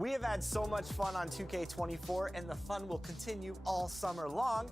We have had so much fun on 2K24, and the fun will continue all summer long.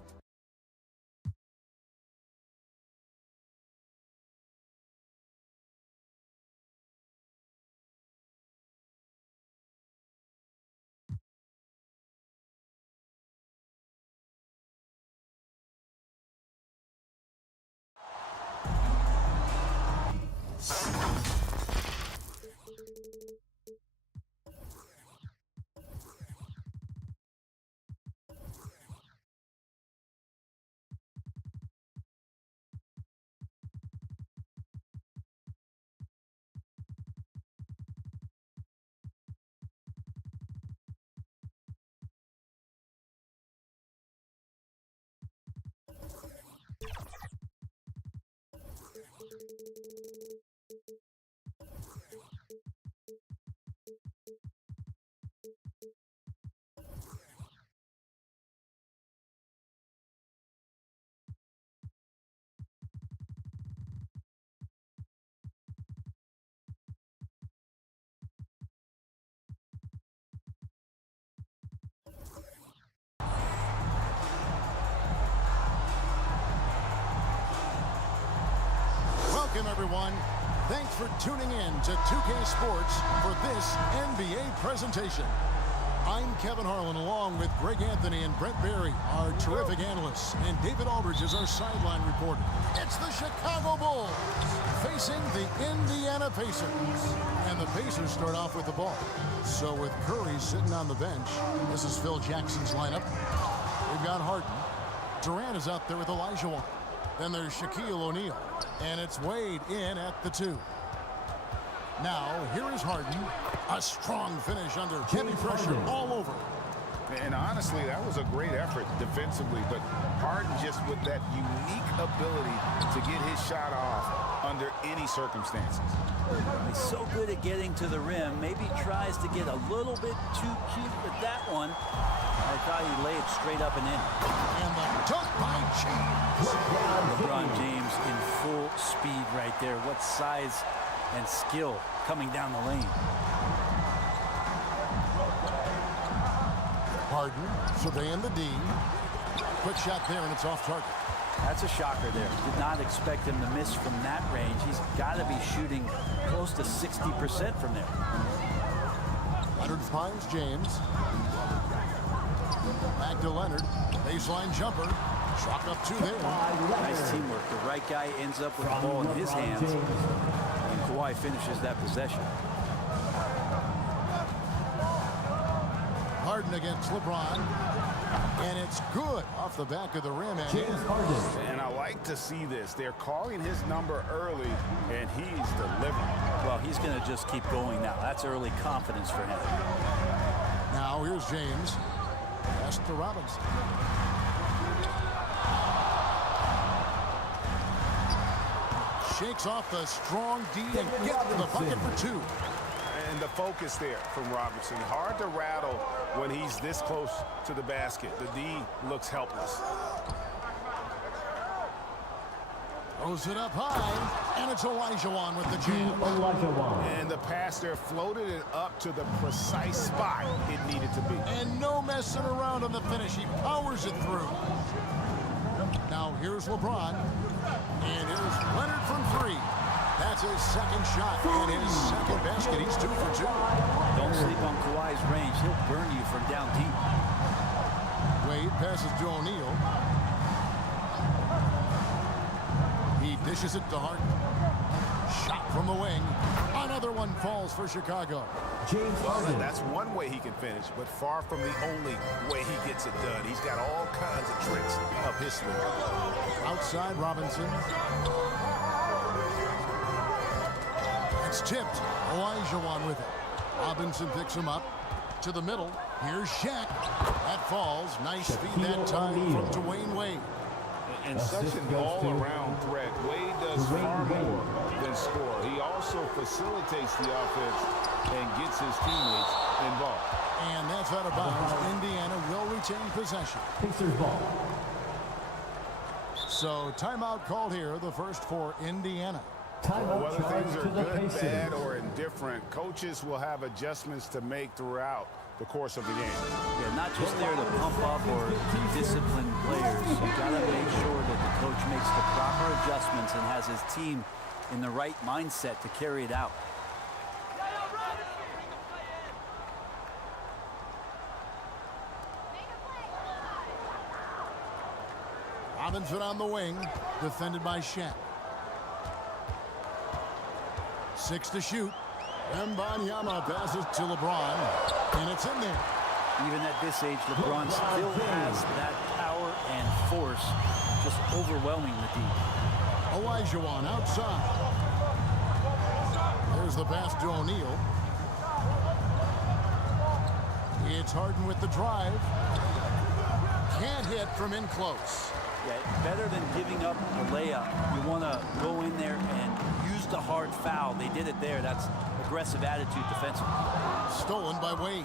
Welcome, everyone. Thanks for tuning in to 2K Sports for this NBA presentation. I'm Kevin Harlan, along with Greg Anthony and Brent Barry, our terrific analysts, and David Aldridge is our sideline reporter. It's the Chicago Bulls facing the Indiana Pacers. And the Pacers start off with the ball. So with Curry sitting on the bench, this is Phil Jackson's lineup. We've got Harden. Durant is out there with Olajuwon. Then there's Shaquille O'Neal. And it's Wade in at the 2. Now, here is Harden. A strong finish under heavy pressure all over. And honestly, that was a great effort defensively, but Harden just with that unique ability to get his shot off under any circumstances. He's so good at getting to the rim. Maybe tries to get a little bit too cute with that one. I thought he'd lay it straight up and in. And the dunk by James. LeBron James in full speed right there. What size and skill coming down the lane. Harden surveying the D. Quick shot there, and it's off target. That's a shocker there. Did not expect him to miss from that range. He's got to be shooting close to 60% from there. Leonard finds James. Back to Leonard. Baseline jumper. Chalk up 2 there. Nice teamwork. The right guy ends up with the ball in his hands. And Kawhi finishes that possession. Harden against LeBron. And it's good off the back of the rim. And I like to see this. They're calling his number early, and he's delivering. Well, he's going to just keep going now. That's early confidence for him. Now here's James. Pass to Robinson. Shakes off the strong D and gets to the bucket for 2. And the focus there from Robinson. Hard to rattle when he's this close to the basket. The D looks helpless. Throws it up high, and it's Olajuwon with the jam. And the pass there floated it up to the precise spot it needed to be. And no messing around on the finish. He powers it through. Now here's LeBron. And here's Leonard from 3. That's his second shot and his second basket. He's 2 for 2. Don't sleep on Kawhi's range. He'll burn you from down deep. Wade passes to O'Neal. He dishes it to Harden. Shot from the wing. Another one falls for Chicago. Well, that's one way he can finish, but far from the only way he gets it done. He's got all kinds of tricks up his sleeve. Outside Robinson. It's tipped. Olajuwon with it. Robinson picks him up. To the middle. Here's Shaq. That falls. Nice feed that time from Dwayne Wade. And such an all-around threat. Wade does far more than score. He also facilitates the offense and gets his teammates involved. And that's out of bounds. Indiana will retain possession. Pacers ball. So timeout called here, the first for Indiana. Well, whether things are good, bad, or indifferent, coaches will have adjustments to make throughout the course of the game. Yeah, not just there to pump up or discipline players. You got to make sure that the coach makes the proper adjustments and has his team in the right mindset to carry it out. Robinson on the wing, defended by Shaq. 6 to shoot. WEMBANYAMA passes to LeBron, and it's in there. Even at this age, LeBron still has that power and force, just overwhelming the D. Olajuwon outside. There's the pass to O'Neal. It's Harden with the drive. Can't hit from in close. Yeah, better than giving up a layup. You want to go in there and use the hard foul. They did it there. That's aggressive attitude defensively. Stolen by Wade.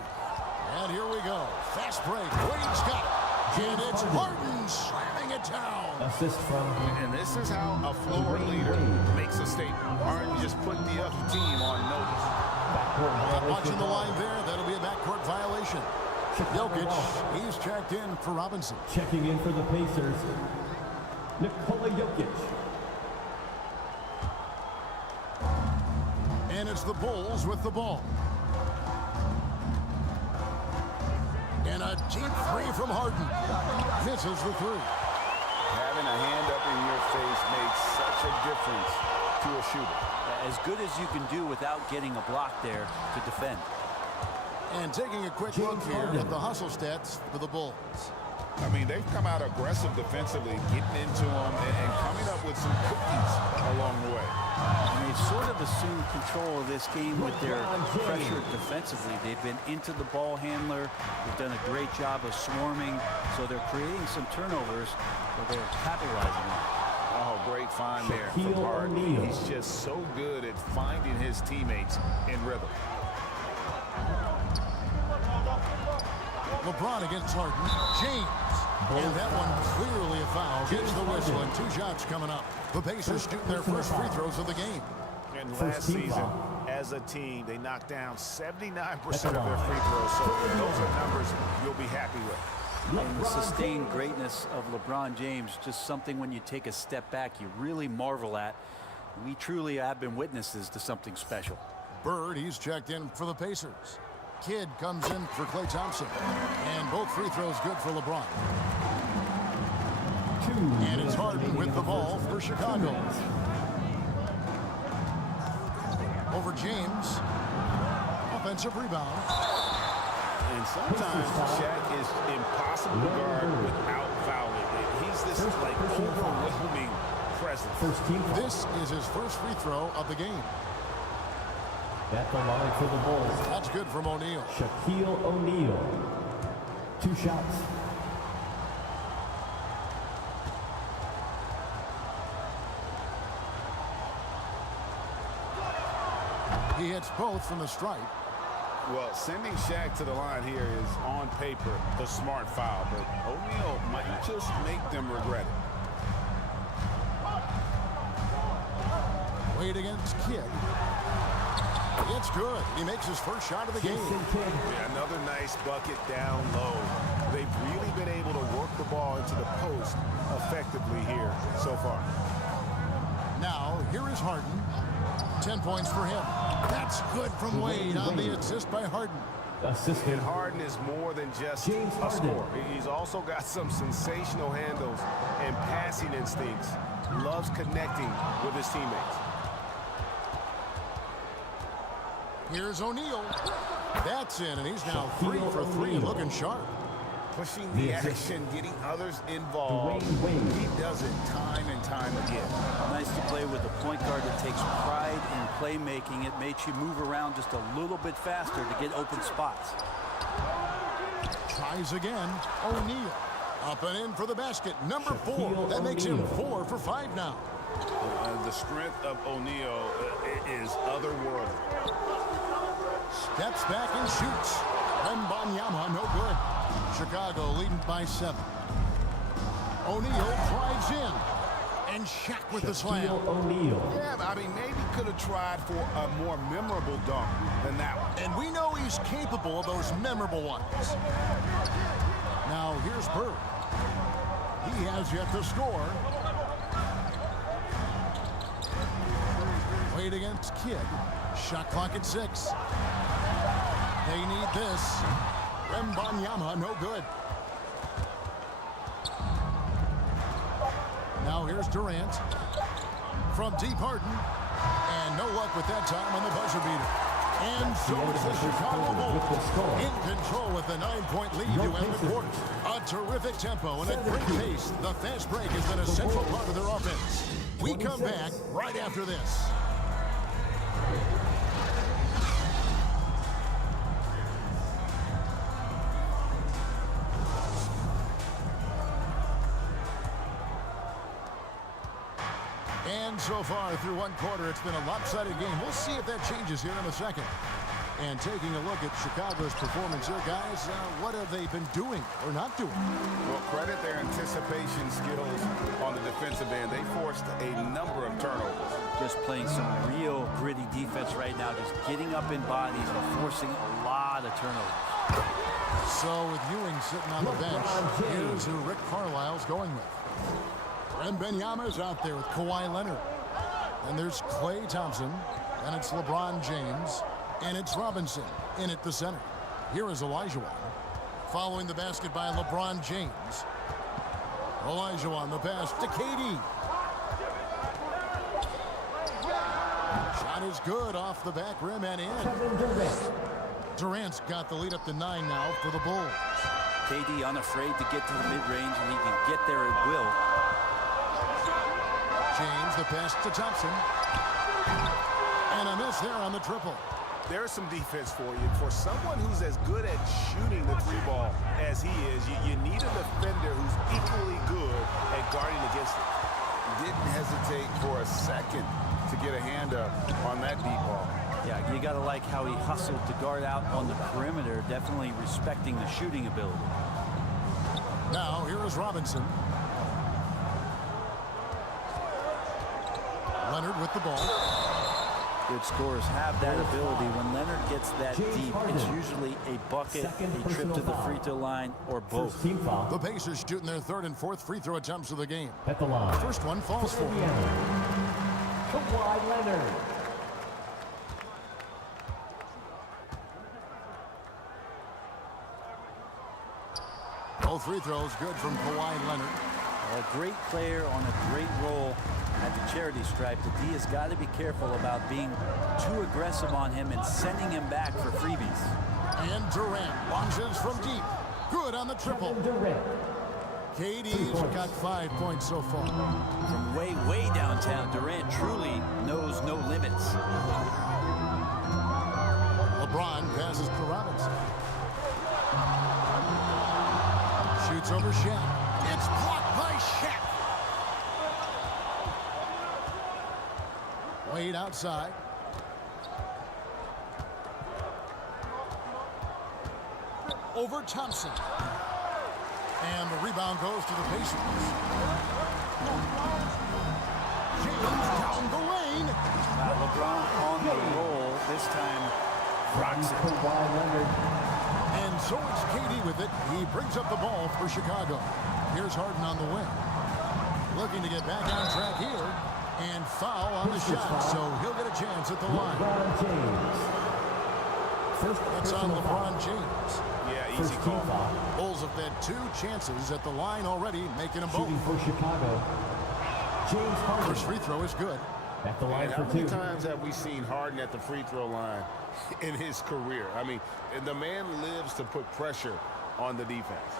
And here we go. Fast break. Wade's got it. And it's Harden slamming it down. Assist from. And this is how a floor leader makes a statement. Harden just put the other team on notice. Watching the line there, that'll be a backcourt violation. Jokic, he's checked in for Robinson. Checking in for the Pacers, Nikola Jokic. And it's the Bulls with the ball. And a deep three from Harden. Misses the three. Having a hand up in your face makes such a difference to a shooter. As good as you can do without getting a block there to defend. And taking a quick look here at the hustle stats for the Bulls. I mean, they've come out aggressive defensively, getting into them and coming up with some cookies along the way. And they've sort of assumed control of this game with their pressure defensively. They've been into the ball handler. They've done a great job of swarming. So they're creating some turnovers that they're capitalizing on. Oh, great find there from Harden. He's just so good at finding his teammates in rhythm. LeBron against Harden. James. And that one clearly a foul. Gets the whistle and 2 shots coming up. The Pacers shoot their first free throws of the game. And last season, as a team, they knocked down 79% of their free throws. So those are numbers you'll be happy with. And the sustained greatness of LeBron James, just something when you take a step back, you really marvel at. We truly have been witnesses to something special. Bird, he's checked in for the Pacers. Kidd comes in for Klay Thompson. And both free throws good for LeBron. And it's Harden with the ball for Chicago. Over James. Offensive rebound. And sometimes Shaq is impossible to guard without fouling. He's this like overwhelming presence. This is his first free throw of the game. At the line for the Bulls. That's good from O'Neal. Shaquille O'Neal. 2 shots. He hits both from the stripe. Well, sending Shaq to the line here is on paper the smart foul, but O'Neal might just make them regret it. Wade against Kidd. It's good. He makes his first shot of the game. Yeah, another nice bucket down low. They've really been able to work the ball into the post effectively here so far. Now, here is Harden. 10 points for him. That's good from Wade on the assist by Harden. And Harden is more than just a scorer. He's also got some sensational handles and passing instincts. Loves connecting with his teammates. Here's O'Neal. That's in, and he's now 3 for 3 and looking sharp. Pushing the action, getting others involved. He does it time and time again. Nice to play with a point guard that takes pride in playmaking. It makes you move around just a little bit faster to get open spots. Tries again. O'Neal. Up and in for the basket. Number 4. That makes him 4 for 5 now. The strength of O'Neal is otherworldly. Steps back and shoots. WEMBANYAMA, no good. Chicago leading by 7. O'Neal drives in. And Shaq with the slam. O'Neal. Yeah, I mean, maybe could have tried for a more memorable dunk than that one. And we know he's capable of those memorable ones. Now here's Bird. He has yet to score. Wade against Kidd. Shot clock at 6. They need this. WEMBANYAMA, no good. Now here's Durant. From deep Harden. And no luck with that time on the buzzer beater. And so it's the Chicago Bulls in control with a 9-point lead to end the quarter. A terrific tempo and a great pace. The fast break has been a central part of their offense. We come back right after this. And so far through one quarter, it's been a lopsided game. We'll see if that changes here in a second. And taking a look at Chicago's performance here, guys, what have they been doing or not doing? Well, credit their anticipation skills on the defensive end. They forced a number of turnovers. Just playing some real gritty defense right now, just getting up in bodies and forcing a lot of turnovers. So with Ewing sitting on the bench, here's who Rick Carlisle's going with. WEMBANYAMA's out there with Kawhi Leonard. And there's Klay Thompson. And it's LeBron James. And it's Robinson in at the center. Here is Olajuwon. Following the basket by LeBron James. Olajuwon, the pass to KD. Shot is good off the back rim and in. Durant's got the lead up to 9 now for the Bulls. KD unafraid to get to the mid-range, and he can get there at will. James, the pass to Thompson. And a miss there on the triple. There's some defense for you. For someone who's as good at shooting the three ball as he is, you need a defender who's equally good at guarding against it. Didn't hesitate for a second to get a hand up on that deep ball. Yeah, you got to like how he hustled to guard out on the perimeter, definitely respecting the shooting ability. Now, here is Robinson. Leonard with the ball. Good scorers have that ability. When Leonard gets that deep, it's usually a bucket, a trip to the free throw line, or both. The Pacers shooting their 3rd and 4th free throw attempts of the game. At the line. First one falls for him. Kawhi Leonard. Both free throws good from Kawhi Leonard. A great player on a great role at the charity stripe. The D has got to be careful about being too aggressive on him and sending him back for freebies. And Durant launches from deep. Good on the triple. KD's got 5 points so far. From way, way downtown, Durant truly knows no limits. LeBron passes to Robinson. Shoots over Shaq. It's blocked by Shaq. Wade outside. Over Thompson. And the rebound goes to the Pacers. James down the lane. LeBron on the roll. This time, rocks it. And so it's KD with it. He brings up the ball for Chicago. Here's Harden on the wing. Looking to get back on track here. And foul on the shot, so he'll get a chance at the line. That's on LeBron James. Yeah, easy call. Bulls have had 2 chances at the line already, making them both. Shooting for Chicago. James Harden. First free throw is good. At the line And for how many 2. times have we seen Harden at the free throw line in his career? I mean, the man lives to put pressure on the defense.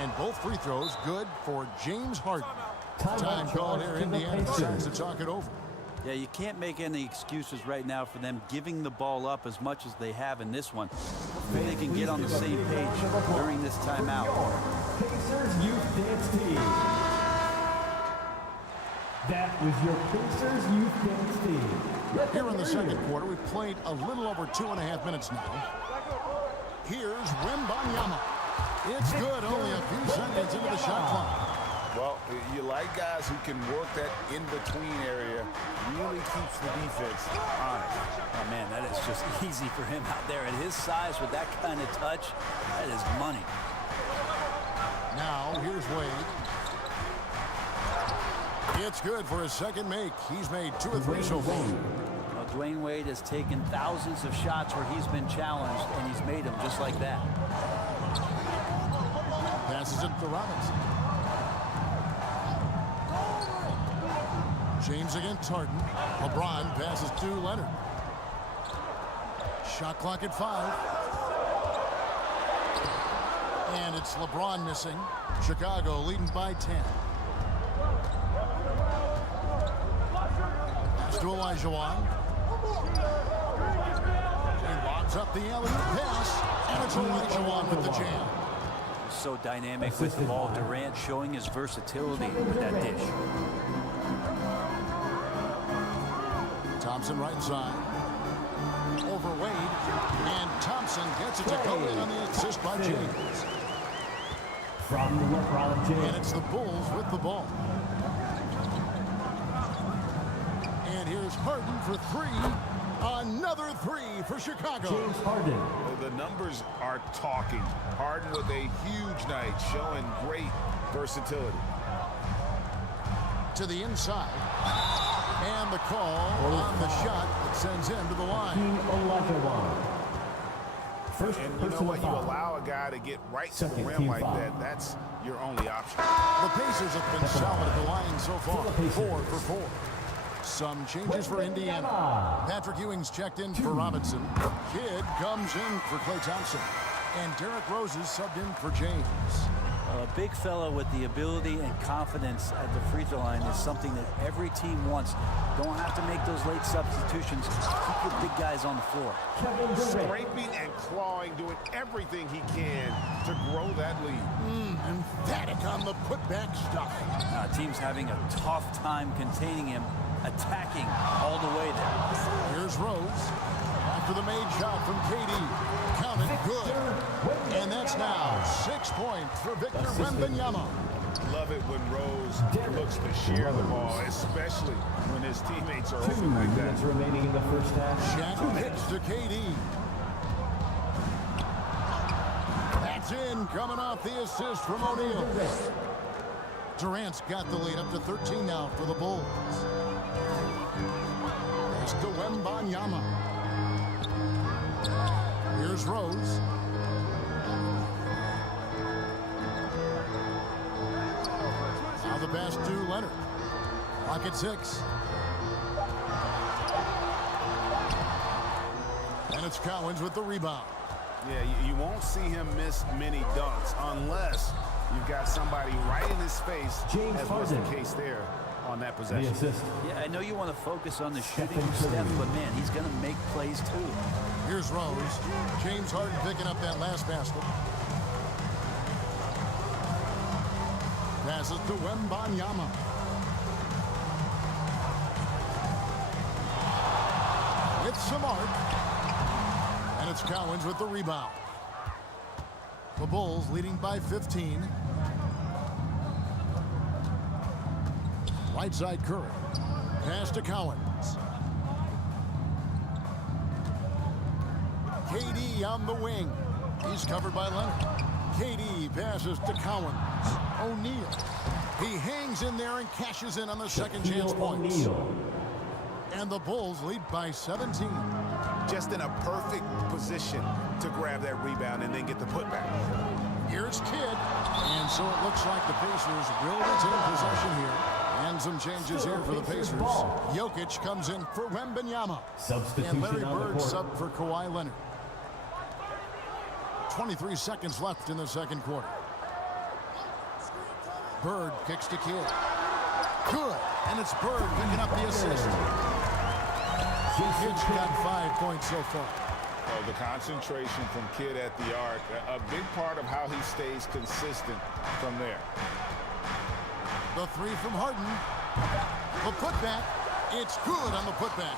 And both free throws good for James Harden. Time called here. Indiana decides to talk it over. Yeah, you can't make any excuses right now for them giving the ball up as much as they have in this one. Hopefully they can get on the same page during this timeout. Pacers Youth Dance Team. That was your Pacers Youth Dance team. Here in the second quarter, we've played a little over 2.5 minutes now. Here's WEMBANYAMA. It's good, only a few seconds into the shot clock. Well, you like guys who can work that in-between area. Really keeps the defense honest. Oh, man, that is just easy for him out there. At his size, with that kind of touch, that is money. Now, here's Wade. It's good for his second make. He's made 2 or 3 so far. Well, Dwayne Wade has taken thousands of shots where he's been challenged, and he's made them just like that. Passes it to Robinson. James against Harden. LeBron passes to Leonard. Shot clock at 5. And it's LeBron missing. Chicago leading by 10. Pass to Olajuwon. He locks up the alley-oop pass. And it's Olajuwon with the jam. So dynamic with the ball. Durant showing his versatility with that dish. Thompson right side. Over Wade. And Thompson gets it to go in on the assist by James. From LeBron James. And it's the Bulls with the ball. And here's Harden for 3. Another 3 for Chicago. James Harden. Well, the numbers are talking. Harden with a huge night, showing great versatility. To the inside. And the call on the shot that sends him to the line. Olajuwon. First And you know what? You allow a guy to get right to the rim like that. That's your only option. The Pacers have been solid at the line so far. 4 for 4. Some changes for Indiana. Patrick Ewing's checked in for Robinson. Kidd comes in for Klay Thompson. And Derrick Rose is subbed in for James. A big fella with the ability and confidence at the free throw line is something that every team wants. Don't have to make those late substitutions. Keep your big guys on the floor. Scraping and clawing, doing everything he can to grow that lead. Emphatic on the putback stuff. Team's having a tough time containing him, attacking all the way there. Here's Rose. After the made shot from KD. Counted good. And that's now 6 points for Victor Wembanyama. Love it when Rose looks to share the ball, especially when his teammates are open like 2 that. minutes remaining in the first half. Shaq hits to KD. That's in, coming off the assist from O'Neal. Durant's got the lead up to 13 now for the Bulls. It's to Wembanyama. Here's Rose. Now the pass to Leonard. Clock at 6. And it's Cowens with the rebound. Yeah, you won't see him miss many dunks unless you've got somebody right in his face, James as was the Harden. case there on that The possession. assist. Yeah, I know you want to focus on the shooting Second of Steph, three. but man, he's going to make plays too. Here's Rose. James Harden picking up that last basket. Passes to Wembanyama. It's Samart. And it's Cowens with the rebound. The Bulls leading by 15. Right side Curry. Pass to Cowens. KD on the wing. He's covered by Leonard. KD passes to Cowens. O'Neal. He hangs in there and cashes in on the second chance points. O'Neal. And the Bulls lead by 17. Just in a perfect position to grab that rebound and then get the putback. Here's Kidd. And so it looks like the Pacers will retain possession here. And some changes here for the Pacers. Jokic comes in for Wembanyama. Substitution And Larry on the Bird court. sub for Kawhi Leonard. 23 seconds left in the second quarter. Bird kicks to Kidd. Good. And it's Bird picking up the assist. Kidd's got 5 points so far. Oh, the concentration from Kidd at the arc, a big part of how he stays consistent from there. The 3 from Harden. The putback. It's good on the putback.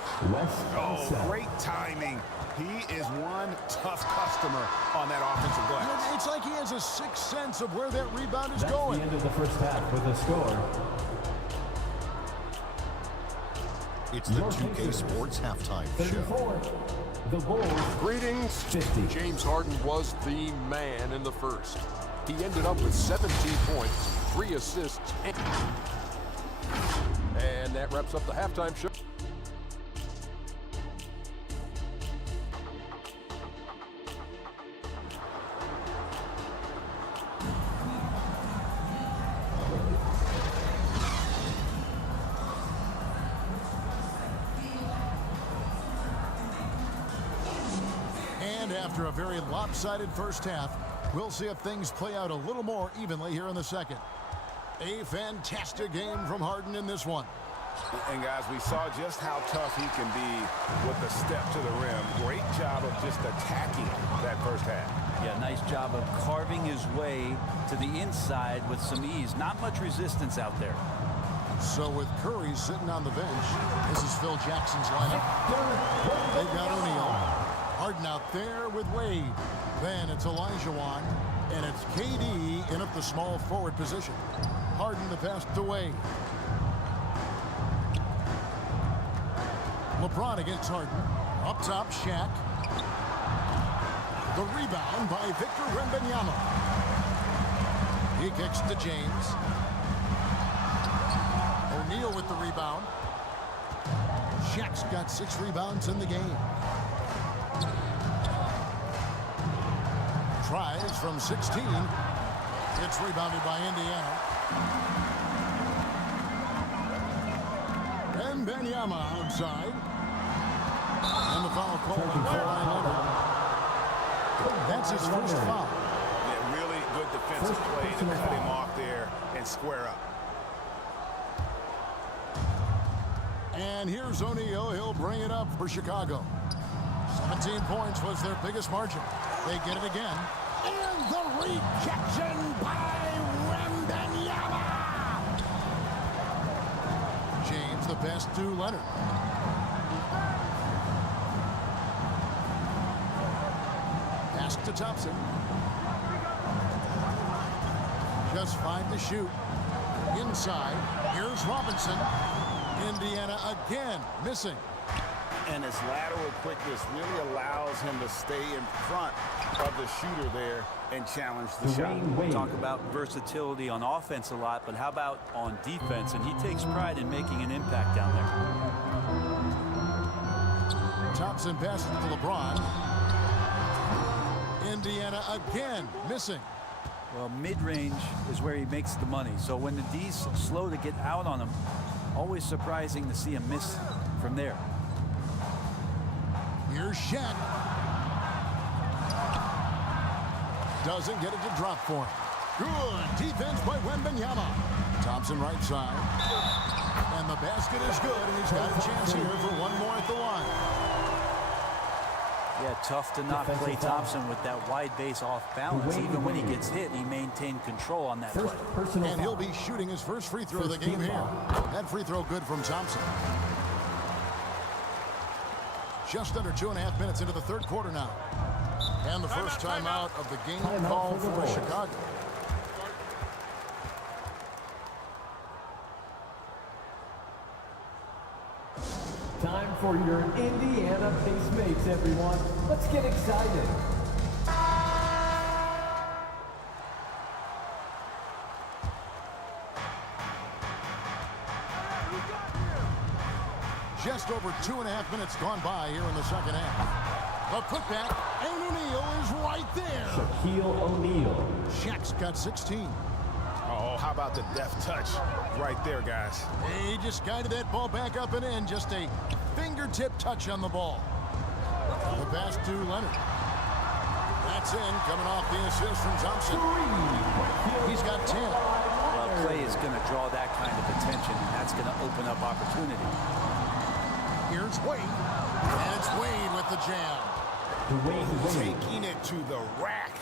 Oh, great timing. He is one tough customer on that offensive glass. It's like he has a sixth sense of where that rebound is That's going. the end of the first half with a score. It's the 2K Sports halftime show. 34. The Bulls. Greetings. 50. James Harden was the man in the first. He ended up with 17 points, 3 assists, and that wraps up the halftime show. And after a very lopsided first half, we'll see if things play out a little more evenly here in the second. A fantastic game from Harden in this one. And guys, we saw just how tough he can be with the step to the rim. Great job of just attacking that first half. Yeah, nice job of carving his way to the inside with some ease. Not much resistance out there. So with Curry sitting on the bench, this is Phil Jackson's lineup. They've got O'Neal. Harden out there with Wade. Then it's Olajuwon, and it's KD in at the small forward position. Harden the pass to Wade. LeBron against Harden. Up top, Shaq. The rebound by Victor Wembanyama. He kicks to James. O'Neal with the rebound. Shaq's got 6 rebounds in the game. Tries from 16. It's rebounded by Indiana. Wembanyama outside. And the foul call by Kawhi Leonard. That's his first foul. Yeah, really good defensive play to cut him off there and square up. And here's O'Neal. He'll bring it up for Chicago. 17 points was their biggest margin. They get it again. And the rejection by Wembanyama. James the pass to Leonard. Pass to Thompson. Just 5 to shoot. Inside. Here's Robinson. Indiana again missing. And his lateral quickness really allows him to stay in front of the shooter there and challenge the shot. We talk about versatility on offense a lot, but how about on defense? And he takes pride in making an impact down there. Thompson passes to LeBron. Indiana again missing. Well, mid-range is where he makes the money. So when the D's slow to get out on him, always surprising to see him miss from there. Here's Shaq. Doesn't get it to drop for him. Good defense by Wembanyama. Thompson right side. And the basket is good, and he's got a chance here for one more at the line. Yeah, tough to knock Klay Thompson with that wide base off balance. Even when he gets hit, he maintained control on that play. And he'll be shooting his first free throw of the game here. That free throw good from Thompson. Just under 2.5 minutes into the third quarter now. And the first timeout of the game call for Chicago. Time for your Indiana Pacemates, everyone. Let's get excited. Just over 2.5 minutes gone by here in the second half. The putback, and O'Neal is right there. Shaquille O'Neal. Shaq's got 16. Oh, how about the deft touch right there, guys? He just guided that ball back up and in. Just a fingertip touch on the ball. The pass to Leonard. That's in, coming off the assist from Thompson. He's got 10. Well, Klay is going to draw that kind of attention, and that's going to open up opportunity. Here's Wade. And it's Wade with the jam. Taking it to the rack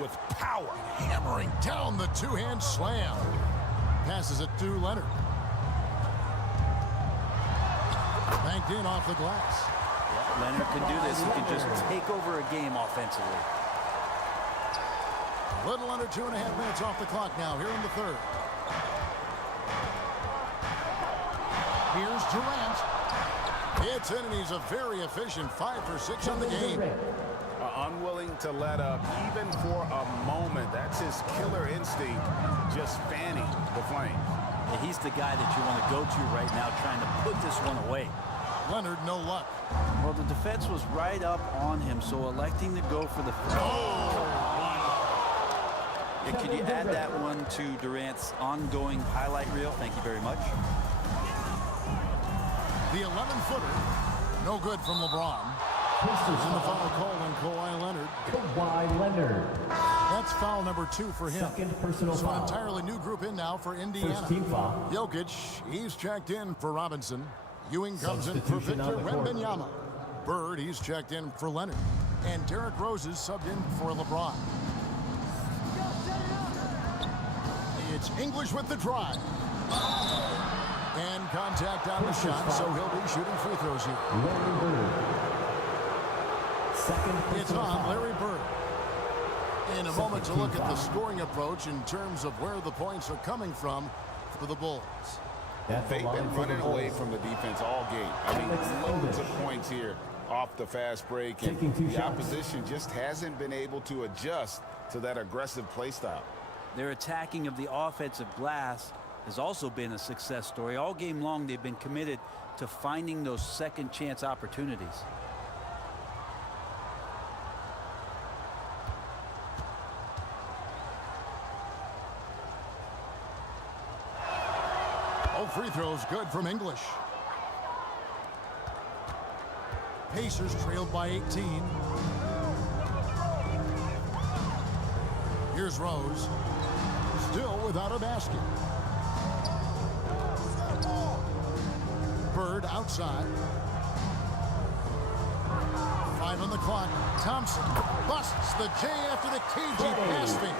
with power. Hammering down the two-hand slam. Passes it to Leonard. yanked in off the glass. Yeah, Leonard can do this. He can just take over a game offensively. A little under 2.5 minutes off the clock now here in the third. Here's Durant. It's in, and he's a very efficient 5 for 6 on the game. Unwilling to let up even for a moment. That's his killer instinct, just fanning the flames. And he's the guy that you want to go to right now, trying to put this one away. Leonard, no luck. Well, the defense was right up on him, so electing to go for the And can you add that one to Durant's ongoing highlight reel? Thank you very much. The 11-footer, no good from LeBron. Pacers in the foul call on Kawhi Leonard. Kawhi Leonard. That's foul number 2 for him. Second personal so foul. an entirely new group in now for Indiana. First team foul. Jokic, he's checked in for Robinson. Ewing comes in for Substitution Victor on the court. Wembanyama. Bird, he's checked in for Leonard. And Derrick Rose is subbed in for LeBron. It's English with the drive. And contact on the shot, so he'll be shooting free throws here. Larry Bird. Second It's personal on foul. Larry Bird. In a moment to look at the scoring approach in terms of where the points are coming from for the Bulls. That's the They've line been for the running away Bulls. from the defense all game. I mean, loads of points here off the fast break. And Taking 2 the shots. opposition just hasn't been able to adjust to that aggressive play style. Their attacking of the offensive glass has also been a success story. All game long, they've been committed to finding those second chance opportunities. All free throws good from English. Pacers trailed by 18. Here's Rose. Still without a basket. Bird outside. 5 on the clock. Thompson busts the J after the KG pass fake.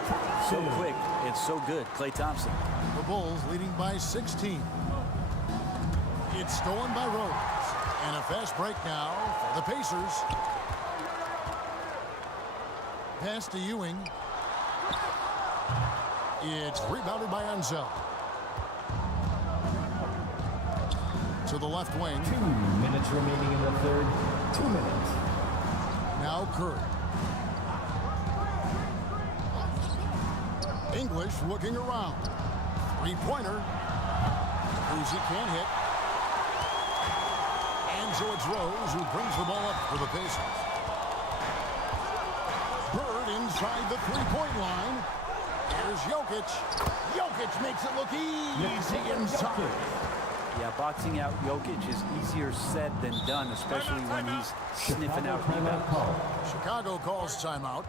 So quick and so good. Klay Thompson. The Bulls leading by 16. It's stolen by Rose. And a fast break now for the Pacers. Pass to Ewing. It's rebounded by Enzo. To the left wing. 2 minutes remaining in the third. 2 minutes. Now Curry. English looking around. Three-pointer. Uzi can't hit. And so it's Rose who brings the ball up for the Pacers. Bird inside the three-point line. Here's Jokic. Jokic makes it look easy inside. Yeah, boxing out Jokic is easier said than done, especially when he's sniffing out Timeout rebounds. call. Chicago calls timeout.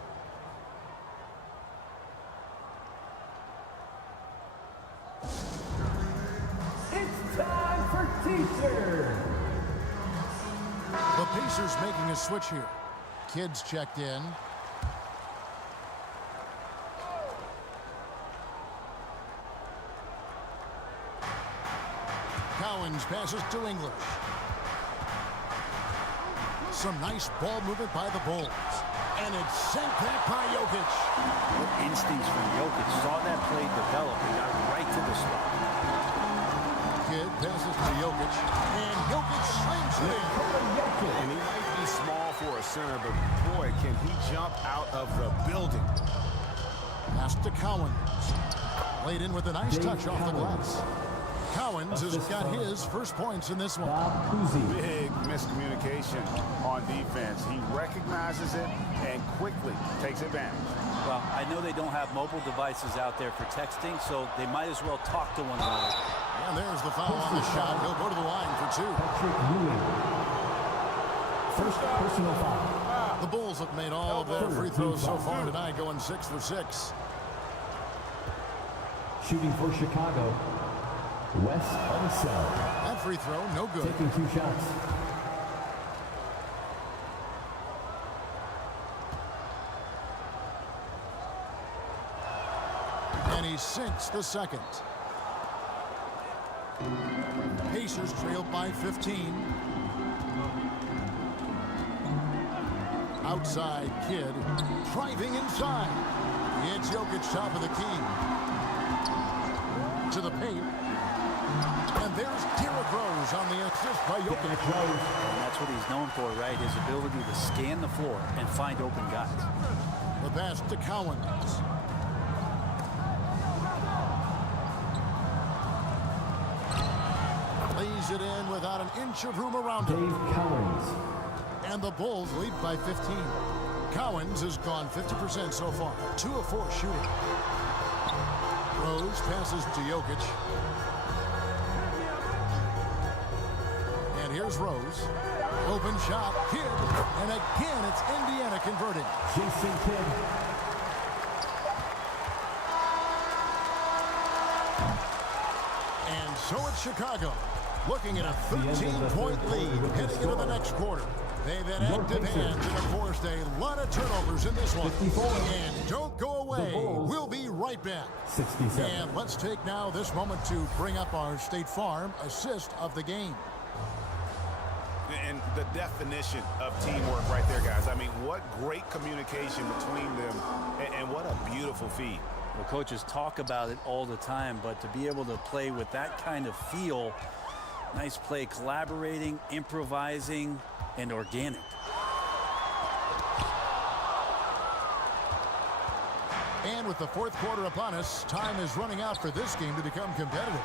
It's time for teacher. The Pacers making a switch here. Kids checked in. Cowens passes to English. Some nice ball movement by the Bulls. And it's sent back by Jokic. Good instincts from Jokic. Saw that play develop and got right to the spot. Kid passes to Jokic. And Jokic slams it in. And he might be small for a center, but boy, can he jump out of the building. Pass to Cowens. Laid in with a nice touch off the glass. Cowens has got his first points in this one. Big miscommunication on defense. He recognizes it and quickly takes advantage. Well, I know they don't have mobile devices out there for texting, so they might as well talk to one another. And there's the foul on the shot. He'll go to the line for 2. First personal foul. The Bulls have made all of their free throws so far tonight, going 6 for 6. Shooting for Chicago. Wes Unseld. That free throw, no good. Taking 2 shots. And he sinks the second. Pacers trailed by 15. outside Kidd, driving inside. It's Jokic top of the key. To the paint. And there's Derrick Rose on the assist by Jokic. And that's what he's known for, right? His ability to scan the floor and find open guys. The pass to Cowens. Lays it in without an inch of room around him. Dave Cowens. And the Bulls lead by 15. Cowens has gone 50% so far. 2 of 4 shooting. Rose passes to Jokic. And here's Rose. Open shot. Kidd. And again, it's Indiana converting. Jason Kidd. And so it's Chicago, looking at a 13-point lead heading into the next quarter. They've had active hands and have forced a lot of turnovers in this one. 54. And don't go away. We'll be right back. 67. And let's take now this moment to bring up our State Farm assist of the game. And the definition of teamwork right there, guys. I mean, what great communication between them, and what a beautiful feed. Well, coaches talk about it all the time, but to be able to play with that kind of feel, nice play, collaborating, improvising, and organic. And with the fourth quarter upon us, time is running out for this game to become competitive.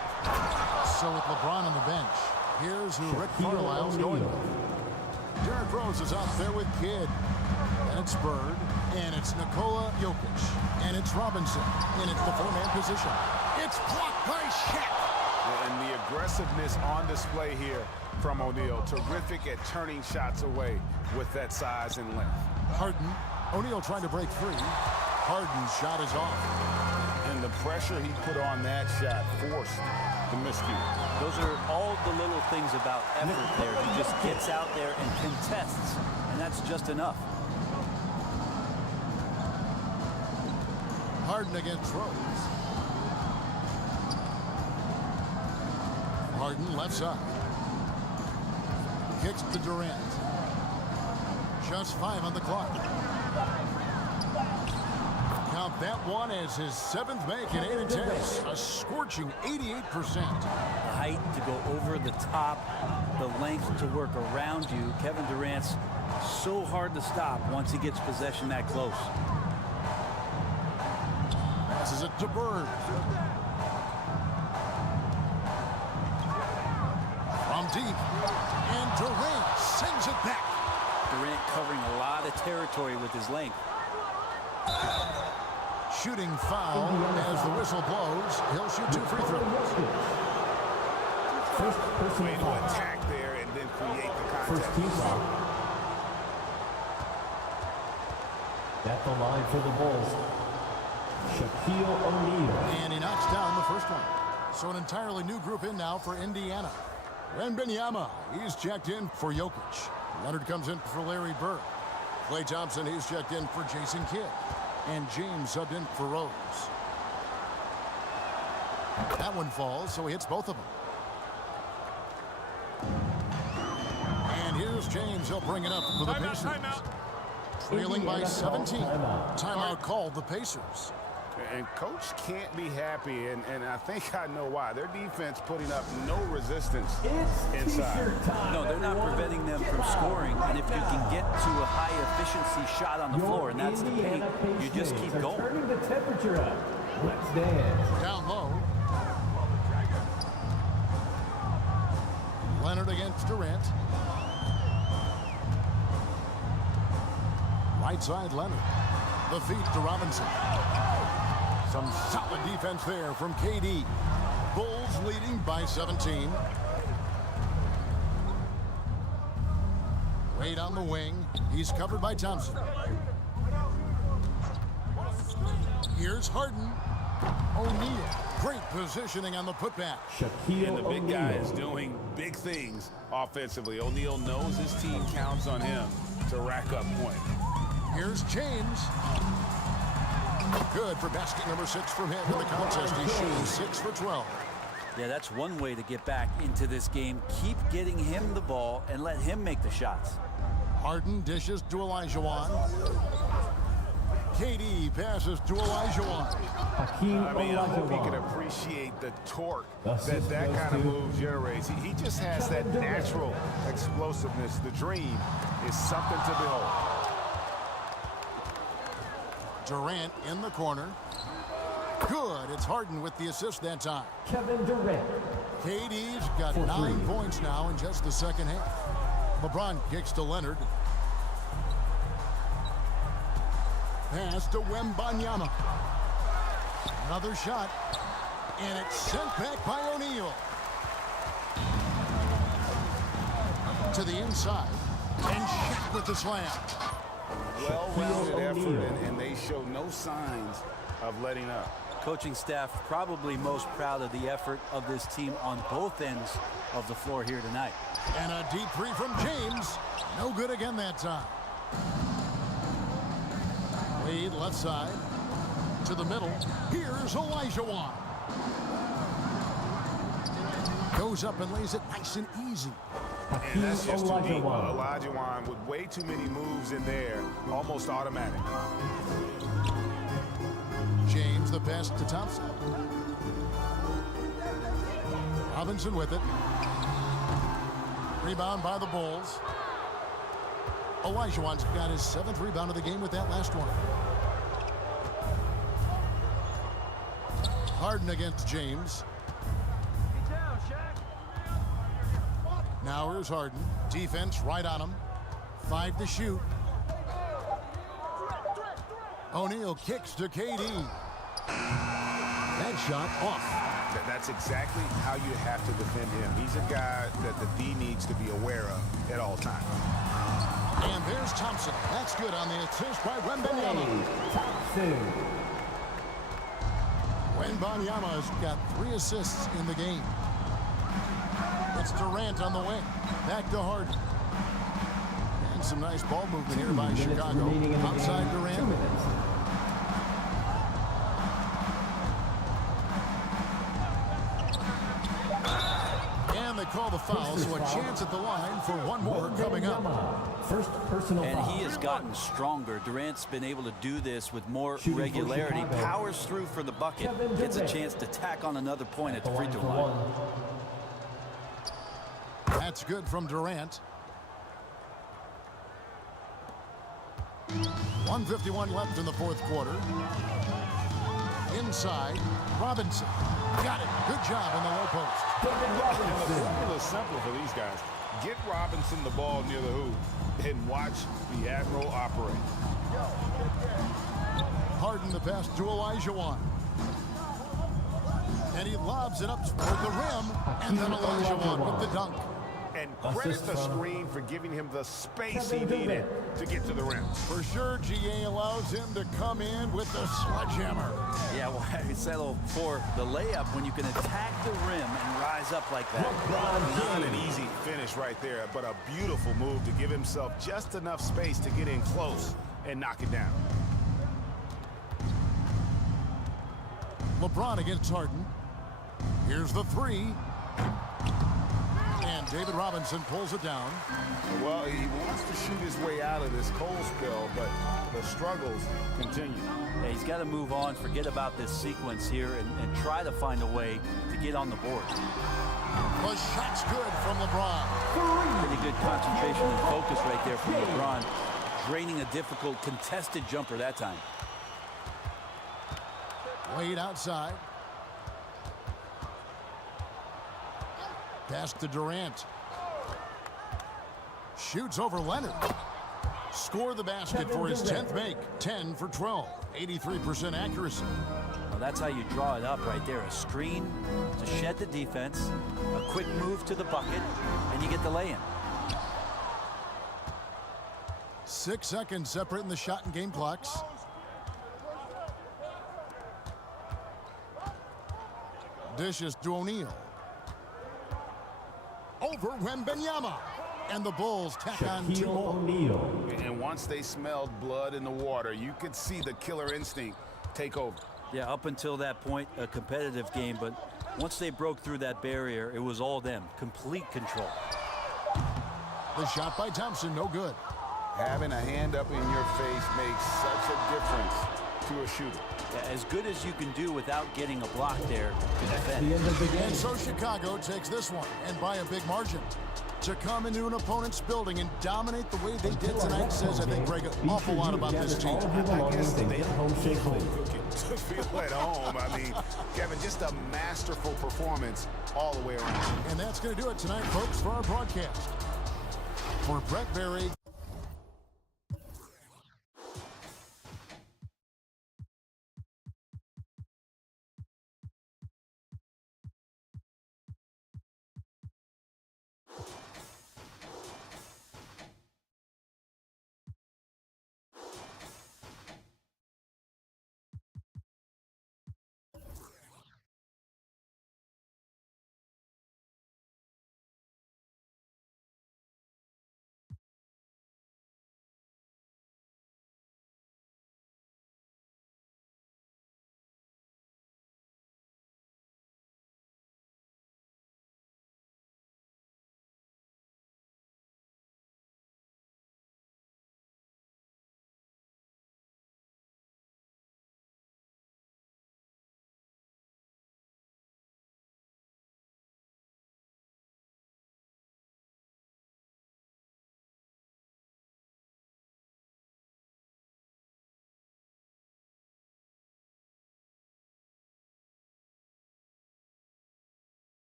So with LeBron on the bench, here's who Rick Carlisle's going with. Derrick Rose is out there with Kidd. And it's Bird. And it's NIKOLA, Jokic. And it's Robinson. And it's the 4-man position. It's blocked by Shaq. And the aggressiveness on display here from O'Neal. Terrific at turning shots away with that size and length. Harden. O'Neal trying to break free. Harden's shot is off. And the pressure he put on that shot forced the miscue. Those are all the little things about effort there. He just gets out there and contests, and that's just enough. Harden against Rose. Harden left side. Kicks to Durant. Just 5 on the clock. Count that one as his 7th make in 8 attempts. A scorching 88%. The height to go over the top, the length to work around you. Kevin Durant's so hard to stop once he gets possession that close. Passes it to Bird. From deep. And Durant sends it back. Durant covering a lot of territory with his length. Shooting foul as the whistle blows. He'll shoot 2 free throws. First personal Way to foul. attack there and then create the contact. First team foul. At the line for the Bulls, Shaquille O'Neal. And he knocks down the first one. So an entirely new group in now for Indiana. WEMBANYAMA, he's checked in for Jokic. Leonard comes in for Larry Bird. Klay Thompson, he's checked in for Jason Kidd. And James subbed in for Rose. That one falls, so he hits both of them. And here's James. He'll bring it up for the Pacers. Trailing by 17. Timeout called the Pacers. And coach can't be happy, and I think I know why. Their defense putting up no resistance inside. No, they're not preventing them from scoring, and if you can get to a high efficiency shot on the floor, and that's the paint, you just keep going. Turning the temperature up. Let's dance. Down low. Leonard against Durant. Right side Leonard. The feet to Robinson. Some solid defense there from KD. Bulls leading by 17. Wade on the wing. He's covered by Thompson. Here's Harden. O'Neal. Great positioning on the putback. Shaquille And the big guy is O'Neal. doing big things offensively. O'Neal knows his team counts on him to rack up points. Here's James. Good for basket number 6 from him in the contest. He's shooting 6 for 12. Yeah, that's one way to get back into this game. Keep getting him the ball and let him make the shots. Harden dishes to Olajuwon. KD passes to Olajuwon. Hakeem I mean, I hope he can Olajuwon. appreciate the torque Assist that goes kind of to move generates. He just has that natural explosiveness. The dream is something to behold. Durant in the corner. Good. It's Harden with the assist that time. Kevin Durant. KD's got For 9 three. points now in just the second half. LeBron kicks to Leonard. Pass to Wembanyama. Another shot. And it's sent back by O'Neal. To the inside. And Shaq with the slam. Well-rounded effort, O'Neal. and they show no signs of letting up. Coaching staff probably most proud of the effort of this team on both ends of the floor here tonight. And a deep three from James. No good again that time. Wade left side. To the middle. Here's Olajuwon. Goes up and lays it nice and easy. And Hakeem that's just too deep. Olajuwon. Olajuwon with way too many moves in there, almost automatic. James the pass to Thompson. Robinson with it. Rebound by the Bulls. Olajuwon's got his 7th rebound of the game with that last one. Harden against James. Now here's Harden. Defense right on him. 5 to shoot. O'Neal kicks to KD. That shot off. That's exactly how you have to defend him. He's a guy that the D needs to be aware of at all times. And there's Thompson. That's good on the assist by Wembanyama. Thompson. Wembanyama's got 3 assists in the game. It's Durant on the wing. Back to Harden. And some nice ball movement here by 2 minutes Chicago. remaining in the Outside game. 2 Durant. minutes. And they call the foul, so a chance at the line for one more coming up. Wembanyama. First personal And foul. he has gotten stronger. Durant's been able to do this with more Shooting for regularity. Chicago. Powers through for the bucket. Kevin Gets a Durant. chance to tack on another point at the The free line throw for line. one. That's good from Durant. 1:51 left in the 4th quarter. Inside, Robinson. Got it. Good job on the low post. David And the Robinson. formula is simple for these guys. Get Robinson the ball near the hoop and watch the Admiral operate. Harden the pass to Olajuwon. And he lobs it up toward the rim. And then Olajuwon with the dunk. And credit Assist the from screen for giving him the space he Kevin needed Durant. to get to the rim. For sure, GA allows him to come in with the sledgehammer. Yeah, well, I settle for the layup when you can attack the rim and rise up like that. Not an easy finish right there, but a beautiful move to give himself just enough space to get in close and knock it down. LeBron against Harden. Here's the 3. And David Robinson pulls it down. Well, he wants to shoot his way out of this cold spell, but the struggles continue. Yeah, he's got to move on, forget about this sequence here, and try to find a way to get on the board. The shot's good from LeBron. Pretty good concentration and focus right there from LeBron. Draining a difficult contested jumper that time. Wade outside. Pass to Durant. Shoots over Leonard. Score the basket for his 10th make. 10 for 12. 83% accuracy. Well, that's how you draw it up right there. A screen to shed the defense, a quick move to the bucket, and you get the lay-in. 6 seconds separating the shot and game clocks. Dishes to O'Neal. Over Wembanyama. And the Bulls tack on 2 Shaquille more. O'Neal. And once they smelled blood in the water, you could see the killer instinct take over. Yeah, up until that point, a competitive game, but once they broke through that barrier, it was all them. Complete control. The shot by Thompson, no good. Having a hand up in your face makes such a difference to a shooter. Yeah, as good as you can do without getting a block there to defend. The end of the game. And so Chicago takes this one, and by a big margin. To come into an opponent's building and dominate the way they did tonight says, I think, Greg, an awful lot about this team. I guess they home cooking to feel at home. I mean, Kevin, just a masterful performance all the way around. And that's going to do it tonight, folks, for our broadcast. For Brett Berry.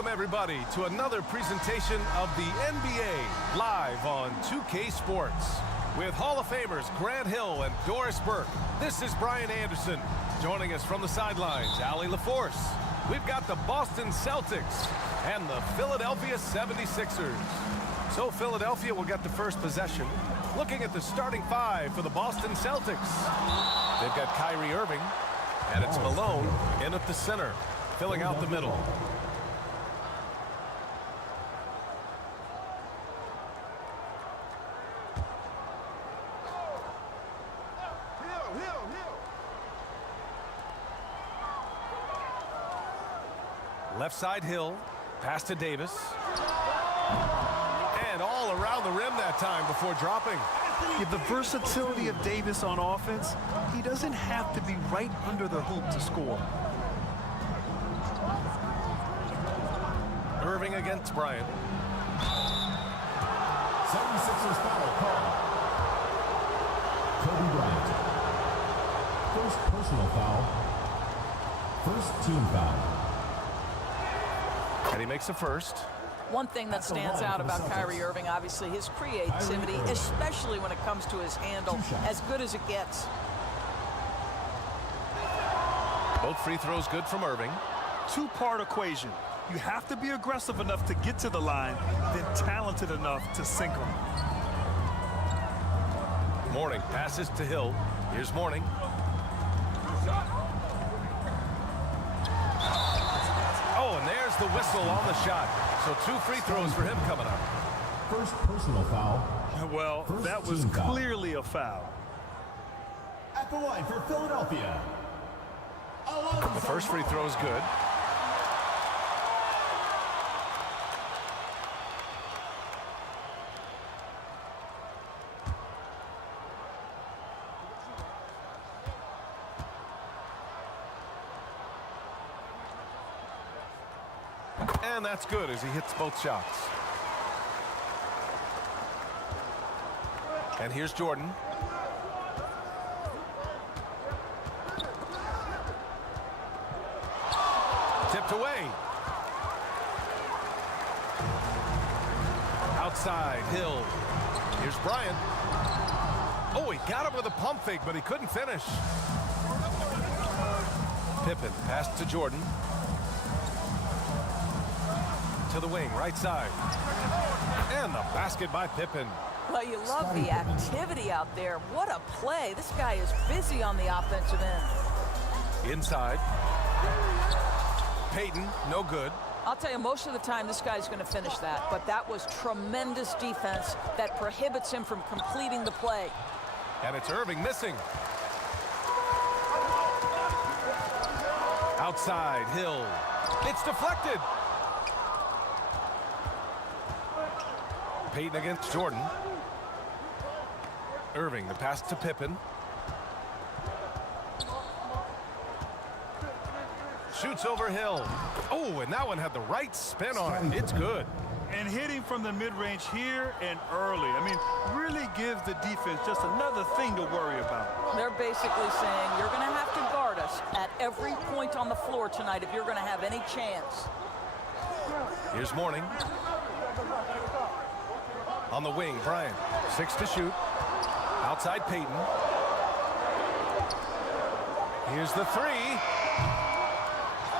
Welcome, everybody, to another presentation of the NBA live on 2K Sports. With Hall of Famers Grant Hill and Doris Burke, this is Brian Anderson. Joining us from the sidelines, Allie LaForce. We've got the Boston Celtics and the Philadelphia 76ers. So Philadelphia will get the first possession. Looking at the starting five for the Boston Celtics. They've got KYRIE Irving, and it's Malone in at the center, filling out the middle. Left side Hill, pass to Davis. And all around the rim that time before dropping. Yeah, the versatility of Davis on offense, he doesn't have to be right under the hoop to score. Irving against Bryant. 76ers foul call. Kobe Bryant. First personal foul. First team foul. And he makes a first. One thing that stands out about KYRIE Irving, obviously, his creativity, especially when it comes to his handle, as good as it gets. Both free throws good from Irving. Two-part equation. You have to be aggressive enough to get to the line, then talented enough to sink them. Mourning passes to Hill. Here's Mourning. Oh, and there's the whistle on the shot. So 2 free throws for him coming up. First personal foul. Well, that was clearly a foul. At the line for Philadelphia. ALONZO. The first free throw is good. And that's good as he hits both shots. And here's Jordan. Tipped away. Outside, Hill. Here's Bryant. Oh, he got him with a pump fake, but he couldn't finish. Pippen passed to Jordan. To the wing, right side. And the basket by Pippen. Well, you love the activity out there. What a play. This guy is busy on the offensive end. Inside. Payton, no good. I'll tell you, most of the time, this guy's going to finish that. But that was tremendous defense that prohibits him from completing the play. And it's Irving missing. Outside, Hill. It's deflected. Payton against Jordan. Irving, the pass to Pippen. Shoots over Hill. Oh, and that one had the right spin on it. It's good. And hitting from the mid-range here and early. I mean, really gives the defense just another thing to worry about. They're basically saying, you're going to have to guard us at every point on the floor tonight if you're going to have any chance. Here's Mourning. On the wing, Bryant. 6 to shoot. Outside Payton. Here's the 3.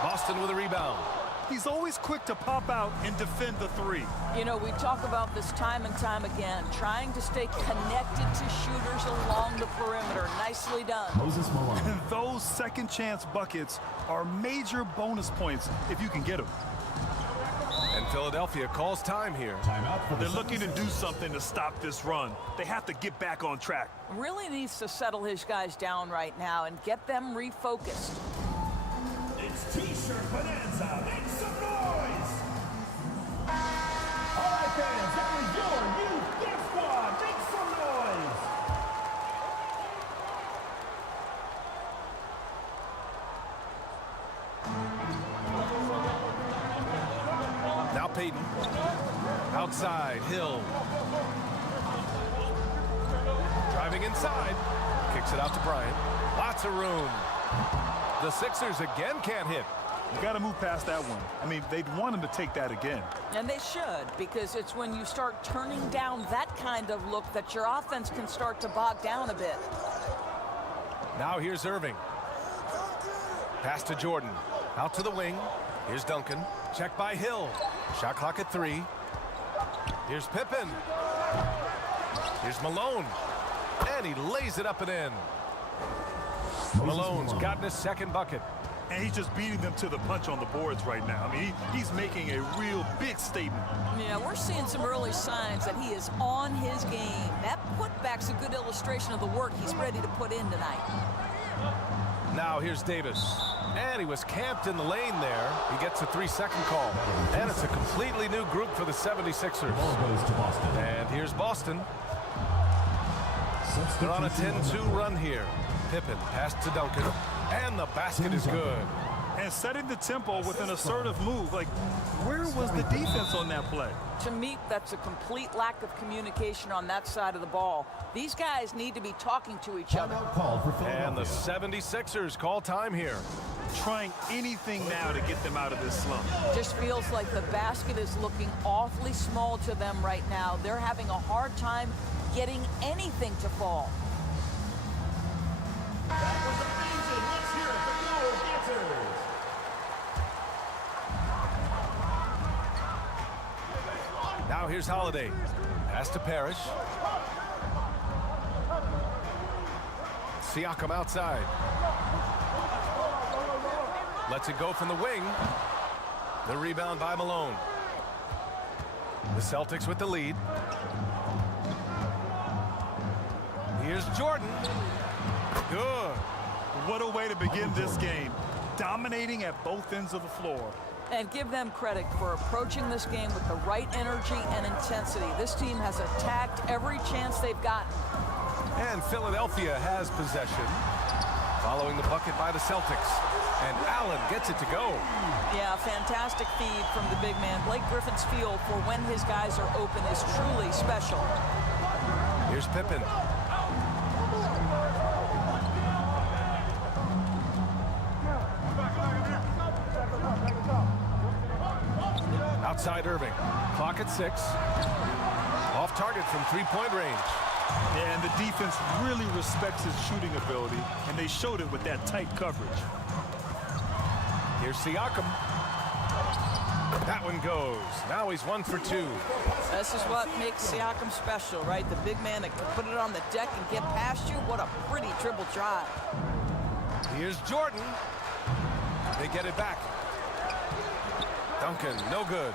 Boston with a rebound. He's always quick to pop out and defend the 3. You know, we talk about this time and time again, trying to stay connected to shooters along the perimeter. Nicely done. Moses Malone. And those second chance buckets are major bonus points if you can get them. And Philadelphia calls time here. Timeout for the They're looking to do something to stop this run. They have to get back on track. Really needs to settle his guys down right now and get them refocused. It's T-shirt Bonanza. Make some noise! All right, fans, that was your youth death squad. Make some noise! Now Payton. Outside, Hill. Driving inside. Kicks it out to Bryant. Lots of room. The Sixers again can't hit. You got to move past that one. I mean, they'd want him to take that again. And they should, because it's when you start turning down that kind of look that your offense can start to bog down a bit. Now here's Irving. Pass to Jordan. Out to the wing. Here's Duncan. Check by Hill. Shot clock at 3. Here's Pippen. Here's Malone. And he lays it up and in. Malone's gotten his second bucket. And he's just beating them to the punch on the boards right now. I mean, he's making a real big statement. Yeah, we're seeing some early signs that he is on his game. That putback's a good illustration of the work he's ready to put in tonight. Now here's Davis. And he was camped in the lane there. He gets a 3-second call. And it's a completely new group for the 76ers. And here's Boston. They're on a 10-2 run here. Pippen pass to Duncan. And the basket is good. And setting the tempo with an assertive move. Like, where was the defense on that play? To me, that's a complete lack of communication on that side of the ball. These guys need to be talking to each other. And the 76ers call time here. Trying anything now to get them out of this slump. Just feels like the basket is looking awfully small to them right now. They're having a hard time getting anything to fall. Now here's Holiday. Pass to Parrish. Siakam outside. Lets it go from the wing. The rebound by Malone. The Celtics with the lead. Here's Jordan. Good. What a way to begin this game. Dominating at both ends of the floor. And give them credit for approaching this game with the right energy and intensity. This team has attacked every chance they've gotten. And Philadelphia has possession. Following the bucket by the Celtics. And Allen gets it to go. Yeah, fantastic feed from the big man. Blake Griffin's feel for when his guys are open is truly special. Here's Pippen. Outside Irving. Clock at 6. Off target from 3-point range. Yeah, and the defense really respects his shooting ability, and they showed it with that tight coverage. Here's Siakam. That one goes. Now he's 1 for 2. This is what makes Siakam special, right? The big man that can put it on the deck and get past you. What a pretty dribble drive. Here's Jordan. They get it back. Duncan, no good.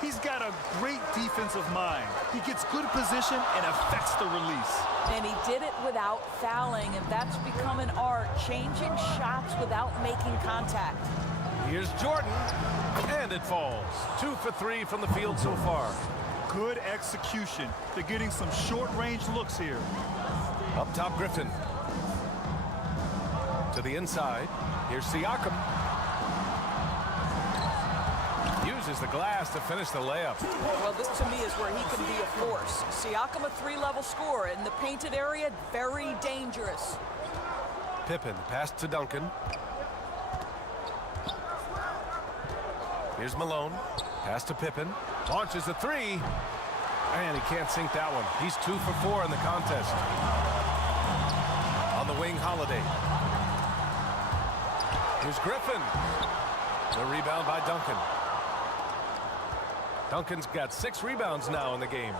He's got a great defensive mind. He gets good position and affects the release. And he did it without fouling, and that's become an art, changing shots without making contact. Here's Jordan, and it falls. 2 for 3 from the field so far. Good execution. They're getting some short-range looks here. Up top, Griffin. To the inside. Here's Siakam. Uses the glass to finish the layup. Well, this to me is where he can be a force. Siakam, a 3-level scorer in the painted area, very dangerous. Pippen, pass to Duncan. Here's Malone. Pass to Pippen. Launches a 3. And he can't sink that one. He's 2 for 4 in the contest. On the wing, Holiday. Here's Griffin. The rebound by Duncan. Duncan's got 6 rebounds now in the game.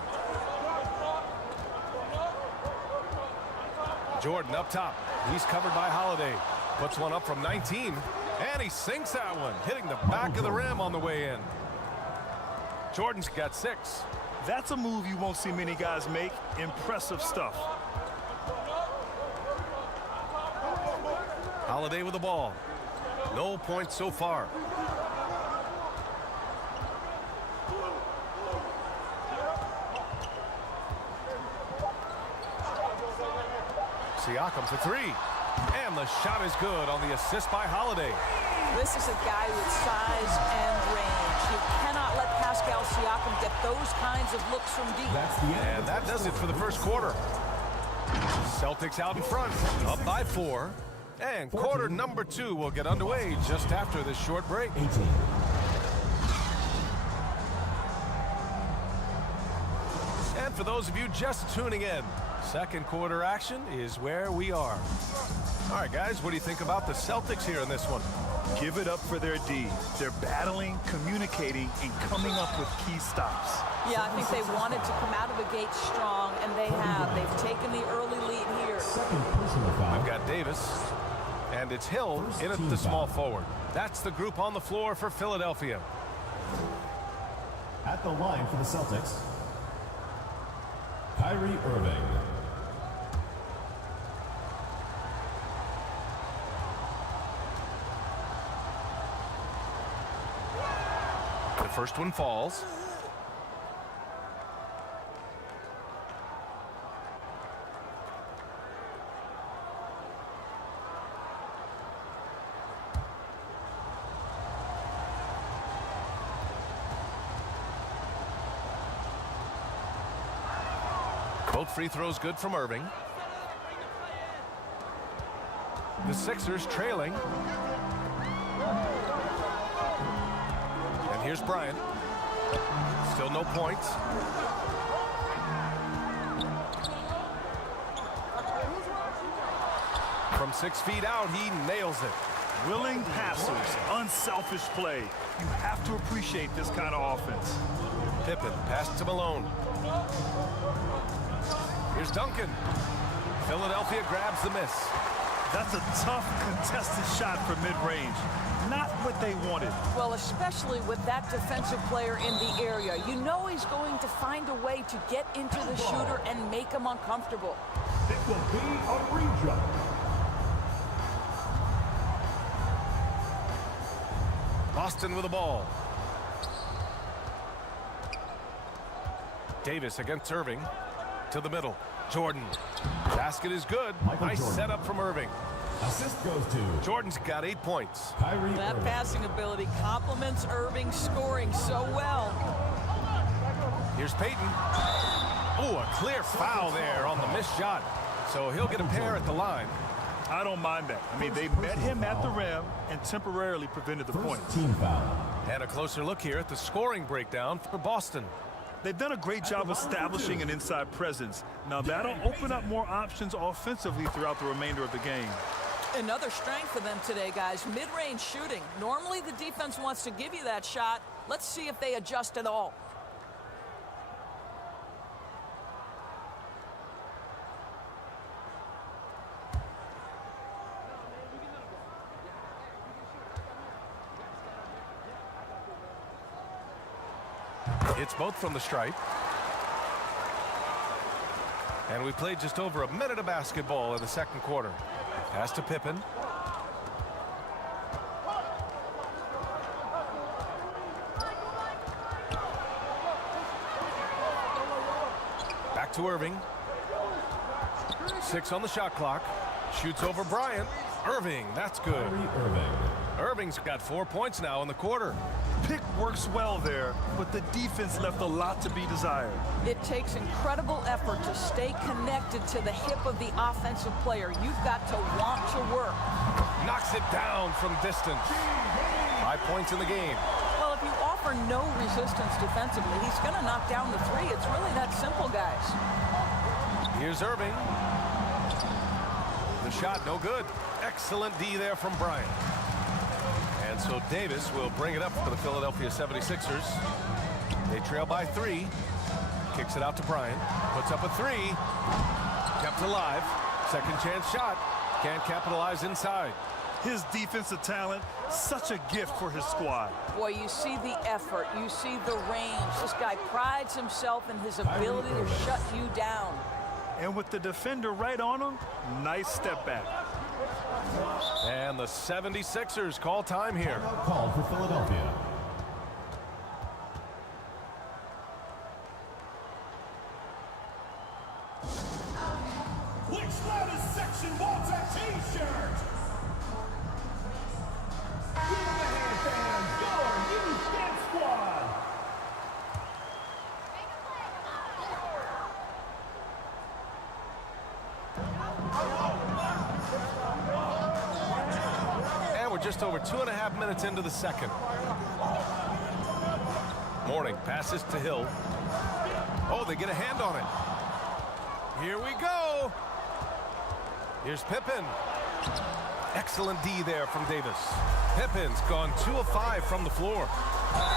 Jordan up top. He's covered by Holiday. Puts one up from 19. And he sinks that one, hitting the back of the rim on the way in. Jordan's got 6. That's a move you won't see many guys make. Impressive stuff. Holiday with the ball. No points so far. Siakam for 3. And the shot is good on the assist by Holiday. This is a guy with size and range. You cannot let Pascal Siakam get those kinds of looks from deep. And that does it for the first quarter. Celtics out in front, up by 4. And quarter number 2 will get underway just after this short break. 18. And for those of you just tuning in, second quarter action is where we are. All right, guys, what do you think about the Celtics here in this one? Give it up for their D. They're battling, communicating, and coming up with key stops. Yeah, I think they wanted to come out of the gate strong, and they have. They've taken the early lead here. Second personal foul. We've got Davis, and it's Hill in at the small forward. That's the group on the floor for Philadelphia. At the line for the Celtics, KYRIE Irving. The first one falls. Both free throws good from Irving. The Sixers trailing. And here's Bryant. Still no points. From 6 feet out, he nails it. Willing passers, unselfish play. You have to appreciate this kind of offense. Pippen pass to Malone. Here's Duncan. Philadelphia grabs the miss. That's a tough, contested shot from mid-range. Not what they wanted. Well, especially with that defensive player in the area. You know he's going to find a way to get into the shooter and make him uncomfortable. It will be a rejump. Boston with the ball. Davis against Irving. To the middle. Jordan. Basket is good. Nice setup from Irving. Assist goes to Jordan's got 8 points. KYRIE That Irving. passing ability complements Irving's scoring so well. Here's Payton. Oh, a clear foul there on the missed shot. So he'll get a pair at the line. I don't mind that. I mean, they met him at the rim and temporarily prevented the points. Team foul. And a closer look here at the scoring breakdown for Boston. They've done a great job establishing an inside presence. Now that'll open up more options offensively throughout the remainder of the game. Another strength for them today, guys, mid-range shooting. Normally the defense wants to give you that shot. Let's see if they adjust at all. It's both from the stripe. And we played just over a minute of basketball in the second quarter. Pass to Pippen. Back to Irving. 6 on the shot clock. Shoots over Bryant. Irving, that's good. KYRIE Irving. Irving's got 4 points now in the quarter. Pick works well there, but the defense left a lot to be desired. It takes incredible effort to stay connected to the hip of the offensive player. You've got to want to work. Knocks it down from distance. 5 points in the game. Well, if you offer no resistance defensively, he's going to knock down the three. It's really that simple, guys. Here's Irving. The shot, no good. Excellent D there from Bryant. And so Davis will bring it up for the Philadelphia 76ers. They trail by 3. Kicks it out to Bryant. Puts up a 3. Kept alive. Second chance shot. Can't capitalize inside. His defensive talent, such a gift for his squad. Boy, you see the effort. You see the range. This guy prides himself in his ability to shut you down. And with the defender right on him, nice step back. And the 76ers call time here. Called for Philadelphia. Which loudest section wants a t-shirt? Give them a hand, fans. Your youth dance squad. just over 2.5 minutes into the second. Mourning passes to Hill. Oh, they get a hand on it. Here we go. Here's Pippen. Excellent D there from Davis. Pippen's gone 2 of 5 from the floor.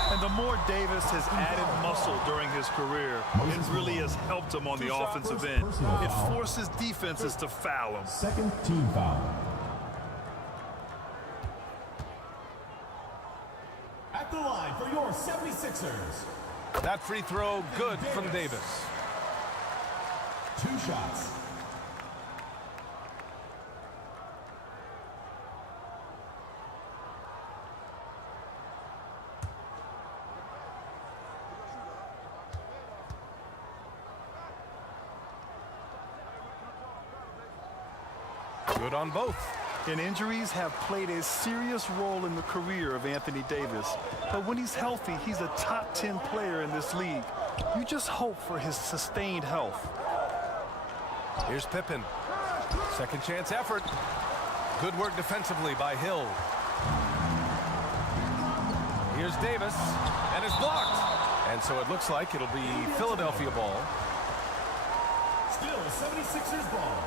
And the more Davis has added muscle during his career, it really has helped him on the offensive end. It forces defenses to foul him. Second team foul. At the line for your 76ers. That free throw good from Davis. 2 shots. Good on both. And injuries have played a serious role in the career of Anthony Davis. But when he's healthy, he's a top 10 player in this league. You just hope for his sustained health. Here's Pippen. Second chance effort. Good work defensively by Hill. Here's Davis, and it's blocked. And so it looks like it'll be Philadelphia ball. Still 76ers ball.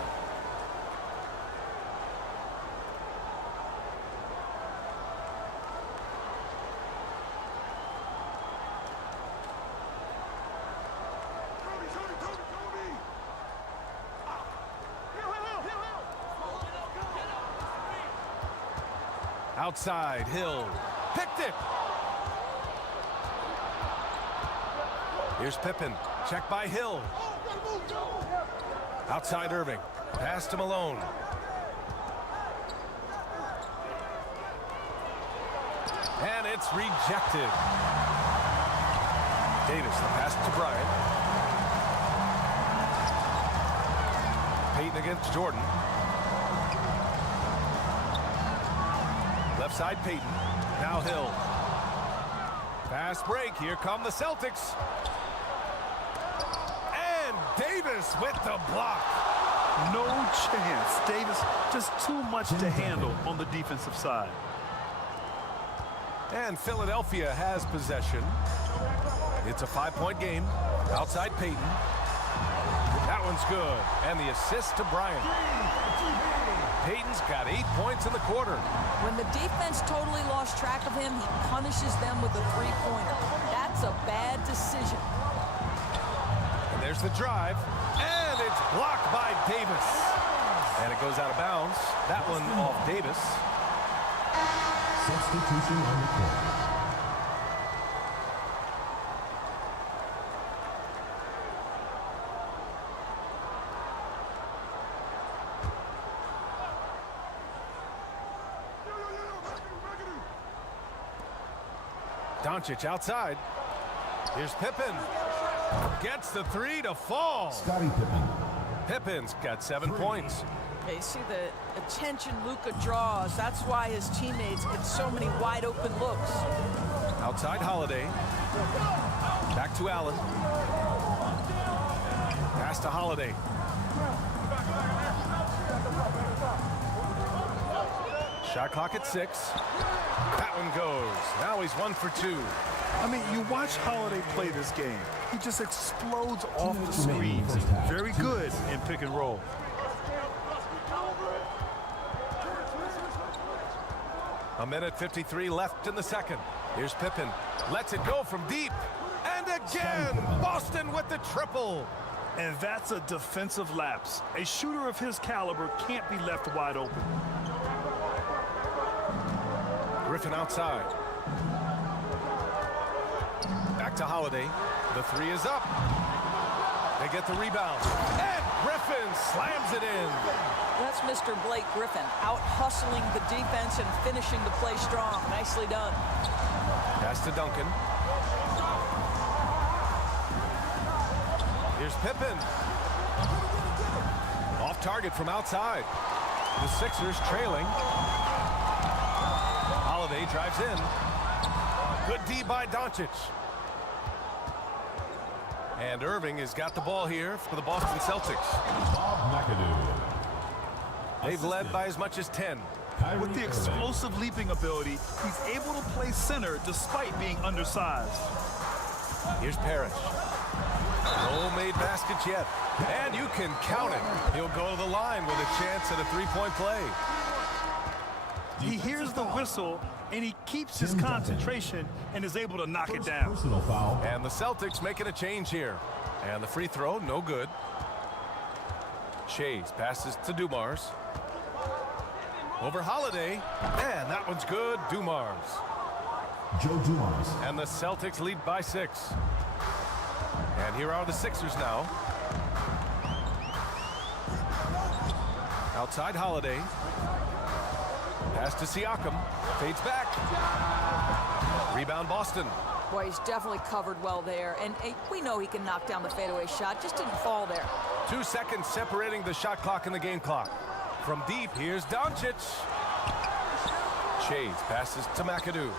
Outside, Hill. Picked it. Here's Pippen. Check by Hill. Outside Irving. Pass to Malone. And it's rejected. Davis, the pass to Bryant. Payton against Jordan. Left side, Payton. Now Hill. Fast break. Here come the Celtics. And Davis with the block. No chance. Davis just too much to handle on the defensive side. And Philadelphia has possession. It's a 5-point game. Outside Payton. That one's good. And the assist to Bryant. Payton's got 8 points in the quarter. When the defense totally lost track of him, he punishes them with a three-pointer. That's a bad decision. And there's the drive. And it's blocked by Davis. And it goes out of bounds. That one off Davis. Substitution on the court. Doncic outside. Here's Pippen. Gets the three to fall. Scottie Pippen. Pippen's got 7 points. Okay, you see the attention Luka draws. That's why his teammates get so many wide open looks. Outside Holiday. Back to Allen. Pass to Holiday. Shot clock at 6. That one goes. Now he's 1 for 2. I mean, you watch Holiday play this game. He just explodes off the screens. Very good in pick and roll. A minute 53 left in the second. Here's Pippen. Lets it go from deep. And again, Boston with the triple. And that's a defensive lapse. A shooter of his caliber can't be left wide open. Griffin outside. Back to Holiday. The three is up. They get the rebound. And Griffin slams it in. That's Mr. Blake Griffin, out hustling the defense and finishing the play strong. Nicely done. Pass to Duncan. Here's Pippen. Off target from outside. The Sixers trailing. Holiday drives in. Good D by Doncic. And Irving has got the ball here for the Boston Celtics. MCADOO. They've led by as much as 10. With the explosive leaping ability, he's able to play center despite being undersized. Here's Parrish. No made baskets yet. And you can count it. He'll go to the line with a chance at a three-point play. He hears the whistle, and he keeps his concentration and is able to knock it down. Personal foul. And the Celtics making a change here. And the free throw, no good. SCHAYES passes to DUMARS. Over Holiday. And that one's good. DUMARS. Joe Dumars. And the Celtics lead by 6. And here are the Sixers now. Outside Holiday. Pass to Siakam. Fades back. Rebound Boston. Boy, he's definitely covered well there. And we know he can knock down the fadeaway shot. Just didn't fall there. 2 seconds separating the shot clock and the game clock. From deep, here's DONCIC. SCHAYES passes to MCADOO.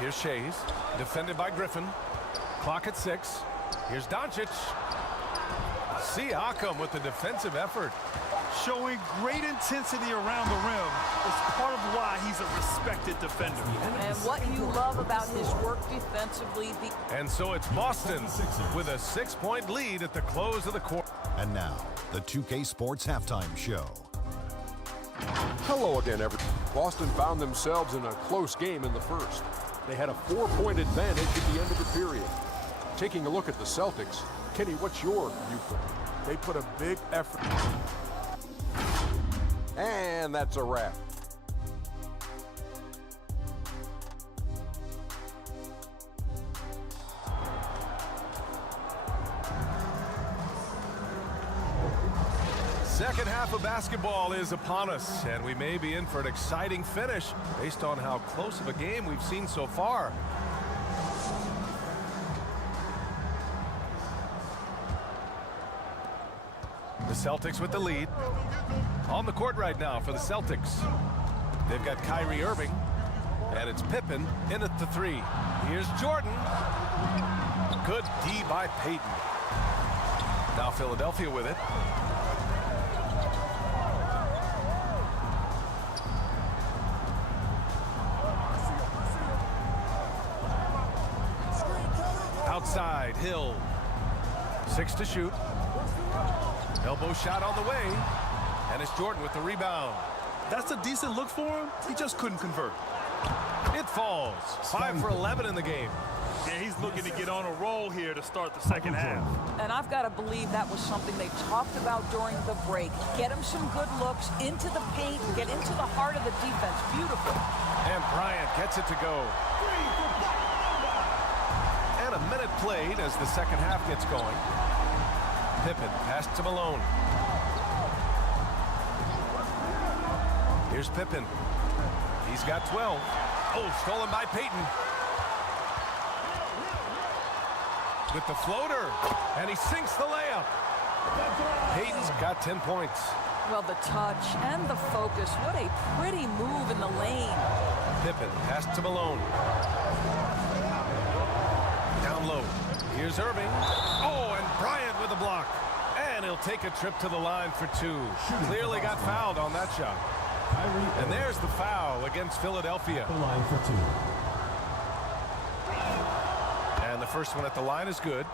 Here's SCHAYES, defended by Griffin. Clock at 6. Here's DONCIC. Siakam with the defensive effort. Showing great intensity around the rim is part of why he's a respected defender. And what you love about his work defensively. And so it's Boston with a 6-point lead at the close of the quarter. And now, the 2K Sports Halftime Show. Hello again, everyone. Boston found themselves in a close game in the first. They had a 4-point advantage at the end of the period. Taking a look at the Celtics, Kenny, what's your viewpoint? They put a big effort. And that's a wrap. Second half of basketball is upon us, and we may be in for an exciting finish based on how close of a game we've seen so far. The Celtics with the lead. On the court right now for the Celtics. They've got KYRIE, and it's PIPPEN in at the 3. Here's Jordan. Good D by Payton. Now Philadelphia with it. Outside, Hill. 6 to shoot. Elbow shot on the way. And it's Jordan with the rebound. That's a decent look for him. He just couldn't convert. It falls. 5 for 11 in the game. Yeah, he's looking to get on a roll here to start the second half. And I've got to believe that was something they talked about during the break. Get him some good looks into the paint, get into the heart of the defense. Beautiful. And Bryant gets it to go. And a minute played as the second half gets going. PIPPEN pass to Malone. Here's PIPPEN. He's got 12. Oh, stolen by Payton. With the floater. And he sinks the layup. Payton's got 10 points. Well, the touch and the focus. What a pretty move in the lane. PIPPEN pass to Malone. Down low. Here's Irving. Oh, and Bryant with a block. And he'll take a trip to the line for 2. Clearly got fouled on that shot. And there's the foul against Philadelphia. The line for 2. And the first one at the line is good.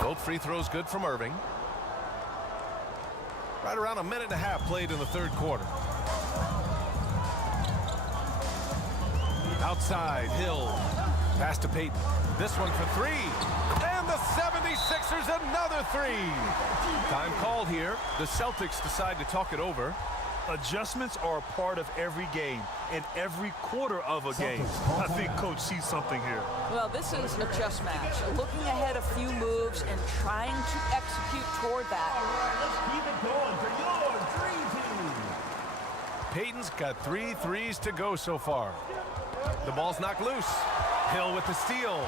Both free throws good from Irving. Right around a minute and a half played in the third quarter. Outside, Hill. Pass to Payton. This one for 3. And the 76ers another 3. Time called here. The Celtics decide to talk it over. Adjustments are a part of every game and every quarter of a game. I think Coach sees something here. Well, this is a chess match. Looking ahead a few moves and trying to execute toward that. Let's keep it going for your dream team. Payton's got 3 threes to go so far. The ball's knocked loose. Hill with the steal.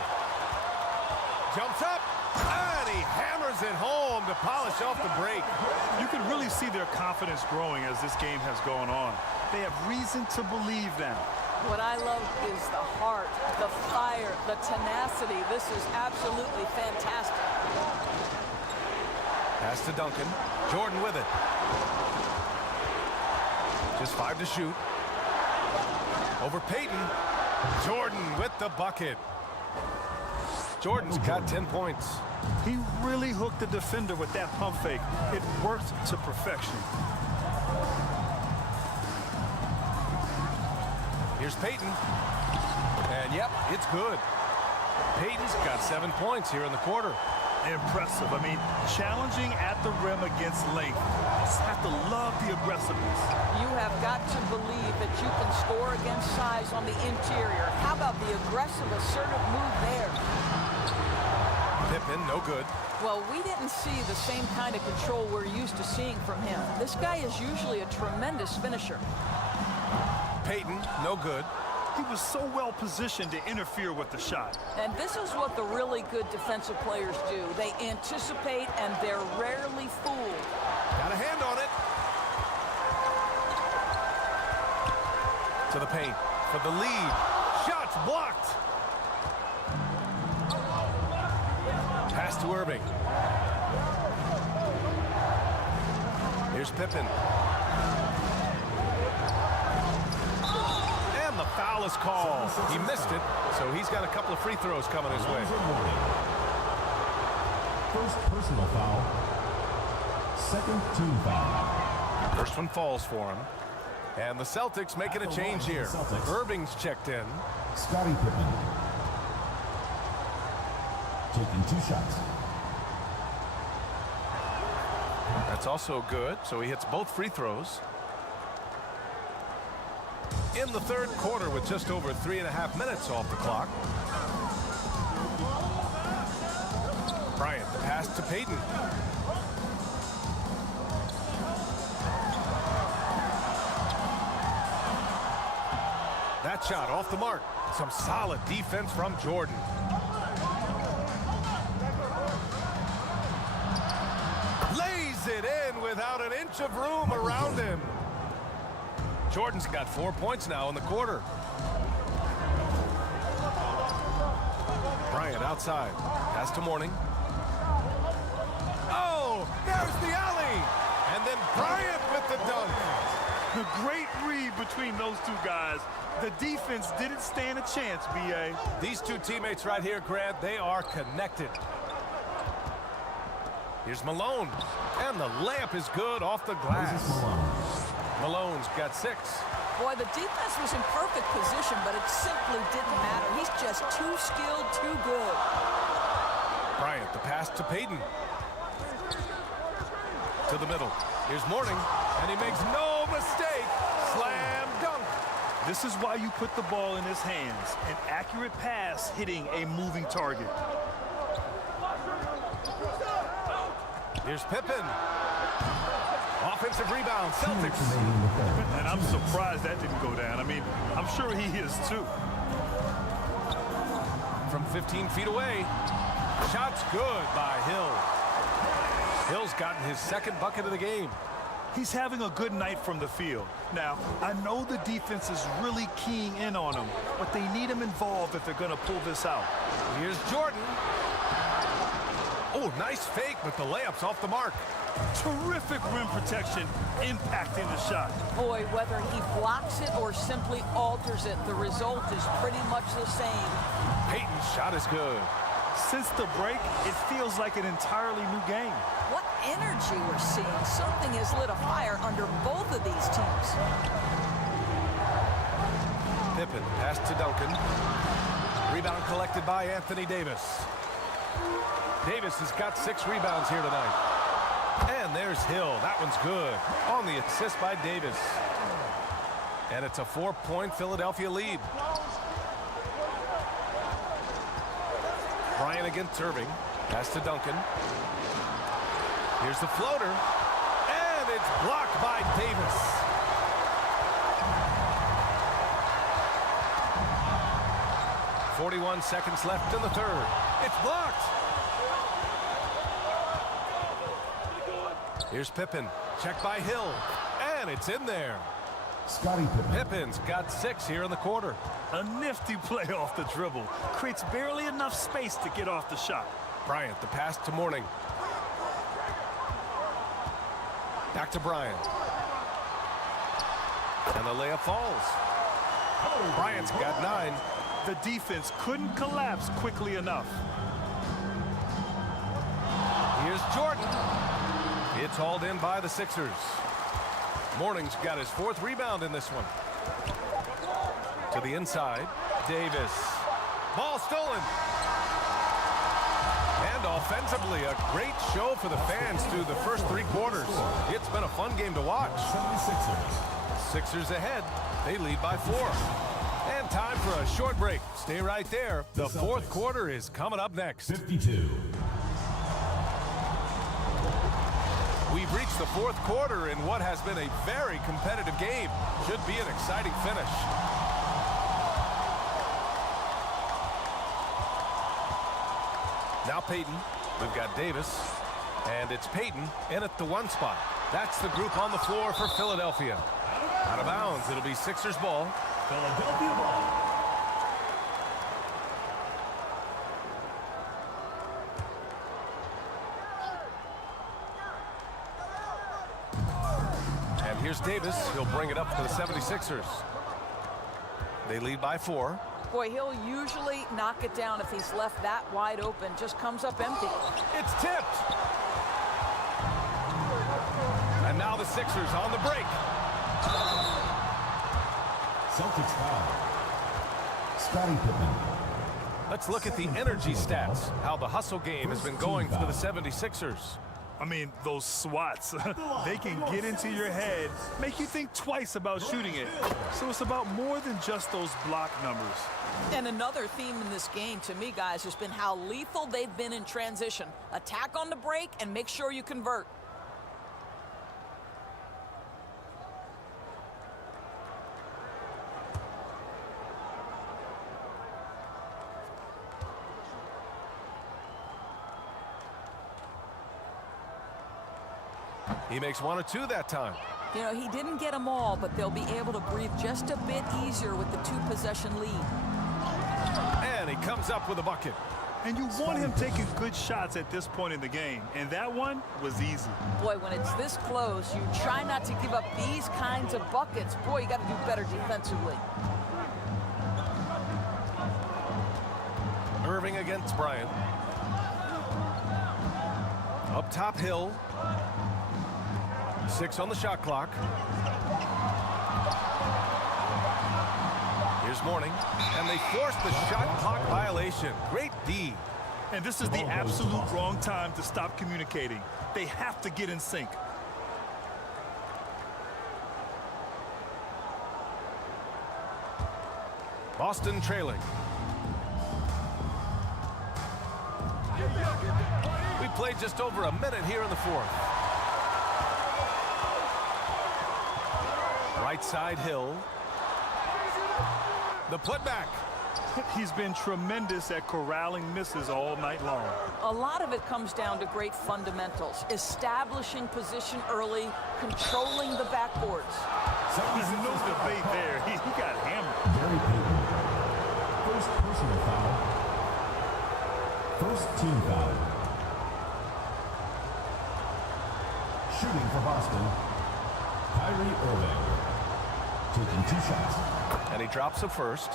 Jumps up, and he hammers it home to polish off the break. You can really see their confidence growing as this game has gone on. They have reason to believe now. What I love is the heart, the fire, the tenacity. This is absolutely fantastic. Pass to Duncan. Jordan with it. Just 5 to shoot. Over Payton. Jordan with the bucket. Jordan's got 10 points. He really hooked the defender with that pump fake. It worked to perfection. Here's Payton. And yep, it's good. Payton's got 7 points here in the quarter. Impressive. I mean, challenging at the rim against length. Just have to love the aggressiveness. You have got to believe that you can score against size on the interior. How about the aggressive, assertive move there? Pippen, no good. Well, we didn't see the same kind of control we're used to seeing from him. This guy is usually a tremendous finisher. Payton, no good. He was so well positioned to interfere with the shot. And this is what the really good defensive players do. They anticipate and they're rarely fooled. Got a hand on it. To the paint for the lead. Shots blocked. Pass to Irving. Here's Pippen. And the foul is called. He missed it, so he's got a couple of free throws coming his way. First personal foul. Second team foul. First one falls for him. And the Celtics making a change here. Irving's checked in. Scottie Pippen. Taking 2 shots. That's also good, so he hits both free throws. In the third quarter with just over 3.5 minutes off the clock. Bryant, the pass to Payton. That shot off the mark. Some solid defense from Jordan. Lays it in without an inch of room around him. Jordan's got 4 points now in the quarter. Bryant outside. Pass to Mourning. Oh, there's the alley. And then Bryant with the dunk. The great read between those two guys. The defense didn't stand a chance, B.A. These two teammates right here, Grant, they are connected. Here's Malone. And the layup is good off the glass. Malone's got 6. Boy, the defense was in perfect position, but it simply didn't matter. He's just too skilled, too good. Bryant, the pass to Payton. To the middle. Here's Mourning, and he makes no mistake. Slam dunk. This is why you put the ball in his hands. An accurate pass hitting a moving target. Here's Pippen. Offensive rebound, Celtics. And I'm surprised that didn't go down. I mean, I'm sure he is too. From 15 feet away. Shot's good by Hill. Hill's gotten his second bucket of the game. He's having a good night from the field. Now, I know the defense is really keying in on him, but they need him involved if they're going to pull this out. Here's Jordan. Oh, nice fake, but the layup's off the mark. Terrific rim protection impacting the shot. Boy, whether he blocks it or simply alters it, the result is pretty much the same. Payton's shot is good. Since the break, it feels like an entirely new game. What energy we're seeing. Something has lit a fire under both of these teams. Pippen, pass to Duncan. Rebound collected by Anthony Davis. Davis has got 6 rebounds here tonight. And there's Hill. That one's good. On the assist by Davis. And it's a 4-point Philadelphia lead. Bryant against Irving. Pass to Duncan. Here's the floater. And it's blocked by Davis. .41 seconds left in the third. It's blocked. Here's Pippen. Check by Hill. And it's in there. Scottie Pippen. Pippen's got 6 here in the quarter. A nifty play off the dribble. Creates barely enough space to get off the shot. Bryant, the pass to Mourning. Back to Bryant. And the layup falls. Bryant's got 9. The defense couldn't collapse quickly enough. Here's Jordan. It's hauled in by the Sixers. Mourning's got his 4th rebound in this one. To the inside, Davis. Ball stolen. And offensively, a great show for the fans through the first 3 quarters. It's been a fun game to watch. 76ers. Sixers ahead. They lead by 4. And time for a short break. Stay right there. The 4th quarter is coming up next. 52. We've reached the 4th quarter in what has been a very competitive game. Should be an exciting finish. Now Payton. We've got Davis. And it's Payton in at the 1 spot. That's the group on the floor for Philadelphia. Out of bounds. It'll be Sixers ball. Philadelphia ball. And here's Davis. He'll bring it up for the 76ers. They lead by 4. Boy, he'll usually knock it down if he's left that wide open. Just comes up empty. It's tipped. And now the Sixers on the break. Celtics foul. Scottie Pippen. Let's look at the energy stats. How the hustle game has been going for the 76ers. I mean, those swats, they can get into your head, make you think twice about shooting it. So it's about more than just those block numbers. And another theme in this game, to me, guys, has been how lethal they've been in transition. Attack on the break and make sure you convert. He makes 1 or 2 that time. You know, he didn't get them all, but they'll be able to breathe just a bit easier with the 2-possession lead. And he comes up with a bucket. And you want him taking good shots at this point in the game. And that one was easy. Boy, when it's this close, you try not to give up these kinds of buckets. Boy, you got to do better defensively. Irving against Bryant. Up top, Hill. 6 on the shot clock. Here's Mourning. And they force the shot clock violation. Great D. And this is the absolute wrong time to stop communicating. They have to get in sync. Boston trailing. We played just over a minute here in the 4th. Right side, Hill. The putback. He's been tremendous at corralling misses all night long. A lot of it comes down to great fundamentals. Establishing position early, controlling the backboards. There's no debate there. He got hammered. Gary Payton. First personal foul. First team foul. Shooting for Boston, KYRIE Irving. Taking 2 shots. And he drops the first.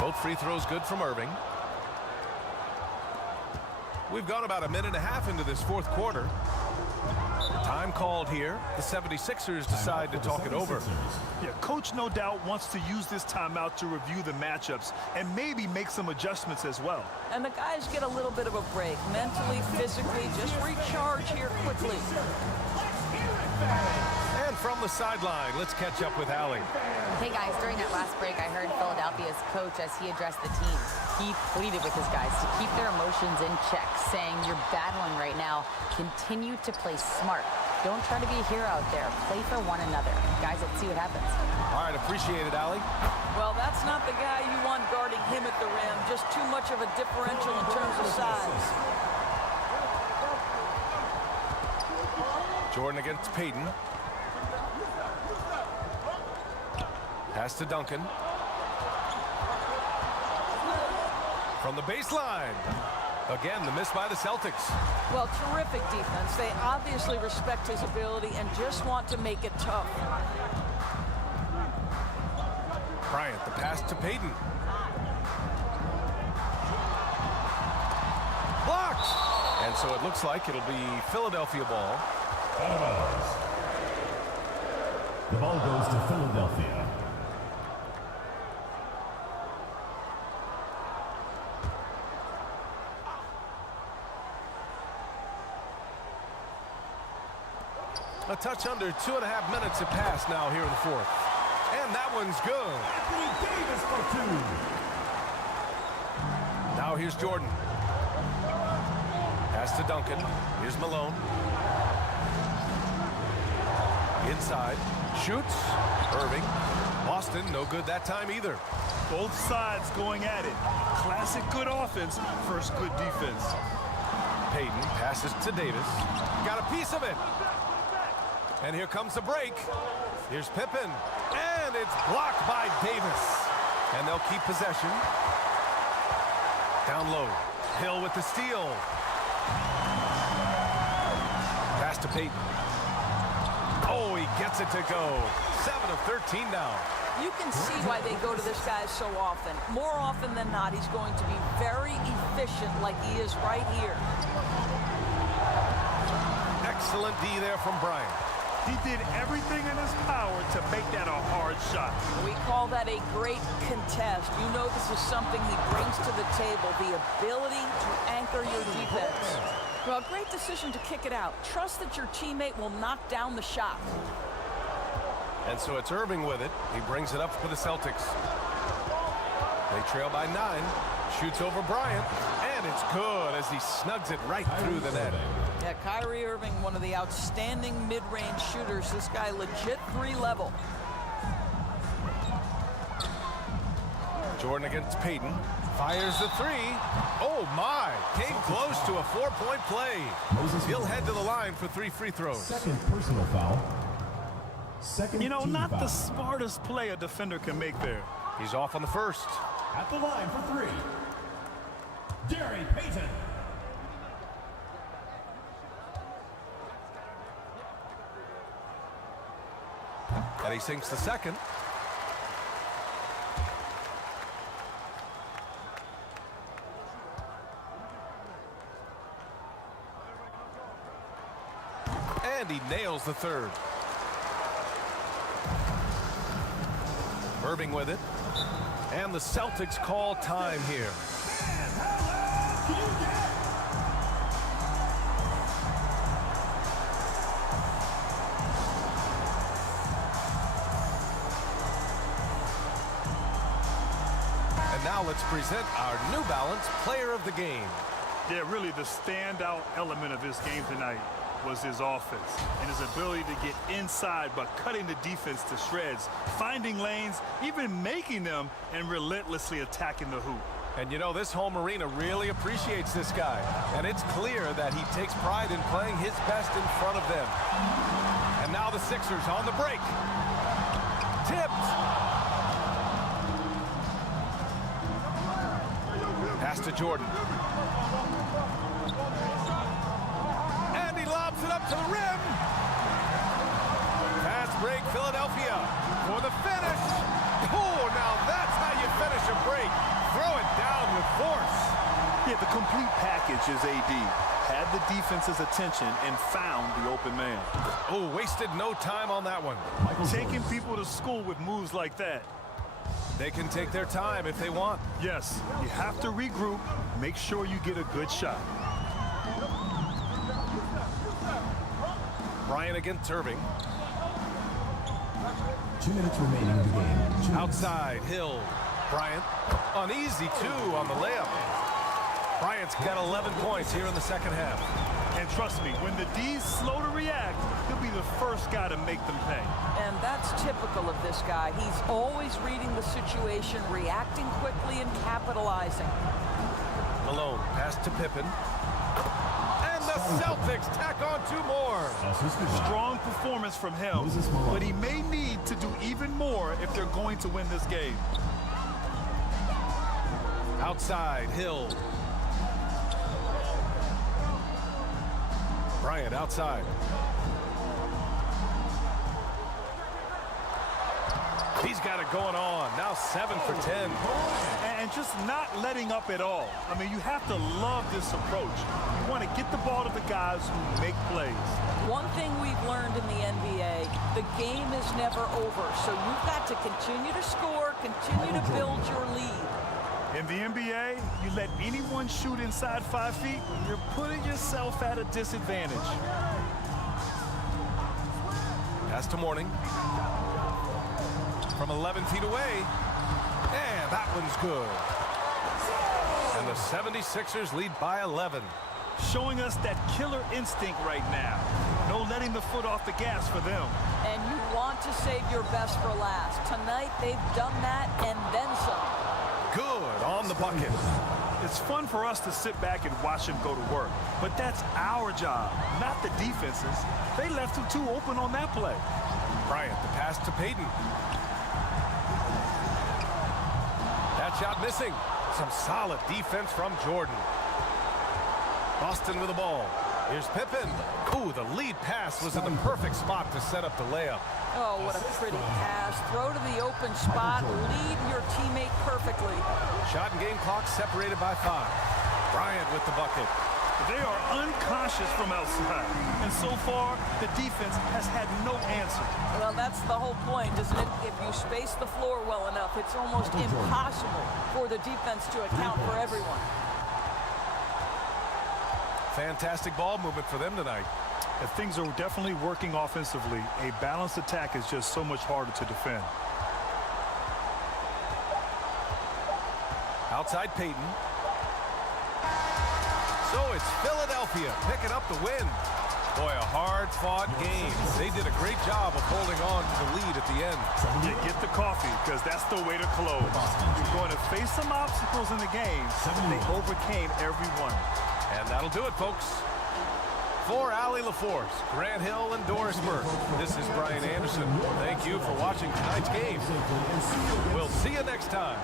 Both free throws good from Irving. We've gone about a minute and a half into this 4th quarter. Time called here. The 76ers decide to talk it over. Yeah, coach no doubt wants to use this timeout to review the matchups and maybe make some adjustments as well. And the guys get a little bit of a break. Mentally, physically, just recharge here quickly. And from the sideline, let's catch up with Allie. Hey guys, during that last break, I heard Philadelphia's coach as he addressed the team. he pleaded with his guys to keep their emotions in check, saying, you're battling right now. Continue to play smart. Don't try to be a hero out there. Play for one another. Guys, let's see what happens. All right, appreciate it, Allie. Well, that's not the guy you want guarding him at the rim. Just too much of a differential in terms of size. Jordan against Payton. Pass to Duncan. From the baseline. Again, the miss by the Celtics. Well, terrific defense. They obviously respect his ability and just want to make it tough. Bryant, the pass to Payton. Blocked! And so it looks like it'll be Philadelphia ball. The ball goes to Philadelphia. A touch under 2.5 minutes have passed now here in the fourth. And that one's good. Anthony Davis for 2. Now here's Jordan. Pass to Duncan. Here's Malone. Inside. Shoots. Irving. Boston, no good that time either. Both sides going at it. Classic good offense, first good defense. Payton passes to Davis. Got a piece of it. And here comes the break. Here's Pippen. And it's blocked by Davis. And they'll keep possession. Down low. Hill with the steal. Pass to Payton. Oh, he gets it to go. 7 of 13 now. You can see why they go to this guy so often. More often than not, he's going to be very efficient like he is right here. Excellent D there from Bryant. He did everything in his power to make that a hard shot. We call that a great contest. You know this is something he brings to the table, the ability to anchor your defense. Well, great decision to kick it out. Trust that your teammate will knock down the shot. And so it's Irving with it. He brings it up for the Celtics. They trail by 9. Shoots over Bryant. And it's good as he snugs it right through the net. Yeah, Kyrie Irving, one of the outstanding mid-range shooters. This guy legit 3-level. Jordan against Payton. Fires the 3. Oh, my. Came close to a 4-point play. He'll head to the line for 3 free throws. Second personal foul. Second You know, team not foul. the smartest play a defender can make there. He's off on the first. At the line for 3. Gary Payton. And he sinks the second. And he nails the third. Irving with it. And the Celtics call time here. And now let's present our New Balance Player of the Game. Yeah, really the standout element of his game tonight was his offense and his ability to get inside but cutting the defense to shreds, finding lanes, even making them, and relentlessly attacking the hoop. And you know, this home arena really appreciates this guy. And it's clear that he takes pride in playing his best in front of them. And now the Sixers on the break. Tipped. Pass to Jordan. And he lobs it up to the rim. Fast break, Philadelphia for the finish. Oh, now that's how you finish a break. Throw it down with force. Yeah, the complete package is AD. Had the defense's attention and found the open man. Oh, wasted no time on that one. Taking people to school with moves like that. They can take their time if they want. Yes, you have to regroup. Make sure you get a good shot. Bryant against Irving. 2 minutes remaining in the game. Outside, Hill. Bryant, an easy 2 on the layup. Bryant's got 11 points here in the second half. And trust me, when the D's slow to react, he'll be the first guy to make them pay. And that's typical of this guy. He's always reading the situation, reacting quickly and capitalizing. Malone, pass to Pippen. And the Celtics tack on 2 more. Strong performance from him, but he may need to do even more if they're going to win this game. Outside, Hill. Bryant outside. He's got it going on. Now 7 for 10. And just not letting up at all. I mean, you have to love this approach. You want to get the ball to the guys who make plays. One thing we've learned in the NBA, the game is never over. So you've got to continue to score, continue to build your lead. In the NBA, you let anyone shoot inside 5 feet, you're putting yourself at a disadvantage. Pass to Mourning. From 11 feet away. And that one's good. And the 76ers lead by 11. Showing us that killer instinct right now. No letting the foot off the gas for them. And you want to save your best for last. Tonight, they've done that and then some. Good on the bucket. It's fun for us to sit back and watch him go to work. But that's our job, not the defense's. They left him too open on that play. Bryant, the pass to Payton. That shot missing. Some solid defense from Jordan. Boston with the ball. Here's Pippen. Ooh, the lead pass was in the perfect spot to set up the layup. Oh, what a pretty pass. Throw to the open spot. Lead your teammate perfectly. Shot and game clock separated by 5. Bryant with the bucket. They are unconscious from outside. And so far, the defense has had no answer. Well, that's the whole point, isn't it? If you space the floor well enough, it's almost impossible for the defense to account for everyone. Fantastic ball movement for them tonight. And things are definitely working offensively. A balanced attack is just so much harder to defend. Outside Payton. So it's Philadelphia picking up the win. Boy, a hard-fought game. They did a great job of holding on to the lead at the end. You get the coffee, because that's the way to close. You're going to face some obstacles in the game. They overcame every one. And that'll do it, folks. For Allie LaForce, Grant Hill, and Doris Burke, this is Brian Anderson. Thank you for watching tonight's game. We'll see you next time.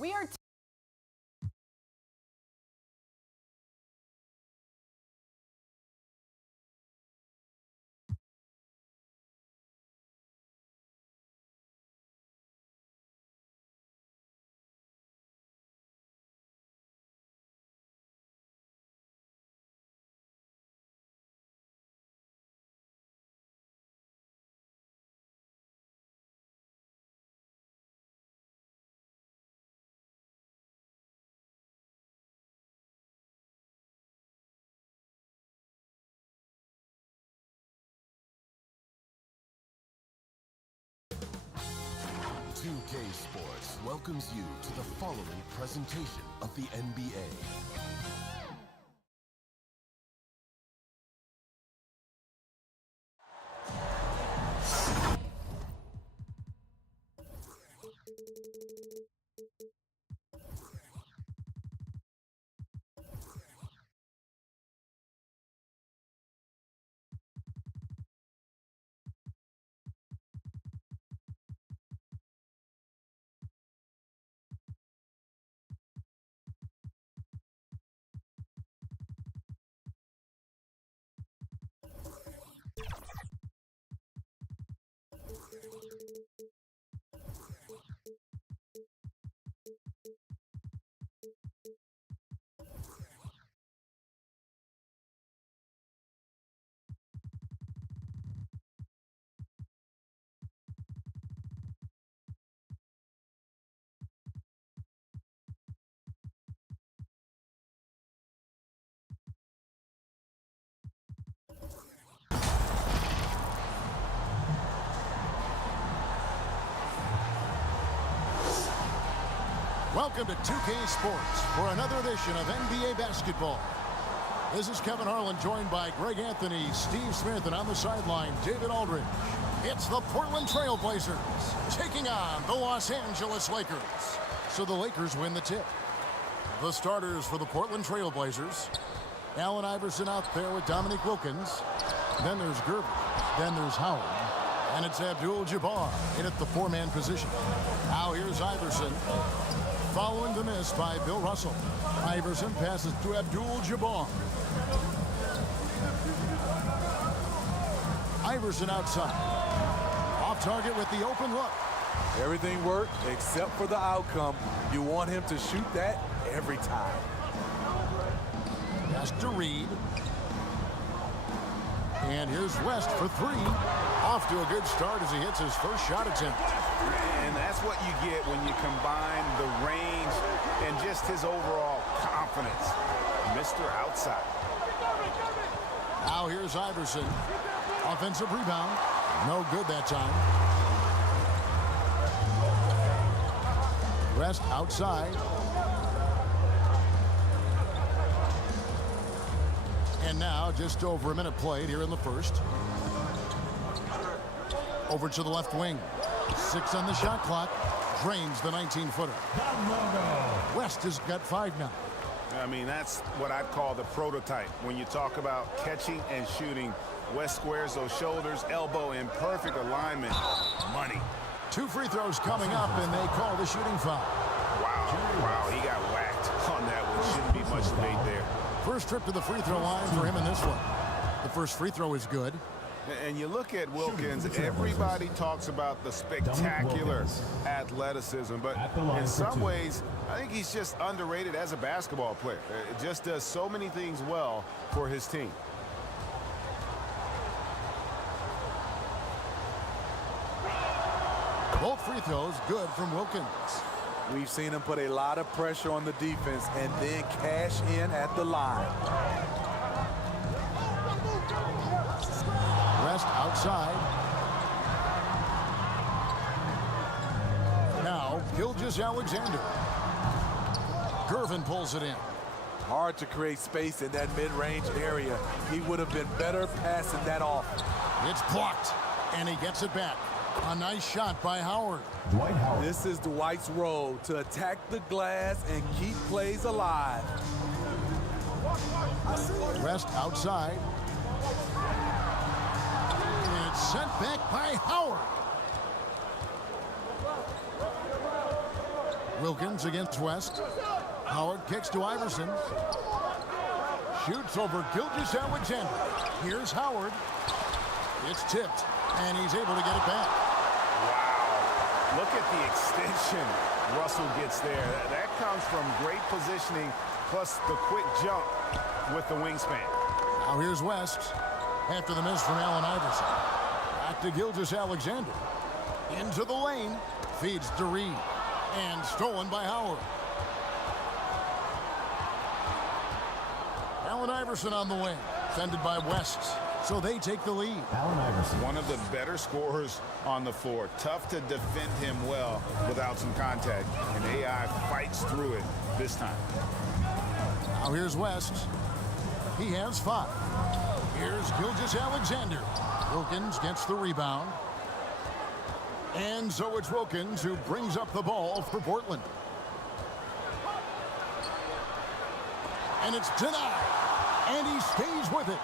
We are welcomes you to the following presentation of the NBA. Welcome to 2K Sports for another edition of NBA basketball. This is Kevin Harlan, joined by Greg Anthony, Steve Smith, and on the sideline, David Aldridge. It's the Portland Trail Blazers taking on the Los Angeles Lakers. So the Lakers win the tip. The starters for the Portland Trail Blazers: Allen Iverson out there with Dominique Wilkins. Then there's Gerber. Then there's Howard. And it's Abdul-Jabbar in at the four-man position. Now here's Iverson, following the miss by Bill Russell. Iverson passes to Abdul-Jabbar. Iverson outside. Off target with the open look. Everything worked except for the outcome. You want him to shoot that every time. Pass to Reed. And here's West for three. Off to a good start as he hits his first shot attempt. And that's what you get when you combine the range and just his overall confidence. Mr. Outside. Now here's Iverson. Offensive rebound. No good that time. Rest outside. And now just over a minute played here in the first. Over to the left wing. 6 on the shot clock. Drains the 19-footer. West has got 5 now. I mean, that's what I'd call the prototype. When you talk about catching and shooting, West squares those shoulders, elbow in perfect alignment. Money. 2 free throws coming up, and they call the shooting foul. Wow, he got whacked on that one. Shouldn't be much debate there. First trip to the free throw line for him in this one. The first free throw is good. And you look at Wilkins, everybody talks about the spectacular athleticism, but in some ways, I think he's just underrated as a basketball player. It just does so many things well for his team. Both free throws good from Wilkins. We've seen him put a lot of pressure on the defense and then cash in at the line. Rest outside. Now, Gilgeous-Alexander. Gervin pulls it in. Hard to create space in that mid-range area. He would have been better passing that off. It's blocked, and he gets it back. A nice shot by Howard. Dwight Howard. This is Dwight's role, to attack the glass and keep plays alive. Rest outside. And it's sent back by Howard. Wilkins against West. Howard kicks to Iverson. Shoots over Gilgeous-Alexander. Here's Howard. It's tipped, and he's able to get it back. Wow. Look at the extension Russell gets there. That comes from great positioning, plus the quick jump with the wingspan. Now here's West. After the miss from Allen Iverson. Back to Gilgeous-Alexander. Into the lane. Feeds to Reed. And stolen by Howard. Allen Iverson on the wing. Defended by West. So they take the lead. One of the better scorers on the floor. Tough to defend him well without some contact. And AI fights through it this time. Now here's West. He has 5. Here's Gilgeous-Alexander. Wilkins gets the rebound. And so it's Wilkins who brings up the ball for Portland. And it's denied. And he stays with it.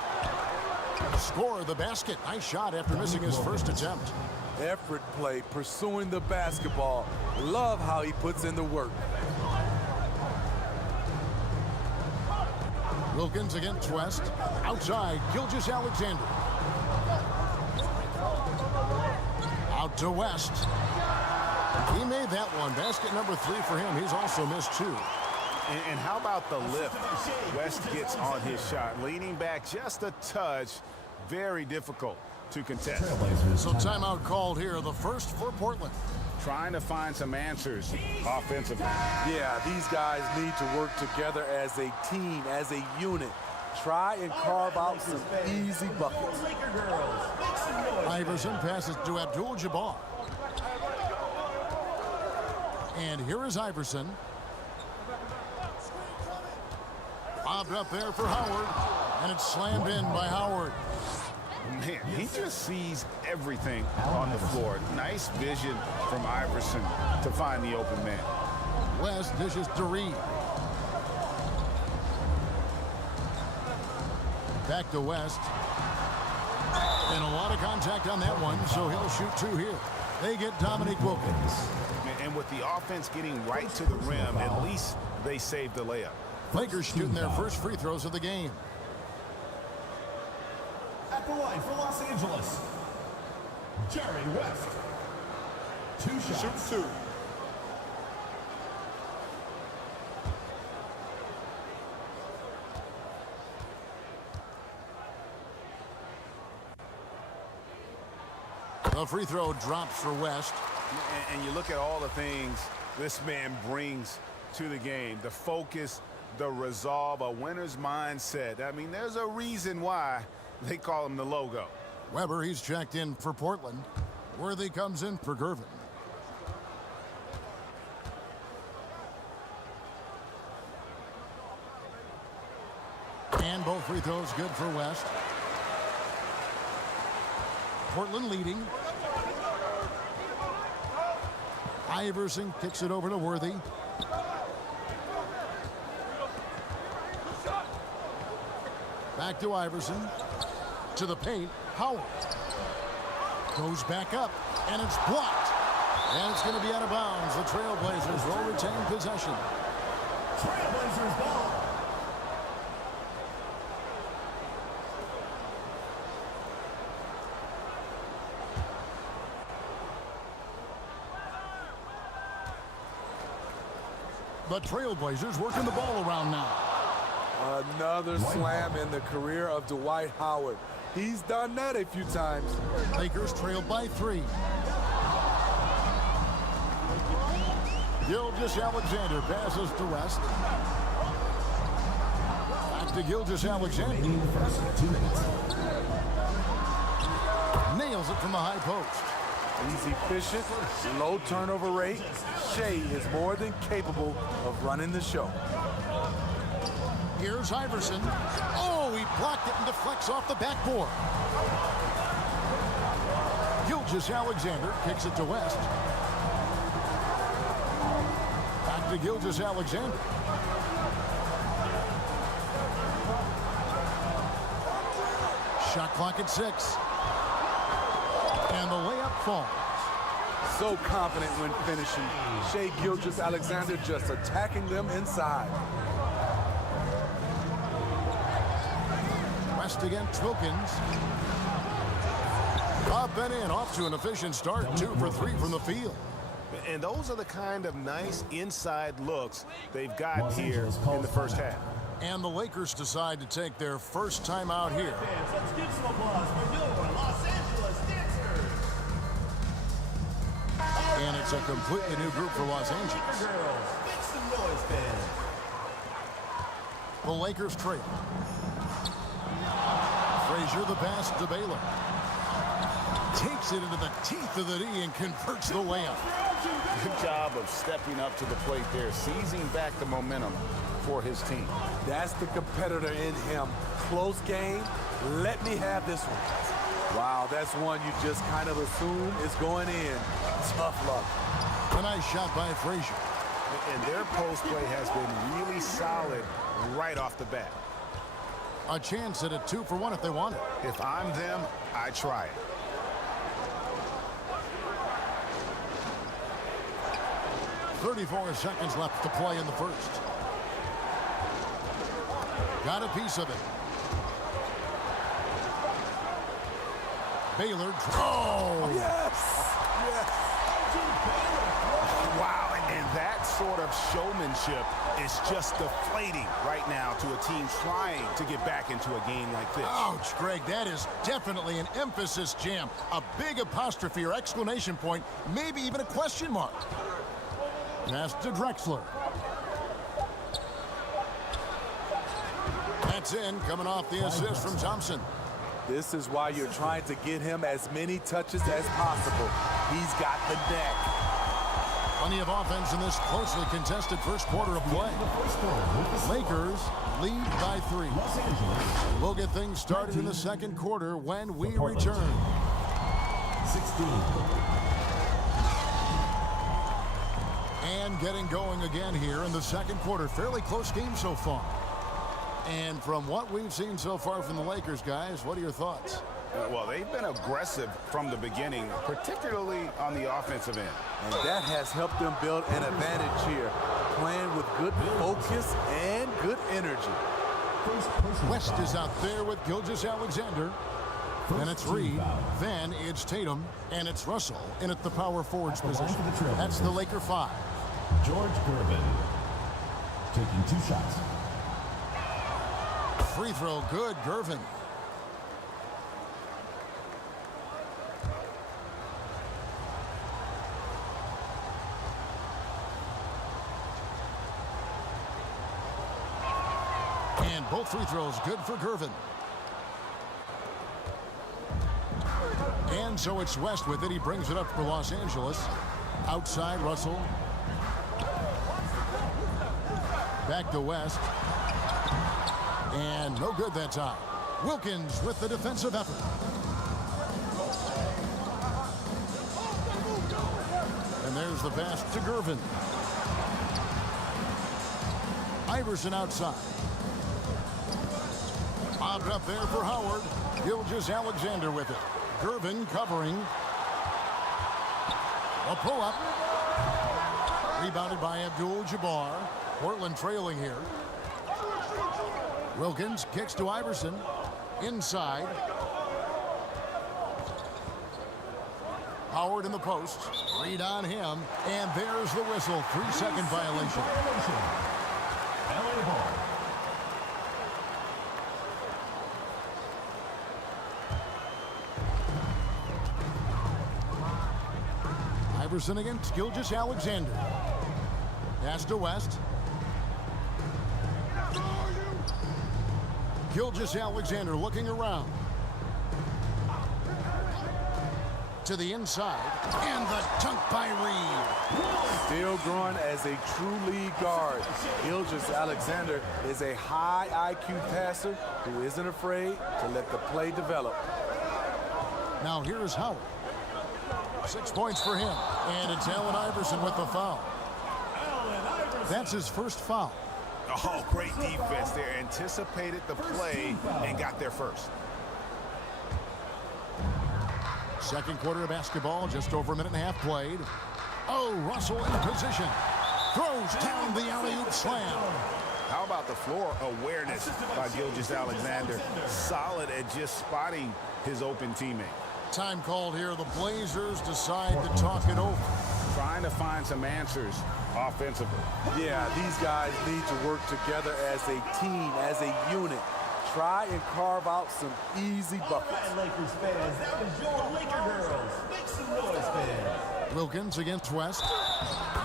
Score the basket. Nice shot after missing his first attempt. Effort play, pursuing the basketball. Love how he puts in the work. Wilkins against West. Outside, Gilgeous-Alexander. Out to West. He made that one. Basket number 3 for him. He's also missed 2. And how about the lift? West gets on his shot. Leaning back just a touch. Very difficult to contest. So timeout called here. The first for Portland. Trying to find some answers offensively. Yeah, these guys need to work together as a team, as a unit. Try and carve out some easy buckets. Iverson passes to Abdul-Jabbar. And here is Iverson. Bobbed up there for Howard. And it's slammed in by Howard. Man, he just sees everything on the floor. Nice vision from Iverson to find the open man. West dishes to Reed. Back to West. And a lot of contact on that one, so he'll shoot 2 here. They get Dominique Wilkins. And with the offense getting right to the rim, at least they saved the layup. Lakers shooting their first free throws of the game. At the line for Los Angeles, Jerry West. 2 shots. Shoots 2. The free throw drops for West. And you look at all the things this man brings to the game. The focus, the resolve, a winner's mindset. I mean, there's a reason why they call him the logo. Weber, he's checked in for Portland. Worthy comes in for Gervin. And both free throws good for West. Portland leading. Iverson kicks it over to Worthy. Back to Iverson. To the paint. Howard. Goes back up. And it's blocked. And it's going to be out of bounds. The Trailblazers will retain possession. Trailblazers ball. The Trailblazers working the ball around now. Another slam in the career of Dwight Howard. He's done that a few times. Lakers trail by 3. Gilgeous-Alexander passes to West. Back to Gilgeous-Alexander. Nails it from the high post. He's efficient, low turnover rate. Shea is more than capable of running the show. Here's Iverson. Oh, he blocked it and deflects off the backboard. Gilgeous-Alexander kicks it to West. Back to Gilgeous-Alexander. Shot clock at 6. And the layup falls. So confident when finishing. Shea Gilgeous-Alexander just attacking them inside. West against Wilkins. Up and in, off to an efficient start. 2 for 3 from the field. And those are the kind of nice inside looks they've got here in the first half. And the Lakers decide to take their first time out here. Let's give some applause for your Los Angeles dancers. And it's a completely new group for Los Angeles. Girls, make some noise, fans. The Lakers trail. Frazier, the pass to Baylor. Takes it into the teeth of the D and converts the layup. Good job of stepping up to the plate there, seizing back the momentum for his team. That's the competitor in him. Close game. Let me have this one. Wow, that's one you just kind of assume is going in. Tough luck. A nice shot by Frazier. And their post play has been really solid right off the bat. A chance at a 2-for-1 if they want it. If I'm them, I try it. .34 seconds left to play in the first. Got a piece of it. Baylor. Oh! Yes! Yes! Wow, and that sort of showmanship is just deflating right now to a team trying to get back into a game like this. Ouch, Greg, that is definitely an emphasis jam. A big apostrophe or exclamation point, maybe even a question mark. Pass to Drexler. That's in, coming off the assist from Thompson. This is why you're trying to get him as many touches as possible. He's got the neck. Plenty of offense in this closely contested first quarter of play. Lakers lead by 3. We'll get things started in the second quarter when we return. 16. And getting going again here in the second quarter. Fairly close game so far. And from what we've seen so far from the Lakers, guys, what are your thoughts? Well, they've been aggressive from the beginning, particularly on the offensive end. And that has helped them build an advantage here, playing with good focus and good energy. West is out there with Gilgeous-Alexander. Then it's Reed, then it's Tatum, and it's Russell in at the power forwards position. That's the Laker 5. George Gervin taking 2 shots. Free throw, good, Gervin. And both free throws good for Gervin. And so it's West with it. He brings it up for Los Angeles. Outside, Russell. Back to West. And no good that time. Wilkins with the defensive effort. And there's the pass to Gervin. Iverson outside. Bobbed up there for Howard. Gilgeous-Alexander with it. Gervin covering. A pull-up. Rebounded by Abdul-Jabbar. Portland trailing here. Wilkins kicks to Iverson. Inside. Howard in the post. Read on him. And there's the whistle. 3-second violation. LA ball. Iverson against Gilgeous-Alexander. Pass to West. Gilgeous-Alexander looking around. To the inside. And the dunk by Reed. Still growing as a true lead guard. Gilgeous-Alexander is a high IQ passer who isn't afraid to let the play develop. Now here's Howard. 6 points for him. And it's Allen Iverson with the foul. That's his first foul. Oh, great defense there. Anticipated the play and got there first. Second quarter of basketball, just over a minute and a half played. Oh, Russell in position. Throws down the alley-oop slam. How about the floor awareness by Gilgeous-Alexander? Solid at just spotting his open teammate. Time called here. The Blazers decide to talk it over. Trying to find some answers offensively. Yeah, these guys need to work together as a team, as a unit. Try and carve out some easy buckets. All right, Lakers fans, that was your Laker girls. Make some noise, fans. Wilkins against West.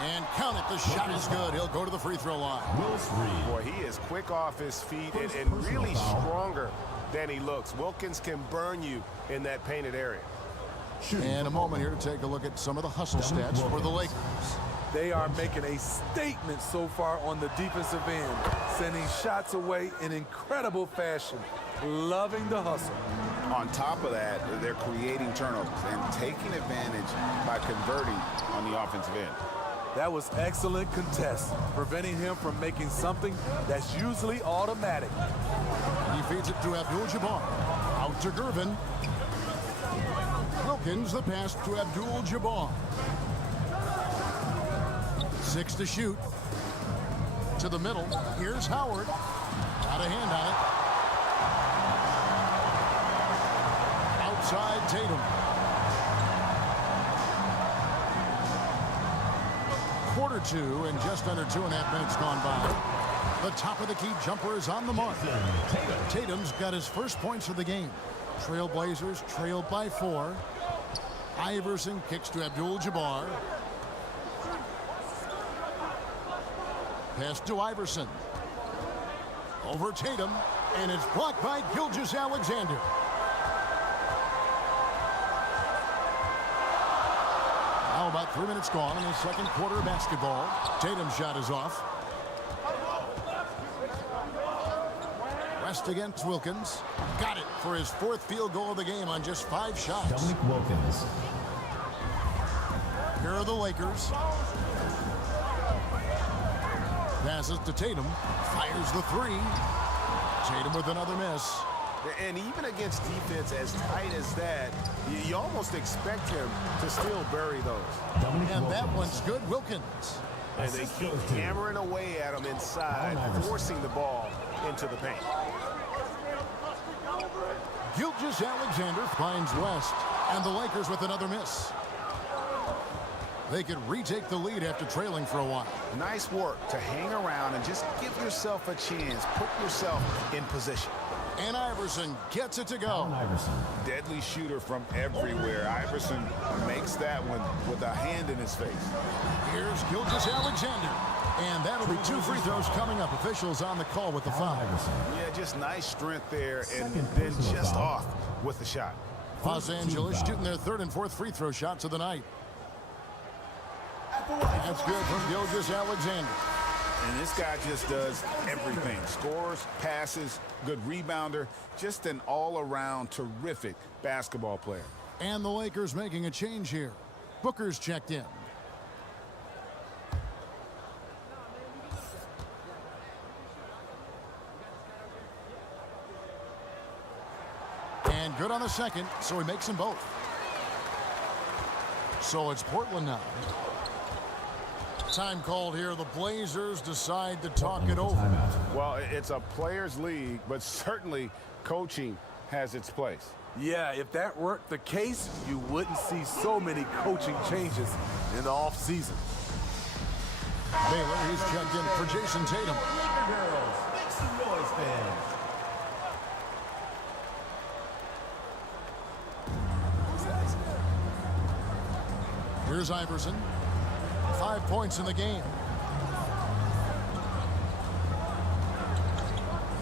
And count it. The shot is good. He'll go to the free throw line. Boy, he is quick off his feet and really stronger than he looks. Wilkins can burn you in that painted area. And a moment here to take a look at some of the hustle stats for the Lakers. They are making a statement so far on the defensive end, sending shots away in incredible fashion. Loving the hustle. On top of that, they're creating turnovers and taking advantage by converting on the offensive end. That was excellent contest, preventing him from making something that's usually automatic. He feeds it to Abdul-Jabbar. Out to Gervin. Wilkins, the pass to Abdul-Jabbar. 6 to shoot. To the middle. Here's Howard. Got a hand on it. Outside Tatum. Quarter 2 and just under 2.5 minutes gone by. The top of the key jumper is on the mark. Tatum's got his first points of the game. Trailblazers trailed by 4. Iverson kicks to Abdul-Jabbar. Pass to Iverson. Over Tatum, and it's blocked by Gilgeous-Alexander. Now about 3 minutes gone in the second quarter of basketball. Tatum's shot is off. West against Wilkins. Got it for his 4th field goal of the game on just 5 shots. Dominic Wilkins. Here are the Lakers. Passes to Tatum. Fires the 3. Tatum with another miss. And even against defense as tight as that, you almost expect him to still bury those. And that one's good. Wilkins. And they keep hammering away at him inside, forcing the ball into the paint. Gilgeous-Alexander finds West, and the Lakers with another miss. They could retake the lead after trailing for a while. Nice work to hang around and just give yourself a chance. Put yourself in position. And Iverson gets it to go. Deadly shooter from everywhere. Iverson makes that one with a hand in his face. Here's Gilgeous-Alexander. And that'll be 2 free throws coming up. Officials on the call with the foul. Yeah, just nice strength there, and then just off with the shot. Los Angeles shooting their 3rd and 4th free throw shots of the night. That's good from Gilgeous-Alexander. And this guy just does everything. Scores, passes, good rebounder. Just an all-around terrific basketball player. And the Lakers making a change here. Booker's checked in. And good on the second, so he makes them both. So it's Portland now. Time called here. The Blazers decide to talk it over. Well, it's a players' league, but certainly coaching has its place. Yeah, if that weren't the case, you wouldn't see so many coaching changes in the offseason. Baylor, he's checked in for Jason Tatum. Girls, make some noise, fans. Here's Iverson. 5 points in the game.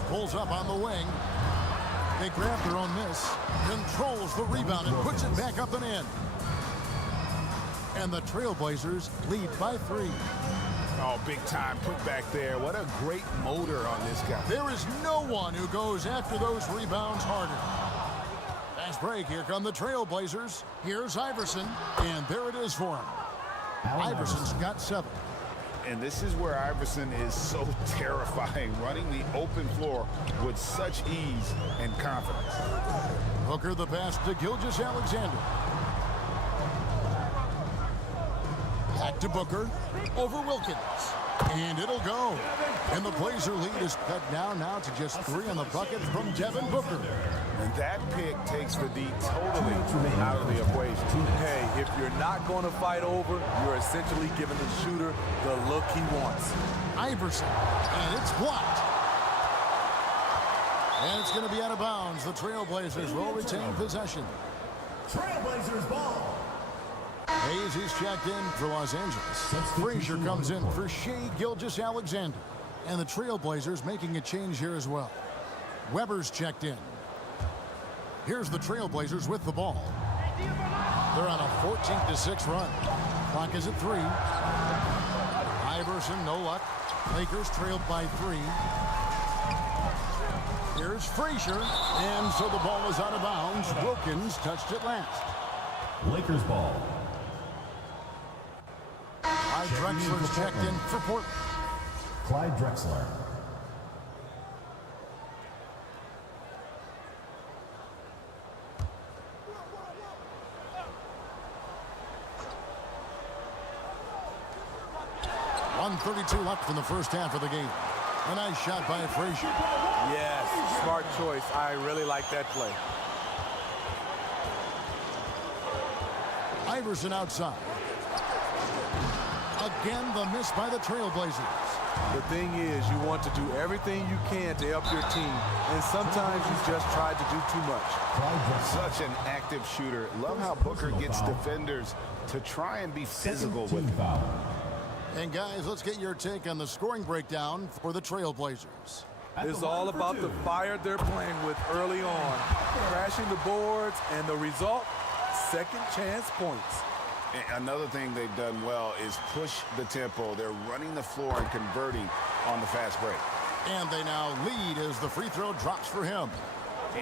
Pulls up on the wing. They grab their own miss. Controls the rebound and puts it back up and in. And the Trailblazers lead by 3. Oh, big time put back there. What a great motor on this guy. There is no one who goes after those rebounds harder. Fast break. Here come the Trailblazers. Here's Iverson. And there it is for him. Iverson's got 7. And this is where Iverson is so terrifying, running the open floor with such ease and confidence. Booker the pass to Gilgeous-Alexander. Back to Booker. Over Wilkins. And it'll go. And the Blazer lead is cut down now to just 3 on the bucket from Devin Booker. And that pick takes the D totally out of the equation. Hey, if you're not going to fight over, you're essentially giving the shooter the look he wants. Iverson, and it's blocked. And it's going to be out of bounds. The Trailblazers will retain possession. Trailblazers ball. Hayes is checked in for Los Angeles. Frazier comes in for Shai Gilgeous-Alexander. And the Trailblazers making a change here as well. Weber's checked in. Here's the Trailblazers with the ball. They're on a 14-6 run. Clock is at 3. Iverson, no luck. Lakers trailed by 3. Here's Frazier, and so the ball is out of bounds. Wilkins touched it last. Lakers ball. Clyde Drexler's checked in for Portland. Clyde Drexler. .132 left in the first half of the game. A nice shot by Frazier. Yes, smart choice. I really like that play. Iverson outside. Again, the miss by the Trailblazers. The thing is, you want to do everything you can to help your team, and sometimes you just try to do too much. Such an active shooter. Love how Booker gets defenders to try and be physical with him. And guys, let's get your take on the scoring breakdown for the Trailblazers. It's all about the fire they're playing with early on. Crashing the boards, and the result, second chance points. Another thing they've done well is push the tempo. They're running the floor and converting on the fast break. And they now lead as the free throw drops for him.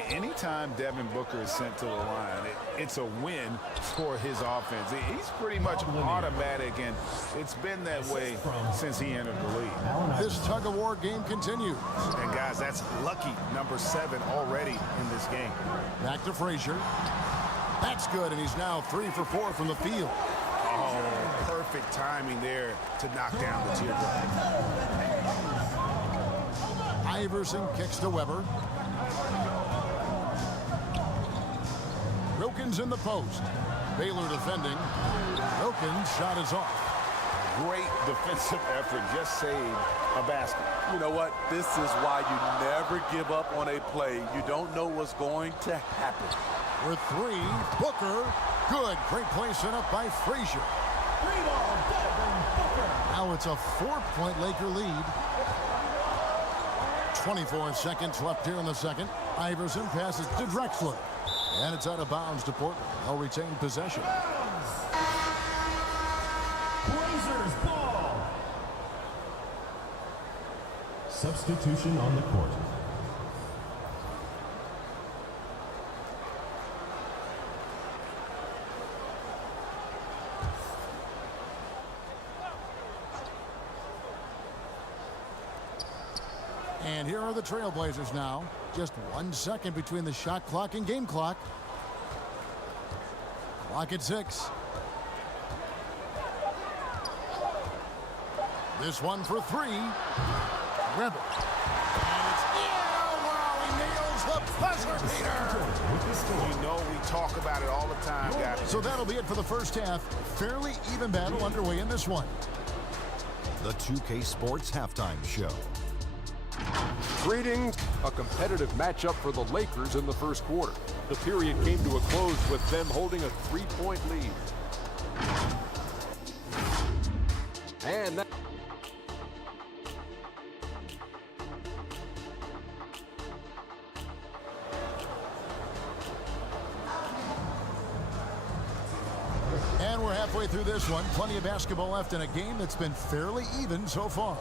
Anytime Devin Booker is sent to the line, it's a win for his offense. He's pretty much automatic, and it's been that way since he entered the league. This tug-of-war game continues. And guys, that's lucky number 7 already in this game. Back to Frazier. That's good, and he's now 3 for 4 from the field. Oh, perfect timing there to knock down the teardrop. Iverson kicks to Weber. Wilkins in the post. Baylor defending. Wilkins' shot is off. Great defensive effort, just saved a basket. You know what? This is why you never give up on a play. You don't know what's going to happen. With 3, Booker. Good. Great play set up by Frazier. Now it's a 4-point Laker lead. 24 seconds left here in the second. Iverson passes to Drexler. And it's out of bounds to Portland. They'll retain possession. Blazers ball. Substitution on the court. And here are the Trailblazers now. Just 1 second between the shot clock and game clock. Clock at 6. This one for 3. Rebel. And it's wow, he nails the buzzer beater. You know we talk about it all the time, guys. So that'll be it for the first half. Fairly even battle underway in this one. The 2K Sports Halftime Show. Greetings. A competitive matchup for the Lakers in the first quarter. The period came to a close with them holding a 3-point lead. And that And we're halfway through this one. Plenty of basketball left in a game that's been fairly even so far.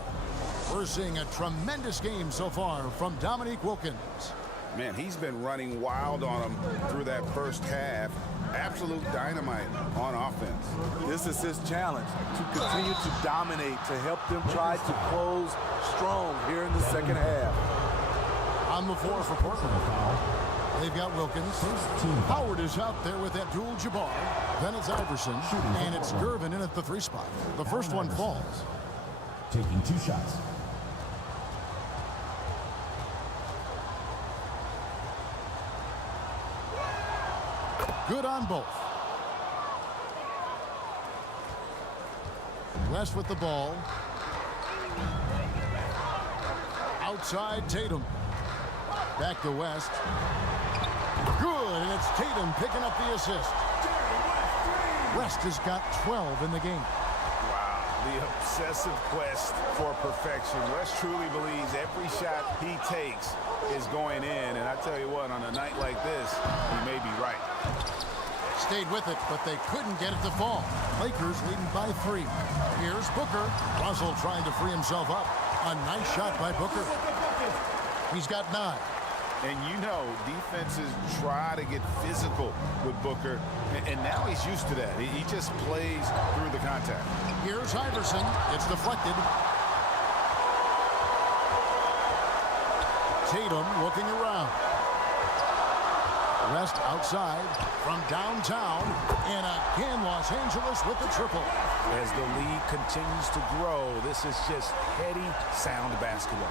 We're seeing a tremendous game so far from Dominique Wilkins. Man, he's been running wild on them through that first half. Absolute dynamite on offense. This is his challenge, to continue to dominate, to help them try to close strong here in the second half. On the floor for Portland. They've got Wilkins. Howard is out there with Abdul-Jabbar. Then it's Iverson. And it's Gervin in at the 3 spot. The first one falls. Taking 2 shots. Good on both. West with the ball. Outside Tatum. Back to West. Good, and it's Tatum picking up the assist. West has got 12 in the game. Wow, the obsessive quest for perfection. West truly believes Every shot he takes is going in, and I tell you what, on a night like this, he may be right. Stayed with it, but they couldn't get it to fall. Lakers leading by 3. Here's Booker. Russell trying to free himself up. A nice shot by Booker. He's got 9. And you know, defenses try to get physical with Booker, and now he's used to that. He just plays through the contact. Here's Iverson. It's deflected. Tatum looking around. West outside from downtown, and again Los Angeles with the triple. As the lead continues to grow, this is just heady, sound basketball.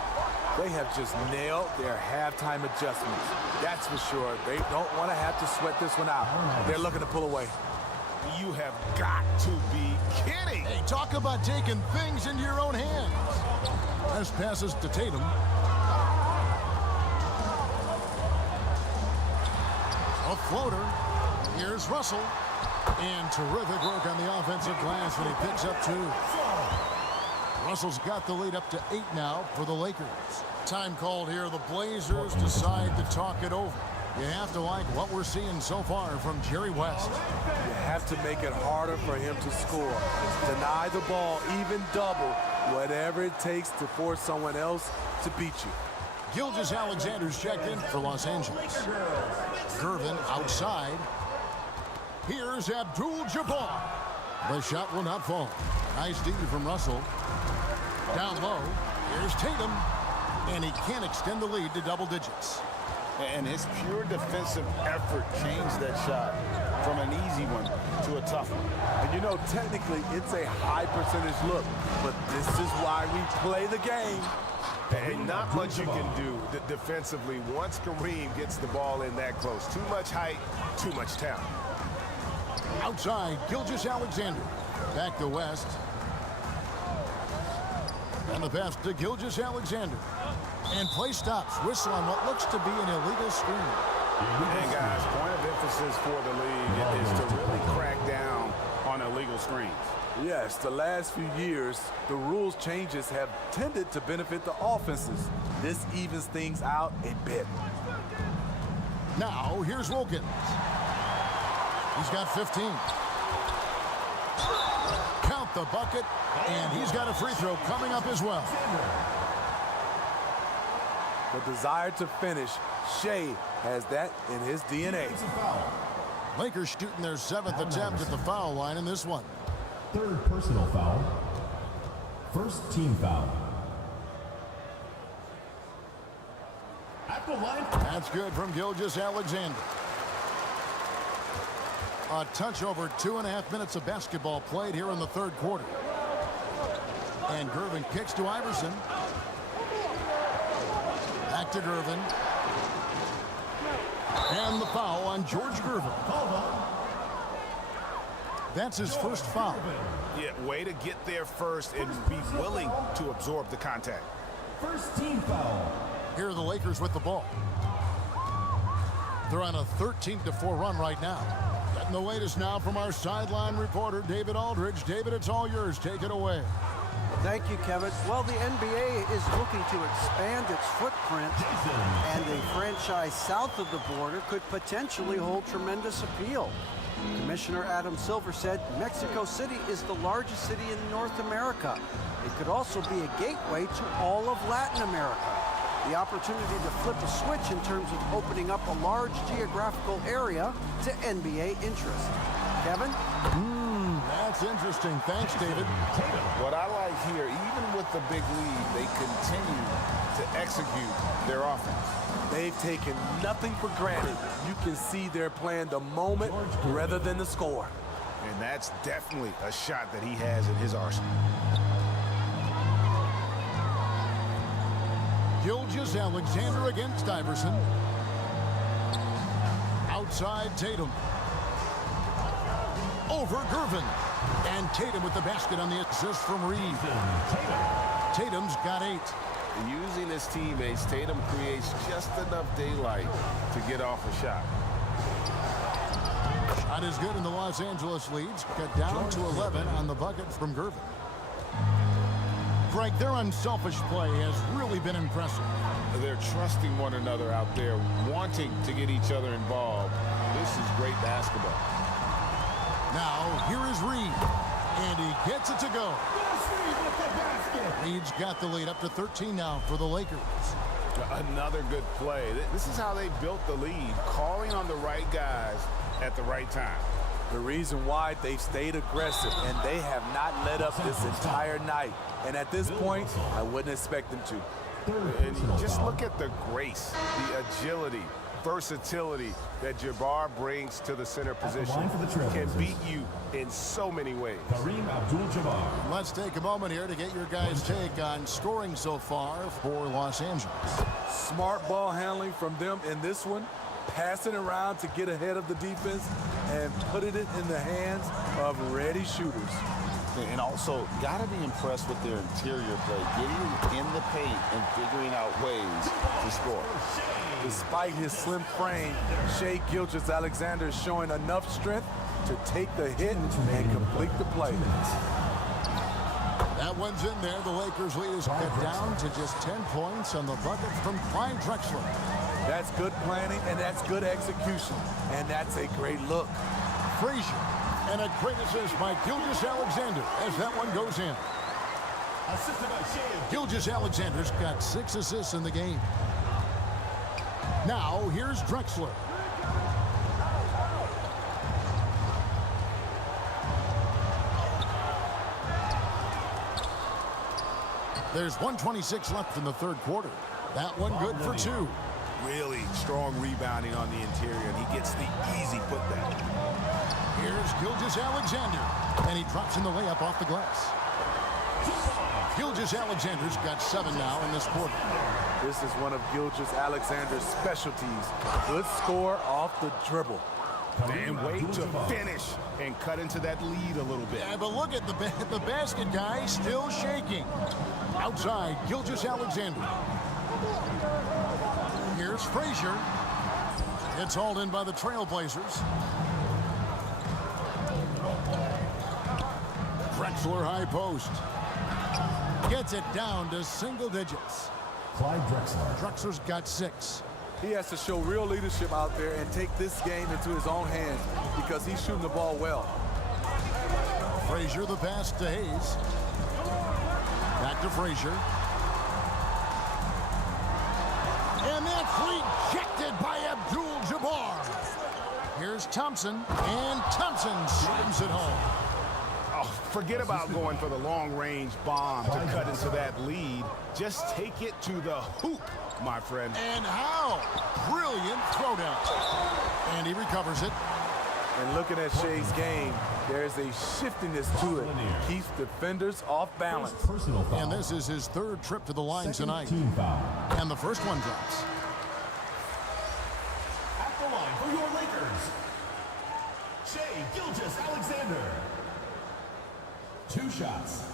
They have just nailed their halftime adjustments. That's for sure. They don't want to have to sweat this one out. They're looking to pull away. You have got to be kidding. Hey, talk about taking things into your own hands. As passes to Tatum. A floater. Here's Russell. And terrific work on the offensive glass when he picks up 2. Russell's got the lead up to 8 now for the Lakers. Time called here. The Blazers decide to talk it over. You have to like what we're seeing so far from Jerry West. You have to make it harder for him to score. Deny the ball, even double, whatever it takes to force someone else to beat you. Gilgeous-Alexander's checked in for Los Angeles. Gervin outside. Here's Abdul-Jabbar. The shot will not fall. Nice D from Russell. Down low, here's Tatum. And he can't extend the lead to double digits. And his pure defensive effort changed that shot from an easy one to a tough one. And you know, technically, it's a high percentage look, but this is why we play the game. And not much you can do defensively once Kareem gets the ball in that close. Too much height, too much talent. Outside, Gilgeous-Alexander. Back to West. And the pass to Gilgeous-Alexander. And play stops. Whistle on what looks to be an illegal screen. And guys, point of emphasis for the league is to really crack down on illegal screens. Yes, the last few years, the rules changes have tended to benefit the offenses. This evens things out a bit. Now, here's Wilkins. He's got 15. Count the bucket, and he's got a free throw coming up as well. The desire to finish, Shea has that in his DNA. Lakers shooting their 7th attempt at the foul line in this one. 3rd personal foul. 1st team foul. At the line. That's good from Gilgeous-Alexander. A touch over 2.5 minutes of basketball played here in the 3rd quarter. And Gervin kicks to Iverson. Back to Gervin. And the foul on George Gervin. That's his first foul. Yeah, way to get there first and be willing to absorb the contact. 1st team foul. Here are the Lakers with the ball. They're on a 13-4 run right now. Getting the latest now from our sideline reporter, David Aldridge. David, it's all yours. Take it away. Thank you, Kevin. Well, the NBA is looking to expand its footprint, and a franchise south of the border could potentially hold tremendous appeal. Commissioner Adam Silver said Mexico City is the largest city in North America. It could also be a gateway to all of Latin America. The opportunity to flip a switch in terms of opening up a large geographical area to NBA interest. Kevin? That's interesting. Thanks, David. What I like here, even with the big lead, they continue to execute their offense. They've taken nothing for granted. You can see they're playing the moment rather than the score. And that's definitely a shot that he has in his arsenal. Gilgeous-Alexander against Iverson. Outside Tatum. Over Gervin. And Tatum with the basket on the assist from Reed. Tatum's got 8. Using his teammates, Tatum creates just enough daylight to get off a shot. Shot is good, and the Los Angeles leads cut down to 11 on the bucket from Gervin. Greg, their unselfish play has really been impressive. They're trusting one another out there, wanting to get each other involved. This is great basketball. Now, here is Reed, and he gets it to go. Reed's got the lead up to 13 now for the Lakers. Another good play. This is how they built the lead, calling on the right guys at the right time. The reason why they've stayed aggressive, and they have not let up this entire night. And at this point, I wouldn't expect them to. And just look at the grace, the agility, versatility that Jabbar brings to the center position. Can beat you in so many ways. Let's take a moment here to get your guys' take on scoring so far for Los Angeles. Smart ball handling from them in this one, passing around to get ahead of the defense and putting it in the hands of ready shooters. And also, got to be impressed with their interior play, getting in the paint and figuring out ways to score. Despite his slim frame, Shai Gilgeous-Alexander is showing enough strength to take the hit and complete the play. That one's in there. The Lakers lead is cut down to just 10 points on the bucket from Clyde Drexler. That's good planning, and that's good execution, and that's a great look. Frazier, and a great assist by Gilgeous-Alexander as that one goes in. Gilgeous-Alexander's got 6 assists in the game. Now, here's Drexler. There's 1:26 left in the third quarter. That one good for 2. Really strong rebounding on the interior, and he gets the easy putback. Here's Gilgeous-Alexander, and he drops in the layup off the glass. Gilgeous-Alexander's got 7 now in this quarter. This is one of Gilgeous-Alexander's specialties. Good score off the dribble. And wait to finish and cut into that lead a little bit. Yeah, but look at the basket guy still shaking. Outside, Gilgeous-Alexander. Here's Frazier. It's hauled in by the Trailblazers. Drexler high post. Gets it down to single digits. Clyde Drexler. Drexler's got 6. He has to show real leadership out there and take this game into his own hands because he's shooting the ball well. Frazier, the pass to Hayes. Back to Frazier. And that's rejected by Abdul-Jabbar. Here's Thompson, and Thompson slams it home. Oh, forget about going for the long-range bomb to cut into that lead. Just take it to the hoop, my friend. And how? Brilliant throwdown. And he recovers it. And looking at Shai's game, there's a shiftiness to it. Keeps defenders off balance. And this is his 3rd trip to the line tonight. And the first one drops. At the line for your Lakers, Shai Gilgeous-Alexander. 2 shots.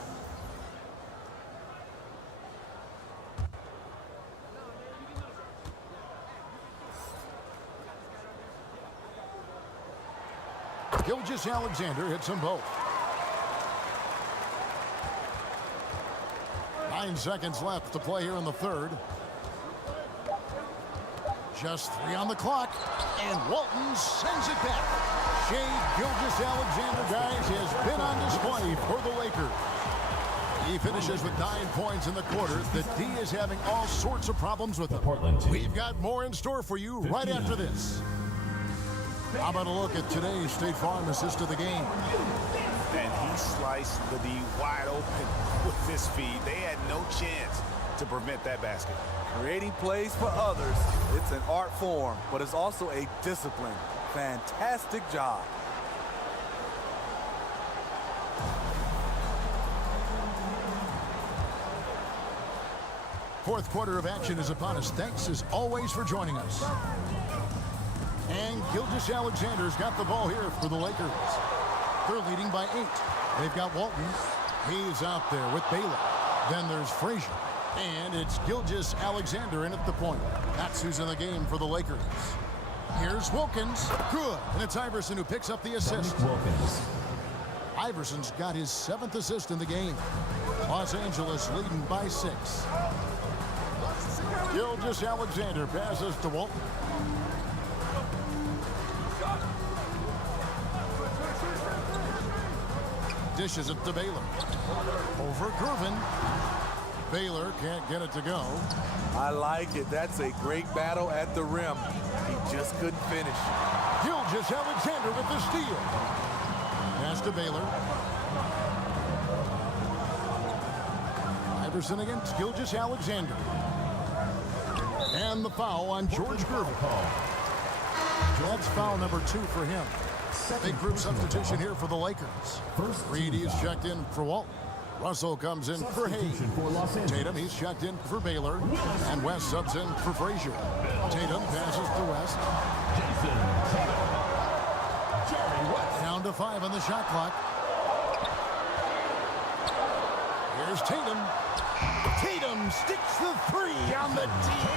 Gilgeous-Alexander hits them both. 9 seconds left to play here in the third. Just 3 on the clock, and Walton sends it back. Shai Gilgeous-Alexander, guys, has been on display for the Lakers. He finishes with 9 points in the quarter. The D is having all sorts of problems with him. We've got more in store for you right after this. How about a look at today's State Farm assist of the game? And he sliced the D wide open with this feed. They had no chance to prevent that basket. Creating plays for others, it's an art form, but it's also a discipline. Fantastic job. Fourth quarter of action is upon us. Thanks as always for joining us. And Gilgeous-Alexander's got the ball here for the Lakers. They're leading by 8. They've got Walton. He's out there with Baylor. Then there's Frazier. And it's Gilgeous-Alexander in at the point. That's who's in the game for the Lakers. Here's Wilkins. Good. And it's Iverson who picks up the assist. Iverson's got his 7th assist in the game. Los Angeles leading by 6. Gilgeous Alexander passes to Walton. Dishes it to Baylor. Over Gervin. Baylor can't get it to go. I like it. That's a great battle at the rim. He just couldn't finish. Gilgeous Alexander with the steal. Pass to Baylor. Iverson against Gilgeous Alexander. And the foul on George Gervin. That's foul number 2 for him. Big group substitution here for the Lakers. Reed is checked in for Walton. Russell comes in for Hayes. Tatum, he's checked in for Baylor. And West subs in for Frazier. Tatum passes to West. Down to 5 on the shot clock. Here's Tatum. Tatum sticks the 3 on the tee.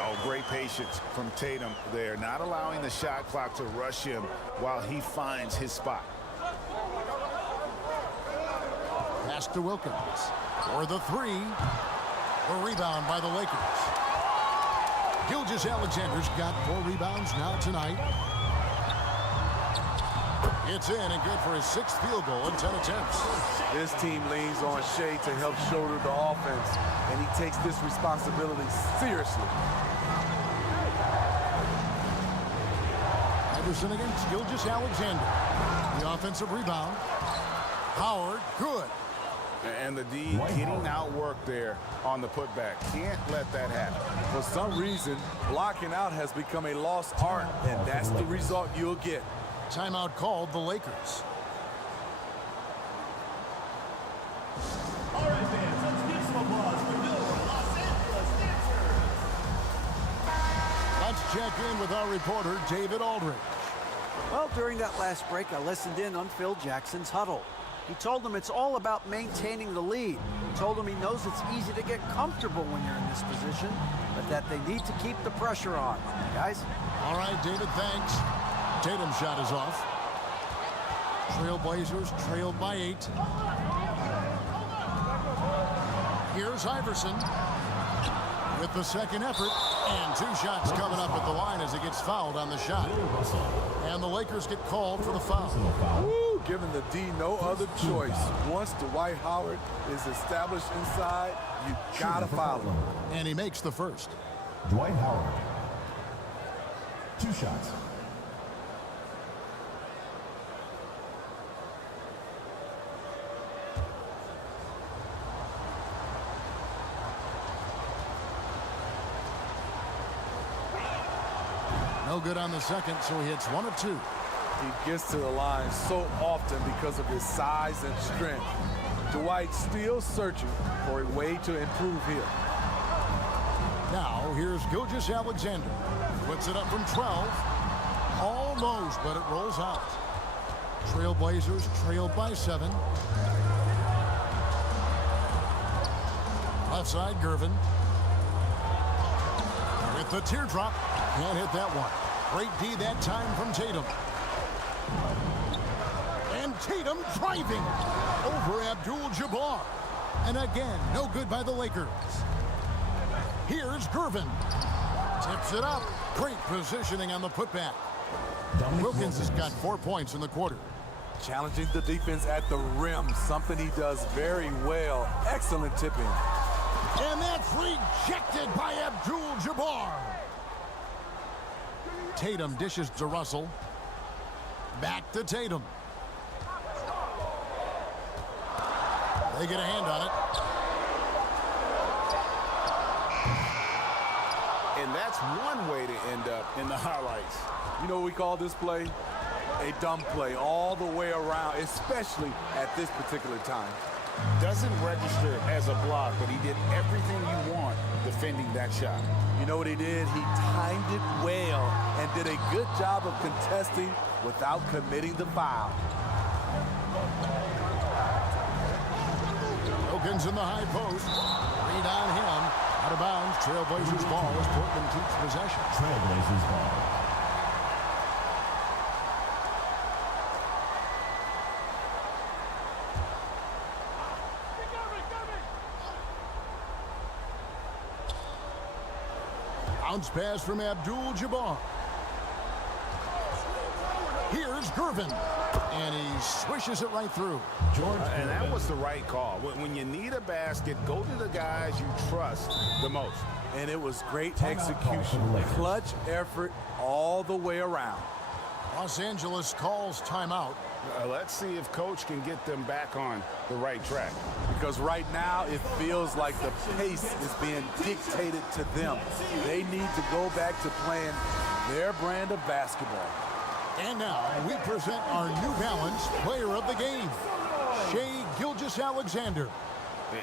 Oh, great patience from Tatum there, not allowing the shot clock to rush him while he finds his spot. Pass to Wilkins for the 3. A rebound by the Lakers. Gilgeous Alexander's got 4 rebounds now tonight. It's in and good for his 6th field goal in 10 attempts. This team leans on Shai to help shoulder the offense, and he takes this responsibility seriously. Iverson against Gilgeous Alexander. The offensive rebound. Howard, good. And the D getting outworked there on the putback. Can't let that happen. For some reason, blocking out has become a lost art, and that's the result you'll get. Timeout called the Lakers. All right, fans, let's give some applause for your Los Angeles dancers. Let's check in with our reporter, David Aldridge. Well, during that last break, I listened in on Phil Jackson's huddle. He told them it's all about maintaining the lead. He told them he knows it's easy to get comfortable when you're in this position, but that they need to keep the pressure on. Guys? All right, David, thanks. Tatum's shot is off. Trailblazers trailed by 8. Here's Iverson with the second effort. And 2 shots coming up at the line as he gets fouled on the shot. And the Lakers get called for the foul. Woo, giving the D no other choice. Once Dwight Howard is established inside, you gotta foul him. And he makes the first. Dwight Howard. 2 shots. No good on the second, so he hits 1 of 2. He gets to the line so often because of his size and strength. Dwight still searching for a way to improve here. Now, here's Gilgeous Alexander. Puts it up from 12. Almost, but it rolls out. Trailblazers trailed by 7. Left side, Gervin. With the teardrop. Can't hit that one. Great D that time from Tatum. And Tatum driving over Abdul-Jabbar. And again, no good by the Lakers. Here's Gervin. Tips it up. Great positioning on the putback. Wilkins has got 4 points in the quarter. Challenging the defense at the rim, something he does very well. Excellent tipping. And that's rejected by Abdul-Jabbar. Tatum dishes to Russell. Back to Tatum. They get a hand on it. And that's one way to end up in the highlights. You know what we call this play? A dumb play all the way around, especially at this particular time. Doesn't register as a block, but he did everything you want defending that shot. You know what he did? He timed it well and did a good job of contesting without committing the foul. Wilkins in the high post. Read on him. Out of bounds. Trailblazers ball as Portland keeps possession. Trailblazers ball. Bounce pass from Abdul-Jabbar. Here's Gervin, and he swishes it right through. And that was the right call. When you need a basket, go to the guys you trust the most. And it was great execution. Clutch effort all the way around. Los Angeles calls timeout. Let's see if Coach can get them back on the right track. Because right now it feels like the pace is being dictated to them. They need to go back to playing their brand of basketball. And now we present our New Balance player of the game, Shai Gilgeous-Alexander.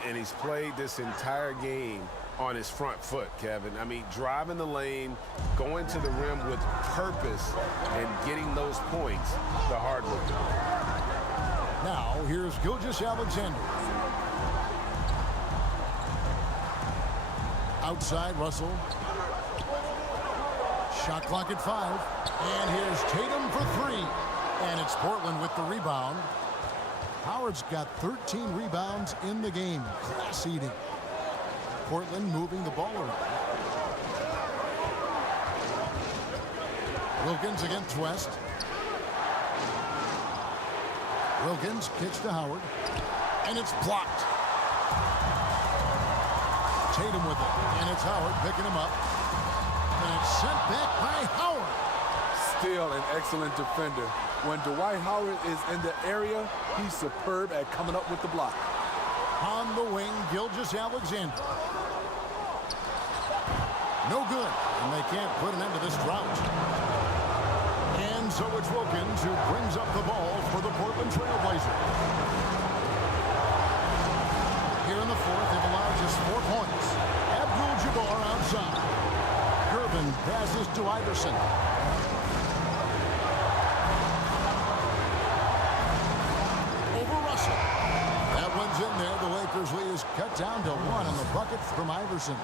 And he's played this entire game on his front foot, Kevin. I mean, driving the lane, going to the rim with purpose, and getting those points the hard way. Now, here's Gilgeous-Alexander. Outside, Russell. Shot clock at 5. And here's Tatum for 3. And it's Portland with the rebound. Howard's got 13 rebounds in the game. Class eating. Portland moving the ball around. Wilkins against West. Wilkins kicks to Howard. And it's blocked. Tatum with it. And it's Howard picking him up. And it's sent back by Howard. Still an excellent defender. When Dwight Howard is in the area, he's superb at coming up with the block. On the wing, Gilgeous-Alexander. No good, and they can't put an end to this drought. And so it's Wilkins who brings up the ball for the Portland Trail Blazers. Here in the fourth, they've allowed just 4 points. Abdul-Jabbar outside. Gervin passes to Iverson. Over Russell. That one's in there. The Lakers lead is cut down to 1 on the bucket from Iverson.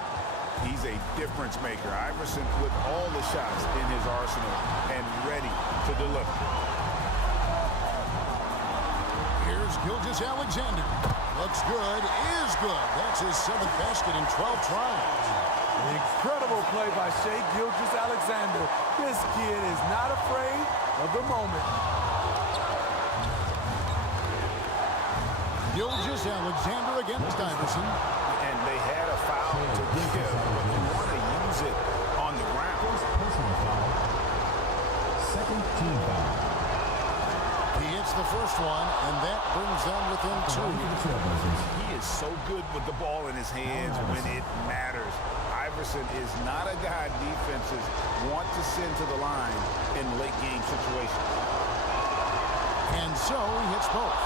He's a difference maker. Iverson put all the shots in his arsenal and ready to deliver. Here's Gilgeous-Alexander. Looks good, is good. That's his 7th basket in 12 tries. Incredible play by Shai Gilgeous-Alexander. This kid is not afraid of the moment. Gilgeous-Alexander against Iverson. And they had a foul to give, but you want to use it on the ground. Personal foul. Second team foul. He hits the first one, and that brings them within 2. He is so good with the ball in his hands when it matters. Iverson is not a guy defenses want to send to the line in late game situations. And so he hits both.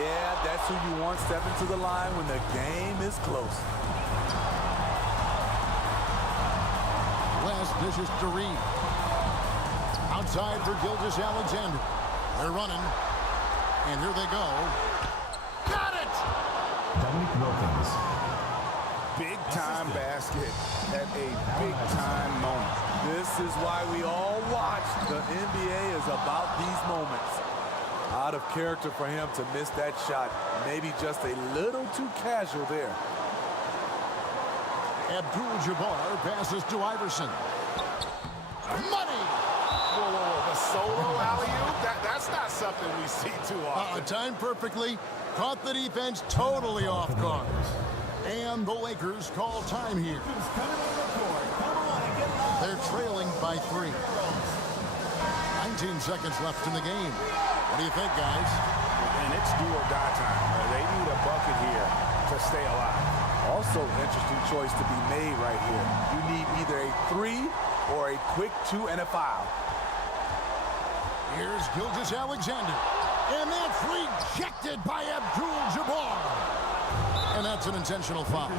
Yeah, that's who you want stepping to the line when the game is close. West dishes to Reed. Outside for Gilgeous-Alexander. They're running. And here they go. Got it! Dominic Wilkins. Big-time basket at a big-time moment. This is why we all watch. The NBA is about these moments. Out of character for him to miss that shot. Maybe just a little too casual there. Abdul-Jabbar passes to Iverson. Money! Whoa, whoa, whoa. The solo alley-oop? That's not something we see too often. Timed perfectly. Caught the defense totally off guard. And the Lakers call time here. They're trailing by 3. 19 seconds left in the game. What do you think, guys? And it's do or die time. They need a bucket here to stay alive. Also, interesting choice to be made right here. You need either a 3 or a quick 2 and a foul. Here's Gilgeous-Alexander. And that's rejected by Abdul-Jabbar. And that's an intentional foul.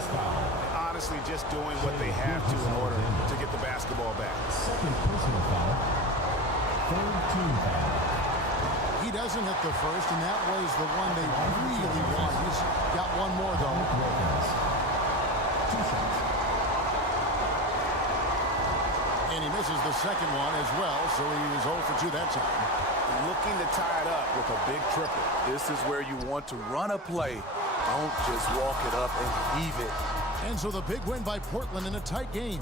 Honestly, just doing what they have to in order to get the basketball back. Second personal foul. Third team foul. He doesn't hit the first, and that was the one they really wanted. He's got one more, though. 2 shots. And he misses the second one as well, so he was 0 for 2 that time. Looking to tie it up with a big triple. This is where you want to run a play. Don't just walk it up and heave it. And so the big win by Portland in a tight game.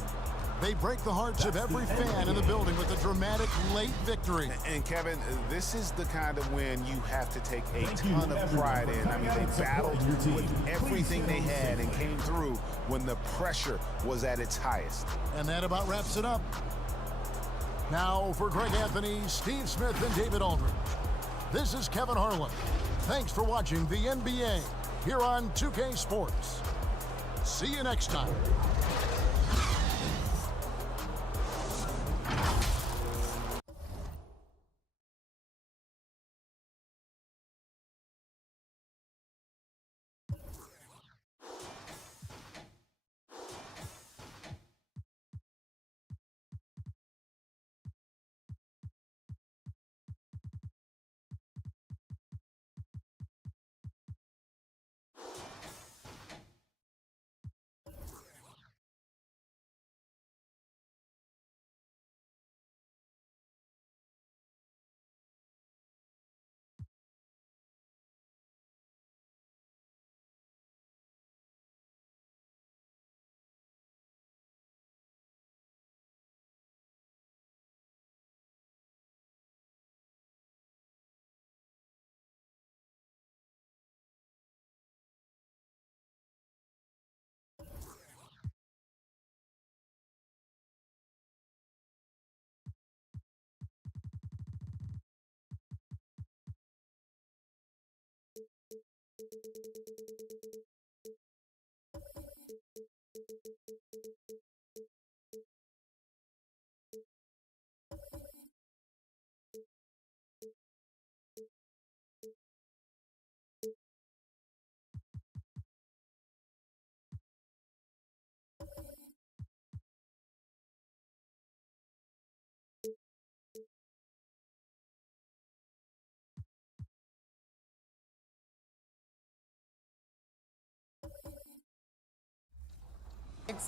They break the hearts of every fan in the building with a dramatic late victory. And Kevin, this is the kind of win you have to take a ton of pride in. I mean, they battled with everything they had and came through when the pressure was at its highest. And that about wraps it up. Now for Greg Anthony, Steve Smith, and David Aldridge, this is Kevin Harlan. Thanks for watching the NBA here on 2K Sports. See you next time.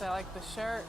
I like the shirt.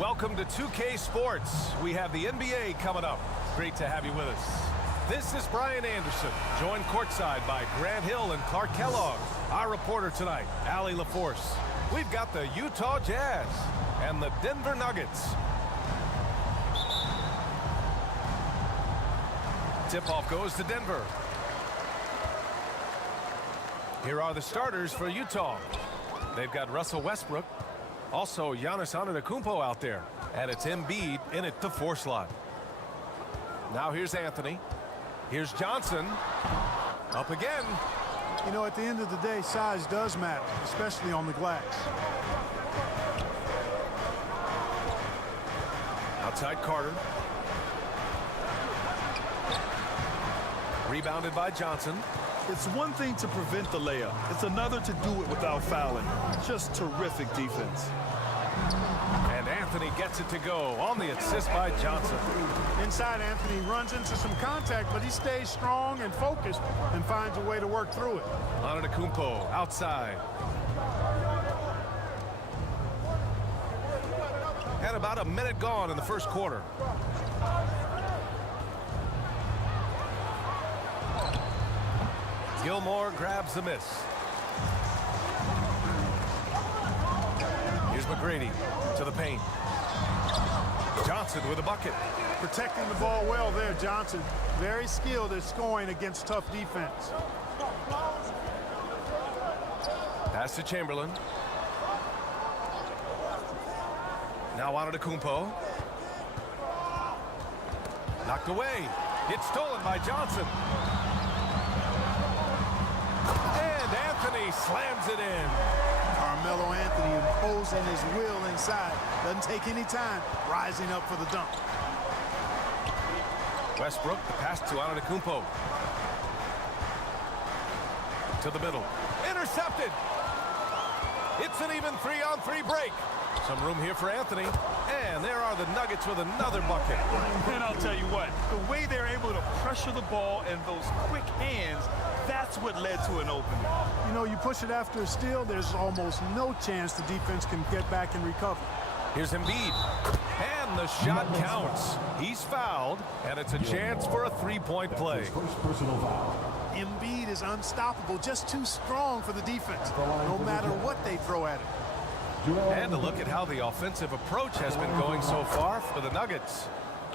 Welcome to 2K Sports. We have the NBA coming up. Great to have you with us. This is Brian Anderson, joined courtside by Grant Hill and Clark Kellogg. Our reporter tonight, Allie LaForce. We've got the Utah Jazz and the Denver Nuggets. Tip-off goes to Denver. Here are the starters for Utah. They've got Russell Westbrook. Also, Giannis Antetokounmpo out there. And it's Embiid in at the 4 slot. Now here's Anthony. Here's Johnson. Up again. You know, at the end of the day, size does matter, especially on the glass. Outside Carter. Rebounded by Johnson. It's one thing to prevent the layup. It's another to do it without fouling. Just terrific defense. And Anthony gets it to go on the assist by Johnson. Inside, Anthony runs into some contact, but he stays strong and focused and finds a way to work through it. Antetokounmpo outside. And about a minute gone in the first quarter. Gilmore grabs the miss. Here's McGrady to the paint. Johnson with a bucket. Protecting the ball well there, Johnson. Very skilled at scoring against tough defense. Pass to Chamberlain. Now Antetokounmpo. Knocked away. It's stolen by Johnson. And Anthony slams it in. Carmelo Anthony imposing his will inside. Doesn't take any time. Rising up for the dunk. Westbrook, the pass to Antetokounmpo. To the middle. Intercepted. It's an even 3-on-3 break. Some room here for Anthony. And there are the Nuggets with another bucket. And I'll tell you what, the way they're able to pressure the ball and those quick hands, that's what led to an opening. You know, you push it after a steal, there's almost no chance the defense can get back and recover. Here's Embiid. And the shot counts. He's fouled, and it's a chance for a three-point play. First personal foul. Embiid is unstoppable, just too strong for the defense, no matter what they throw at him. And to look at how the offensive approach has been going so far for the Nuggets.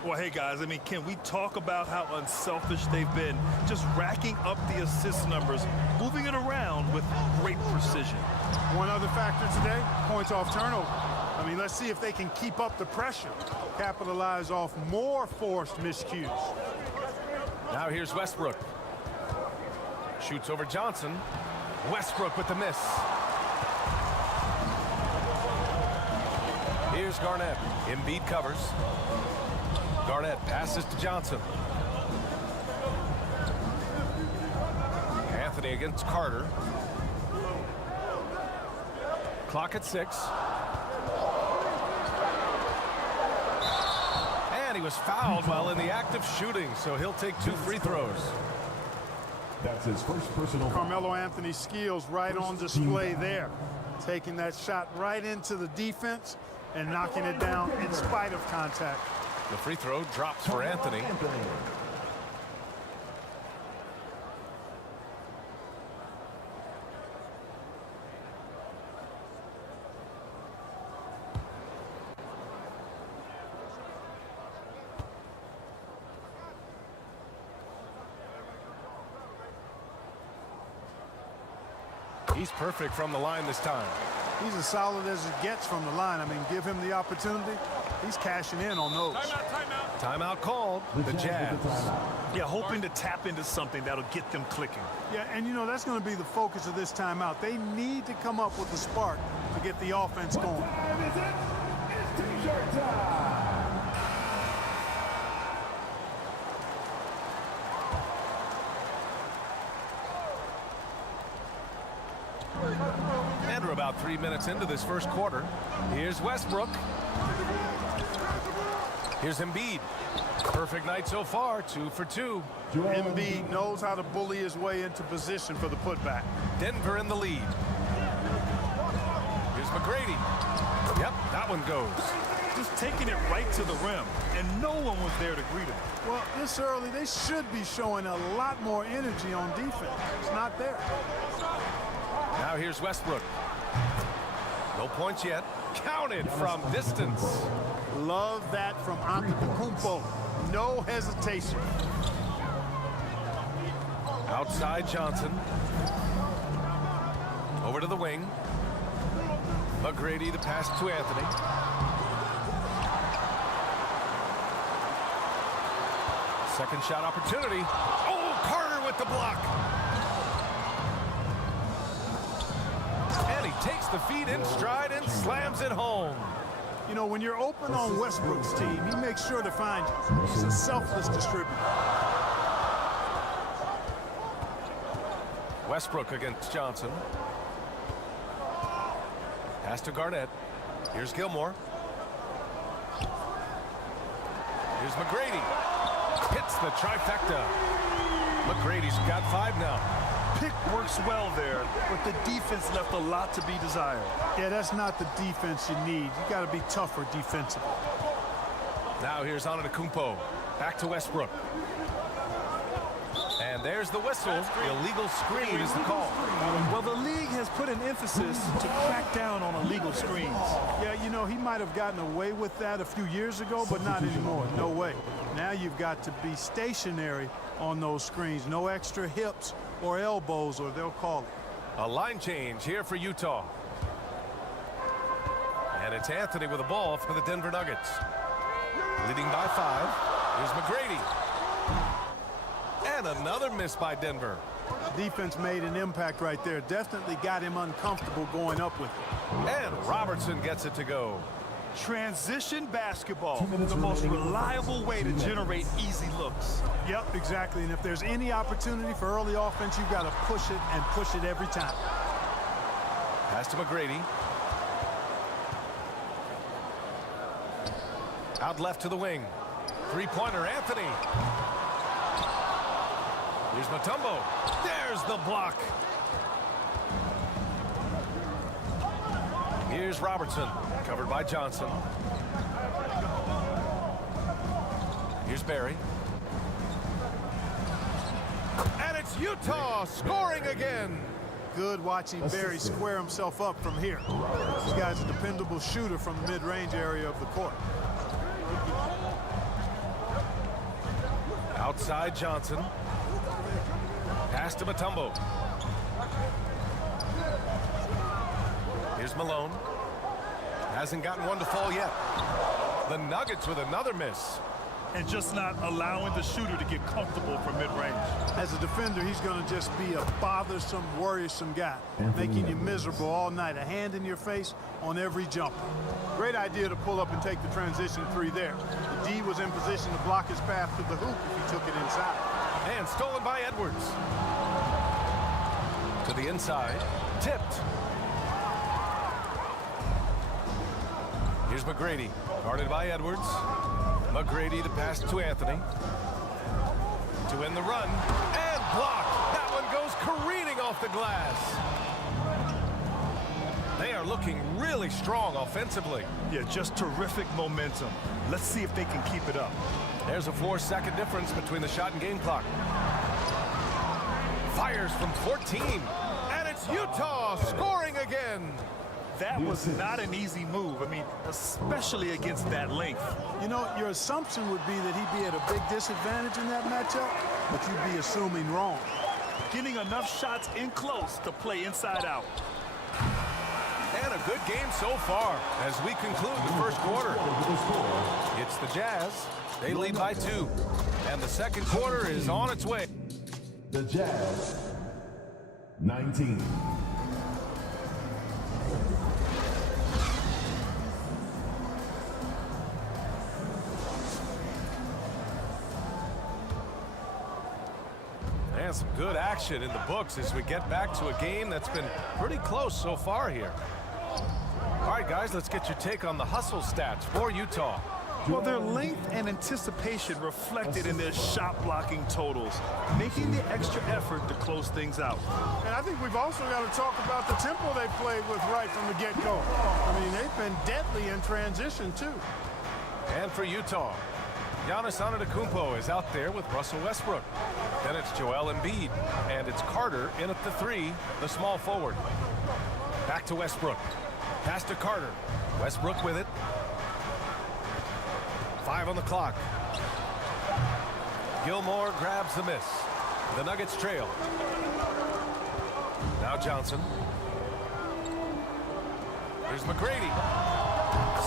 Well, hey, guys, I mean, can we talk about how unselfish they've been? Just racking up the assist numbers, moving it around with great precision. One other factor today, points off turnover. I mean, let's see if they can keep up the pressure, capitalize off more forced miscues. Now here's Westbrook. Shoots over Johnson. Westbrook with the miss. Here's Garnett. Embiid covers. Garnett passes to Johnson. Anthony against Carter. Clock at 6. And he was fouled while in the act of shooting, so he'll take 2 free throws. That's his first personal foul. Carmelo Anthony's skills right on display there. Taking that shot right into the defense and knocking it down in spite of contact. The free throw drops for Anthony. He's perfect from the line this time. He's as solid as it gets from the line. I mean, give him the opportunity. He's cashing in on those. Timeout called. The Jazz. Yeah, hoping to tap into something that'll get them clicking. Yeah, and you know, that's going to be the focus of this timeout. They need to come up with a spark to get the offense going. It's T-shirt time. And we're about 3 minutes into this first quarter. Here's Westbrook. Here's Embiid. Perfect night so far, 2 for 2. Embiid knows how to bully his way into position for the putback. Denver in the lead. Here's McGrady. Yep, that one goes. Just taking it right to the rim, and no one was there to greet him. Well, this early, they should be showing a lot more energy on defense. It's not there. Now here's Westbrook. No points yet. Counted from distance. Love that from Antetokounmpo. No hesitation. Outside Johnson. Over to the wing. McGrady, the pass to Anthony. Second shot opportunity. Oh, Carter with the block. And he takes the feed in stride and slams it home. You know, when you're open on Westbrook's team, he makes sure to find you. He's a selfless distributor. Westbrook against Johnson. Pass to Garnett. Here's Gilmore. Here's McGrady. Hits the trifecta. McGrady's got 5 now. Pick works well there, but the defense left a lot to be desired. Yeah, that's not the defense you need. You got to be tougher defensively. Now here's Antetokounmpo. Back to Westbrook. And And there's the whistle. Illegal screen is the call. Well, the league has put an emphasis to crack down on illegal screens. Yeah, you know, he might have gotten away with that a few years ago, but not anymore. No way. Now you've got to be stationary on those screens. No extra hips or elbows, or they'll call it. A line change here for Utah. And it's Anthony with the ball for the Denver Nuggets. Leading by 5. Here's McGrady. And another miss by Denver. Defense made an impact right there. Definitely got him uncomfortable going up with it. And Robertson gets it to go. Transition basketball, the most reliable way to generate easy looks. Yep, exactly. And if there's any opportunity for early offense, you've got to push it and push it every time. Pass to McGrady. Out left to the wing. Three-pointer, Anthony. Here's Mutombo. There's the block. Here's Robertson, covered by Johnson. Here's Barry. And it's Utah scoring again. Good watching Barry square himself up from here. This guy's a dependable shooter from the mid-range area of the court. Outside Johnson. Pass to Mutombo. Here's Malone. Hasn't gotten one to fall yet. The Nuggets with another miss. And just not allowing the shooter to get comfortable from mid-range. As a defender, he's going to just be a bothersome, worrisome guy, making you miserable all night. A hand in your face on every jumper. Great idea to pull up and take the transition 3 there. The D was in position to block his path to the hoop if he took it inside. And stolen by Edwards. To the inside. Tipped. Here's McGrady. Guarded by Edwards. McGrady the pass to Anthony. To end the run. And blocked. That one goes careening off the glass. They are looking really strong offensively. Yeah, just terrific momentum. Let's see if they can keep it up. There's a 4-second difference between the shot and game clock. Fires from 14. And it's Utah scoring again. That was not an easy move. I mean, especially against that length. You know, your assumption would be that he'd be at a big disadvantage in that matchup, but you'd be assuming wrong. Getting enough shots in close to play inside out. And a good game so far as we conclude the first quarter. It's the Jazz. They lead by 2. And the second quarter is on its way. The Jazz, 19. And some good action in the books as we get back to a game that's been pretty close so far here. All right, guys, let's get your take on the hustle stats for Utah. Well, their length and anticipation reflected in their shot blocking totals, making the extra effort to close things out. And I think we've also got to talk about the tempo they played with right from the get-go. I mean, they've been deadly in transition, too. And for Utah, Giannis Antetokounmpo is out there with Russell Westbrook. Then it's Joel Embiid, and it's Carter in at the 3, the small forward. Back to Westbrook. Pass to Carter. Westbrook with it. 5 on the clock. Gilmore grabs the miss. The Nuggets trail. Now Johnson. Here's McGrady.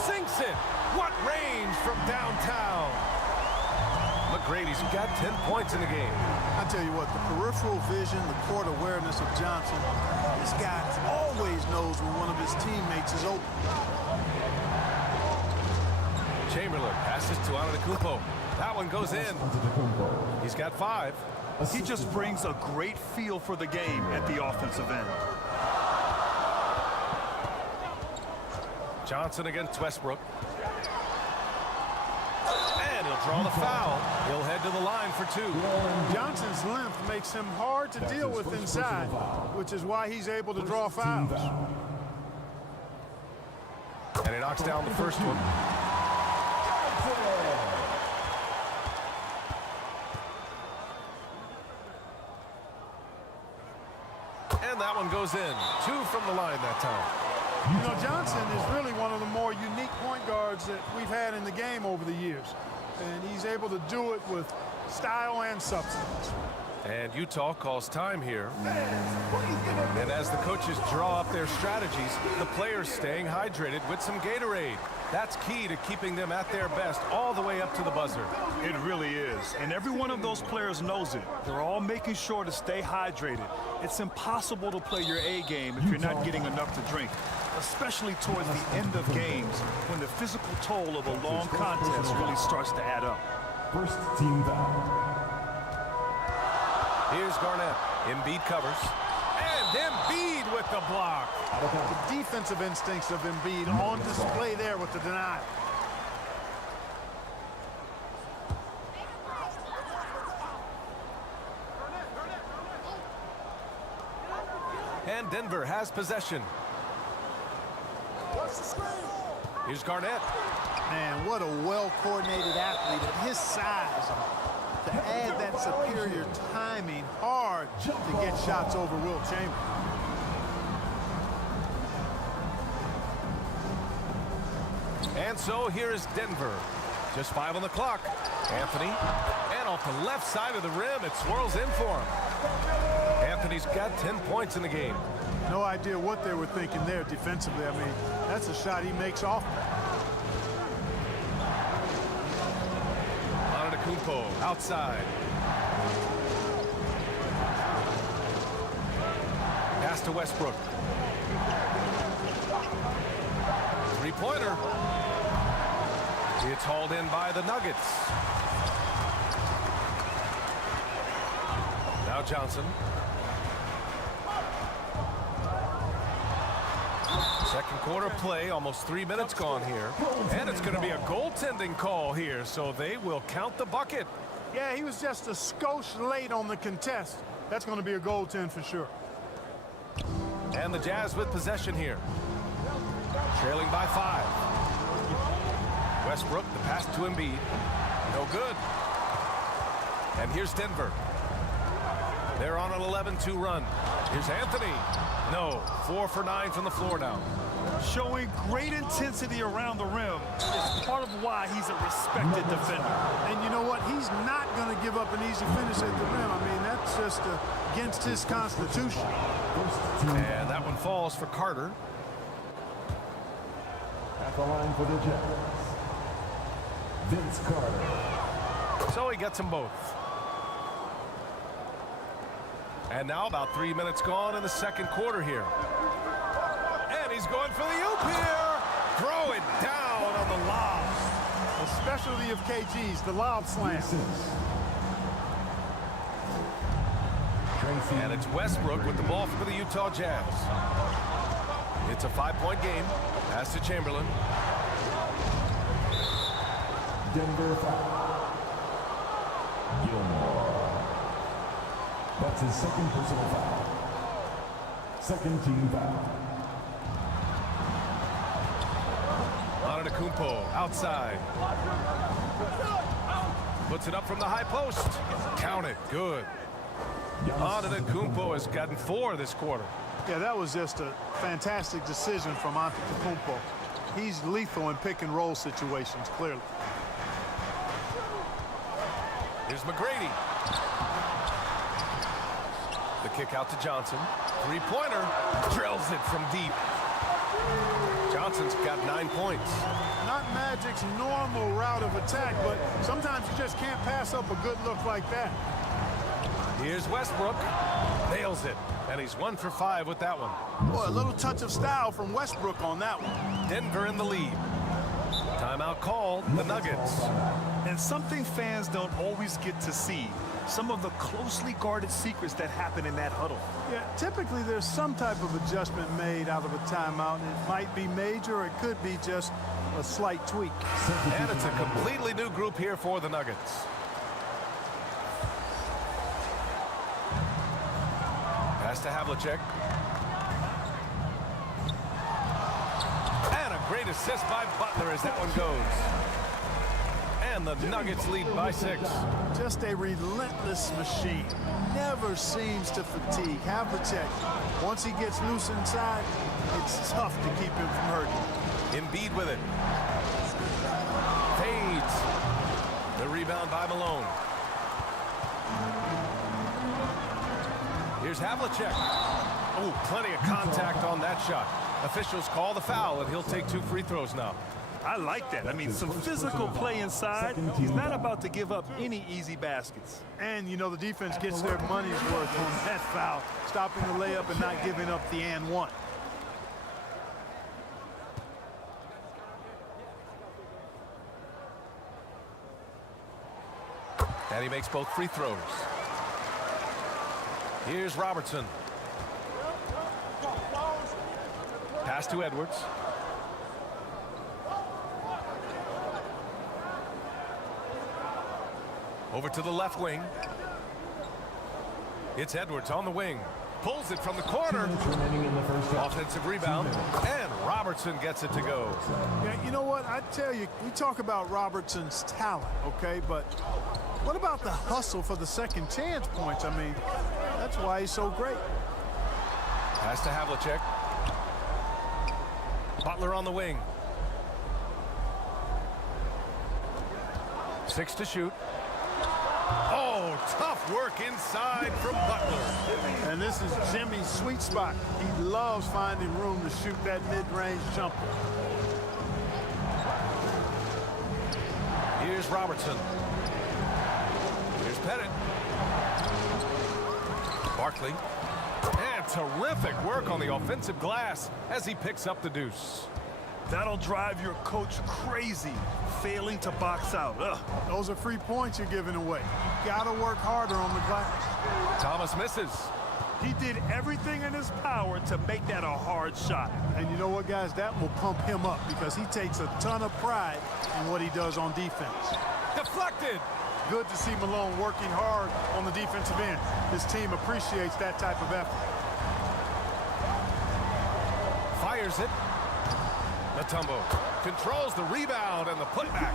Sinks it. What range from downtown. McGrady's got 10 points in the game. I tell you what, the peripheral vision, the court awareness of Johnson, this guy always knows when one of his teammates is open. Chamberlain passes to Antetokounmpo. That one goes in. He's got 5. He just brings a great feel for the game at the offensive end. Johnson against Westbrook. And he'll draw the foul. He'll head to the line for 2. Johnson's length makes him hard to deal with inside, which is why he's able to draw fouls. And he knocks down the first one. And that one goes in. 2 from the line that time. You know, Johnson is really one of the more unique point guards that we've had in the game over the years. And he's able to do it with style and substance. And Utah calls time here. And as the coaches draw up their strategies, the players staying hydrated with some Gatorade. That's key to keeping them at their best all the way up to the buzzer. It really is. And every one of those players knows it. They're all making sure to stay hydrated. It's impossible to play your A game if you're not getting enough to drink, especially towards the end of games when the physical toll of a long contest really starts to add up. First team foul. Here's Garnett. Embiid covers. And Embiid with the block. The defensive instincts of Embiid on display there with the denial. And Denver has possession. Here's Garnett. Man, what a well-coordinated athlete at his size. To add that superior timing, hard to get shots over Will Chamberlain. And so here is Denver. Just 5 on the clock. Anthony. And off the left side of the rim, it swirls in for him. Anthony's got 10 points in the game. No idea what they were thinking there defensively. I mean, that's a shot he makes off. Kumpo outside. Pass to Westbrook. Three-pointer. It's hauled in by the Nuggets. Now Johnson. Second quarter play, almost 3 minutes gone here. And it's going to be a goaltending call here, so they will count the bucket. Yeah, he was just a skosh late on the contest. That's going to be a goaltend for sure. And the Jazz with possession here. Trailing by 5. Westbrook, the pass to Embiid. No good. And here's Denver. They're on an 11-2 run. Here's Anthony. No, 4 for 9 from the floor now. Showing great intensity around the rim is part of why he's a respected defender. And you know what? He's not going to give up an easy finish at the rim. I mean, that's just against his constitution. And that one falls for Carter. At the line for the Jazz, Vince Carter. So he gets them both. And now about 3 minutes gone in the second quarter here. And he's going for the oop here. Throw it down on the lob. The specialty of KG's, the lob slam. And it's Westbrook with the ball for the Utah Jazz. It's a 5-point game. Pass to Chamberlain. Denver foul. Gilmore. That's his second personal foul. Second team foul. Antetokounmpo outside. Puts it up from the high post. Count it. Good. Antetokounmpo has gotten 4 this quarter. Yeah, that was just a fantastic decision from Antetokounmpo. He's lethal in pick and roll situations, clearly. Here's McGrady. The kick out to Johnson. Three-pointer. Drills it from deep. Johnson's got 9 points. Not Magic's normal route of attack, but sometimes you just can't pass up a good look like that. Here's Westbrook. Nails it. And he's 1 for 5 with that one. Boy, a little touch of style from Westbrook on that one. Denver in the lead. Timeout called, the Nuggets. And something fans don't always get to see. Some of the closely guarded secrets that happen in that huddle. Yeah, typically there's some type of adjustment made out of a timeout. It might be major, or it could be just a slight tweak. And it's a completely new group here for the Nuggets. Pass to Havlicek. And a great assist by Butler as that one goes. And And the Nuggets lead by 6. Just a relentless machine. Never seems to fatigue. Havlicek, once he gets loose inside, it's tough to keep him from hurting. Embiid with it. Fades. The rebound by Malone. Here's Havlicek. Oh, plenty of contact on that shot. Officials call the foul, and he'll take 2 free throws now. I like that. I mean, some physical play inside. He's not about to give up any easy baskets. And, you know, the defense gets their money's worth on that foul, stopping the layup and not giving up the and one. And he makes both free throws. Here's Robertson. Pass to Edwards. Over to the left wing. It's Edwards on the wing. Pulls it from the corner. Offensive rebound. And Robertson gets it to go. Yeah, you know what? I tell you, we talk about Robertson's talent, okay? But what about the hustle for the second chance points? I mean, that's why he's so great. Pass to Havlicek. Butler on the wing. 6 to shoot. Oh, tough work inside from Butler. And this is Jimmy's sweet spot. He loves finding room to shoot that mid-range jumper. Here's Robertson. Here's Pettit. Barkley. And terrific work on the offensive glass as he picks up the deuce. That'll drive your coach crazy, failing to box out. Ugh. Those are free points you're giving away. You gotta work harder on the glass. Thomas misses. He did everything in his power to make that a hard shot. And you know what, guys? That will pump him up because he takes a ton of pride in what he does on defense. Deflected. Good to see Malone working hard on the defensive end. His team appreciates that type of effort. Fires it. Mutombo controls the rebound and the putback.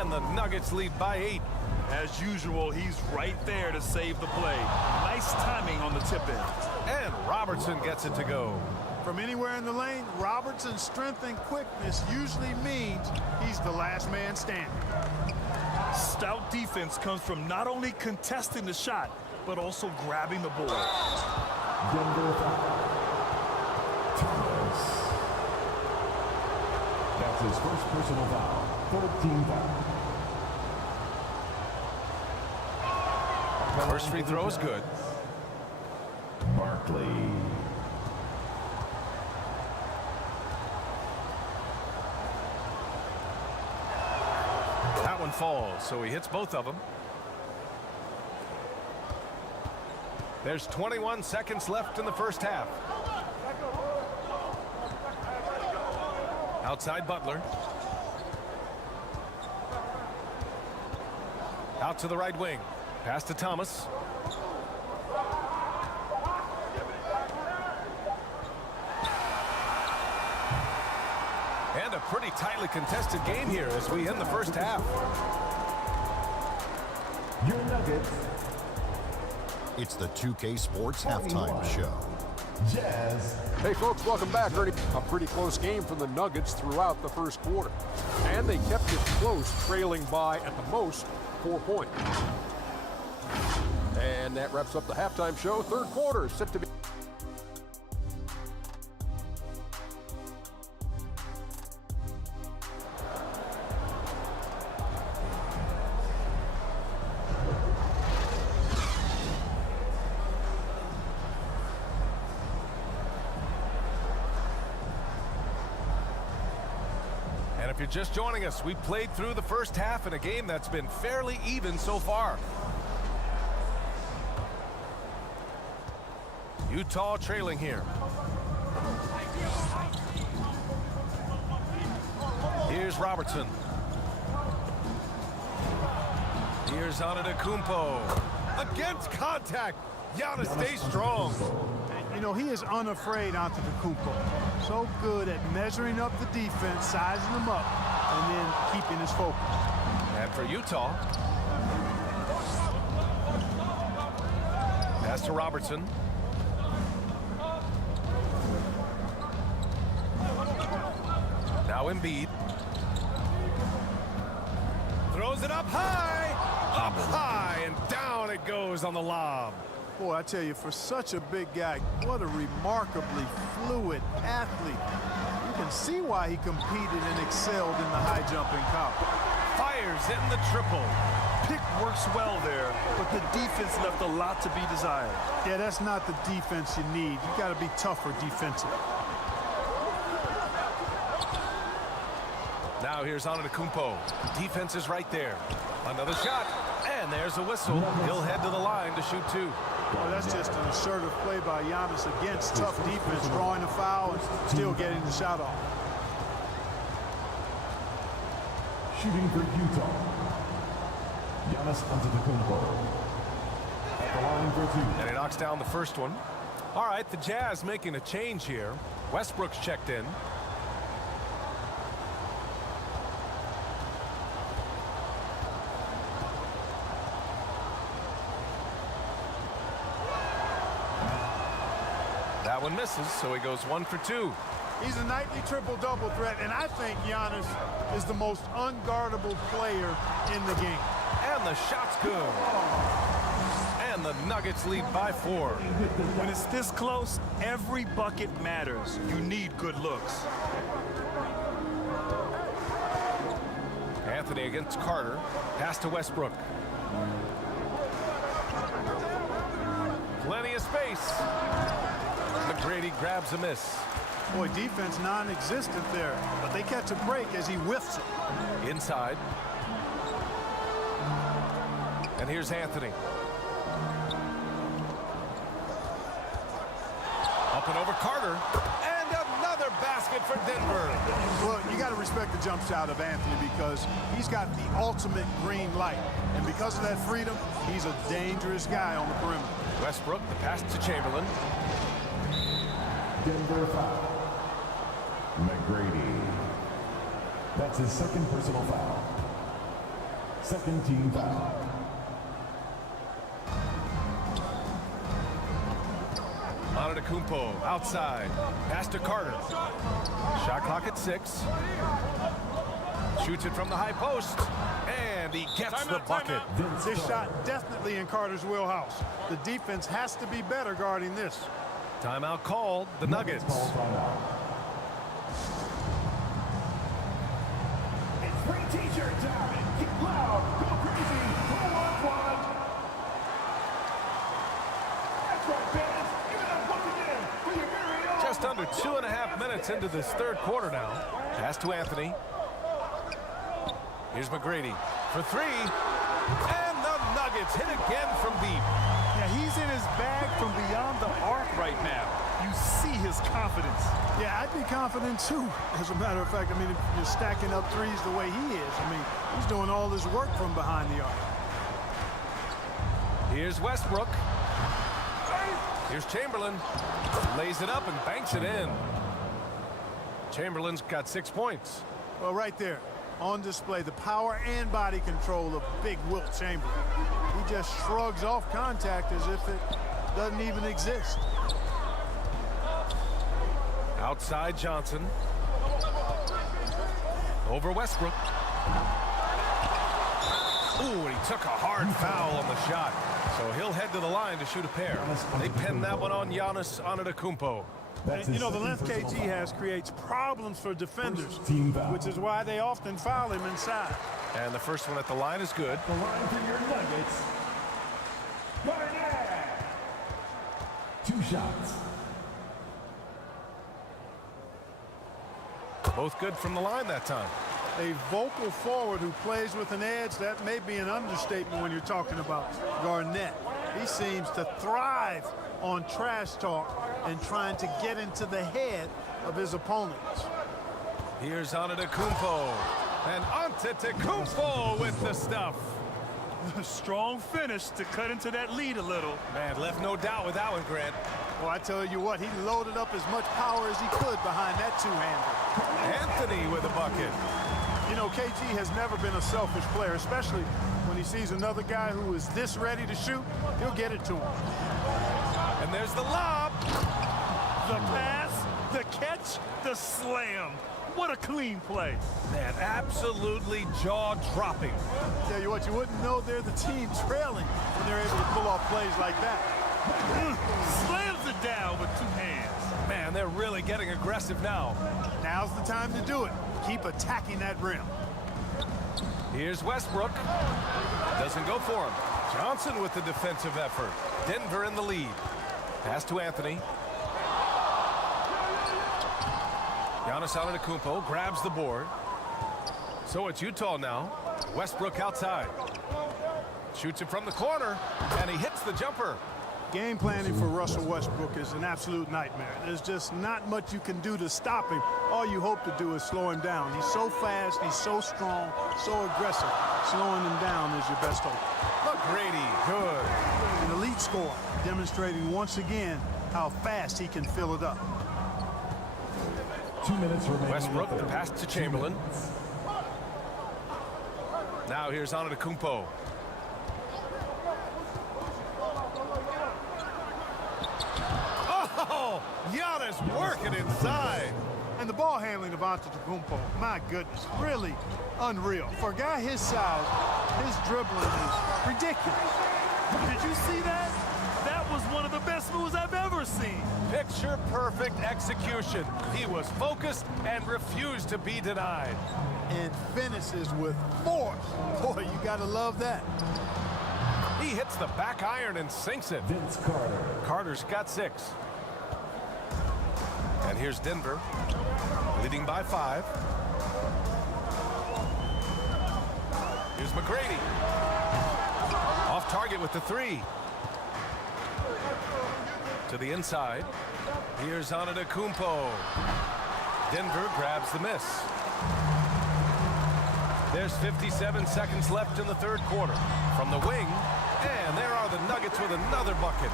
And the Nuggets lead by 8. As usual, he's right there to save the play. Nice timing on the tip in. And Robertson gets it to go. From anywhere in the lane, Robertson's strength and quickness usually means he's the last man standing. Stout defense comes from not only contesting the shot, but also grabbing the ball. That's his first personal foul. 13 foul. First free throw is good. Barkley. That one falls, so he hits both of them. There's 21 seconds left in the first half. Outside Butler. Out to the right wing. Pass to Thomas. And a pretty tightly contested game here as we end the first half. Your Nuggets. It's the 2K Sports Halftime Show. Jazz. Hey folks, welcome back. A pretty close game from the Nuggets throughout the first quarter. And they kept it close, trailing by at the most 4 points. And that wraps up the halftime show. Third quarter is set to be. And if you're just joining us, we played through the first half in a game that's been fairly even so far. Utah trailing here. Here's Robertson. Here's Antetokounmpo. Against contact. Giannis stays strong. You know, he is unafraid Antetokounmpo. So good at measuring up the defense, sizing them up, and then keeping his focus. And for Utah, pass to Robertson. Now Embiid. Throws it up high, and down it goes on the lob. Boy, I tell you, for such a big guy, what a remarkably fluid athlete. You can see why he competed and excelled in the high jump in college. Fires in the triple. Pick works well there, but the defense left a lot to be desired. Yeah, that's not the defense you need. You got to be tougher defensively. Now here's Antetokounmpo. Defense is right there. Another shot, and there's a whistle. He'll head to the line to shoot two. Well, that's just an assertive play by Giannis against tough defense, drawing a foul and still getting the shot off. Shooting for Utah, Giannis Antetokounmpo. At the line for two. And he knocks down the first one. All right, the Jazz making a change here. Westbrook's checked in. That one misses, so he goes 1 for 2. He's a nightly triple-double threat, and I think Giannis is the most unguardable player in the game. And the shot's good. And the Nuggets lead by 4. When it's this close, every bucket matters. You need good looks. Anthony against Carter. Pass to Westbrook. Plenty of space. McGrady grabs a miss. Boy, defense non-existent there, but they catch a break as he whiffs it. Inside. And here's Anthony. Up and over Carter. And another basket for Denver. Well, you got to respect the jump shot of Anthony because he's got the ultimate green light. And because of that freedom, he's a dangerous guy on the perimeter. Westbrook, the pass to Chamberlain. Denver foul. McGrady. That's his second personal foul. Second team foul. Antetokounmpo outside. Pass to Carter. Shot clock at 6. Shoots it from the high post. And he gets the bucket. This shot definitely in Carter's wheelhouse. The defense has to be better guarding this. Timeout called. The Nuggets. It's free t-shirt time. Get loud. Go crazy. Who wants one? That's right, fans. Give it up once again for your very own. Just under 2.5 minutes into this third quarter now. Pass to Anthony. Here's McGrady for 3. And the Nuggets hit again from deep. Yeah, he's in his bag from beyond the arc right now. You see his confidence. Yeah, I'd be confident too. As a matter of fact, I mean, if you're stacking up threes the way he is, I mean, he's doing all his work from behind the arc. Here's Westbrook. Here's Chamberlain. Lays it up and banks it in. Chamberlain's got 6 points. Well, right there, on display, the power and body control of big Wilt Chamberlain. He just shrugs off contact as if it doesn't even exist. Outside Johnson. Over Westbrook. Ooh, and he took a hard foul on the shot. So he'll head to the line to shoot a pair. They pin that one on Giannis Antetokounmpo. And, you know, the length KG has creates problems for defenders, which is why they often foul him inside. And the first one at the line is good. The line for your Nuggets. Barnett. 2 shots. Both good from the line that time. A vocal forward who plays with an edge, that may be an understatement when you're talking about Garnett. He seems to thrive on trash talk and trying to get into the head of his opponents. Here's Antetokounmpo. And Antetokounmpo with the stuff. A strong finish to cut into that lead a little. Man, left no doubt with that one, Grant. Well, I tell you what, he loaded up as much power as he could behind that two-hander. Anthony with a bucket. You know, KG has never been a selfish player, especially when he sees another guy who is this ready to shoot, he'll get it to him. And there's the lob. The pass, the catch, the slam. What a clean play. Man, absolutely jaw-dropping. Tell you what, you wouldn't know they're the team trailing when they're able to pull off plays like that. Slams it down with 2 hands. Man, they're really getting aggressive now. Now's the time to do it. Keep attacking that rim. Here's Westbrook. Doesn't go for him. Johnson with the defensive effort. Denver in the lead. Pass to Anthony. Giannis Antetokounmpo grabs the board. So it's Utah now. Westbrook outside. Shoots it from the corner, and he hits the jumper. Game planning for Russell Westbrook is an absolute nightmare. There's just not much you can do to stop him. All you hope to do is slow him down. He's so fast, he's so strong, so aggressive. Slowing him down is your best hope. McGrady, good. An elite scorer, demonstrating once again how fast he can fill it up. 2 minutes remaining. Westbrook, the pass to Chamberlain. Now here's Antetokounmpo. Oh, Giannis working inside. And the ball handling of Antetokounmpo, my goodness, really unreal. For a guy his size, his dribbling is ridiculous. Did you see that? That was one of the best moves I've ever seen. Picture perfect execution. He was focused and refused to be denied. And finishes with force. Boy, you gotta love that. He hits the back iron and sinks it. Vince Carter. Carter's got 6. And here's Denver, leading by 5. Here's McGrady. Off target with the 3. To the inside. Here's Antetokounmpo. Denver grabs the miss. There's 57 seconds left in the 3rd quarter. From the wing, and there are the Nuggets with another bucket.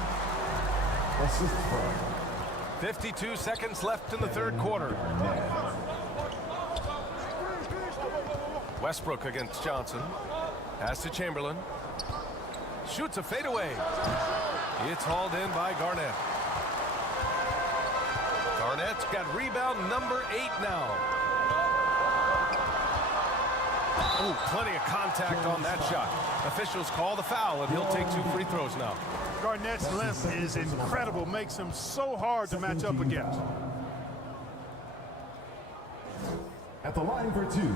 52 seconds left in the 3rd quarter. Westbrook against Johnson. Pass to Chamberlain. Shoots a fadeaway. It's hauled in by Garnett. Garnett's got rebound number 8 now. Oh, plenty of contact on that shot. Officials call the foul, and he'll take 2 free throws now. Garnett's length is incredible, makes him so hard to match up against. At the line for 2.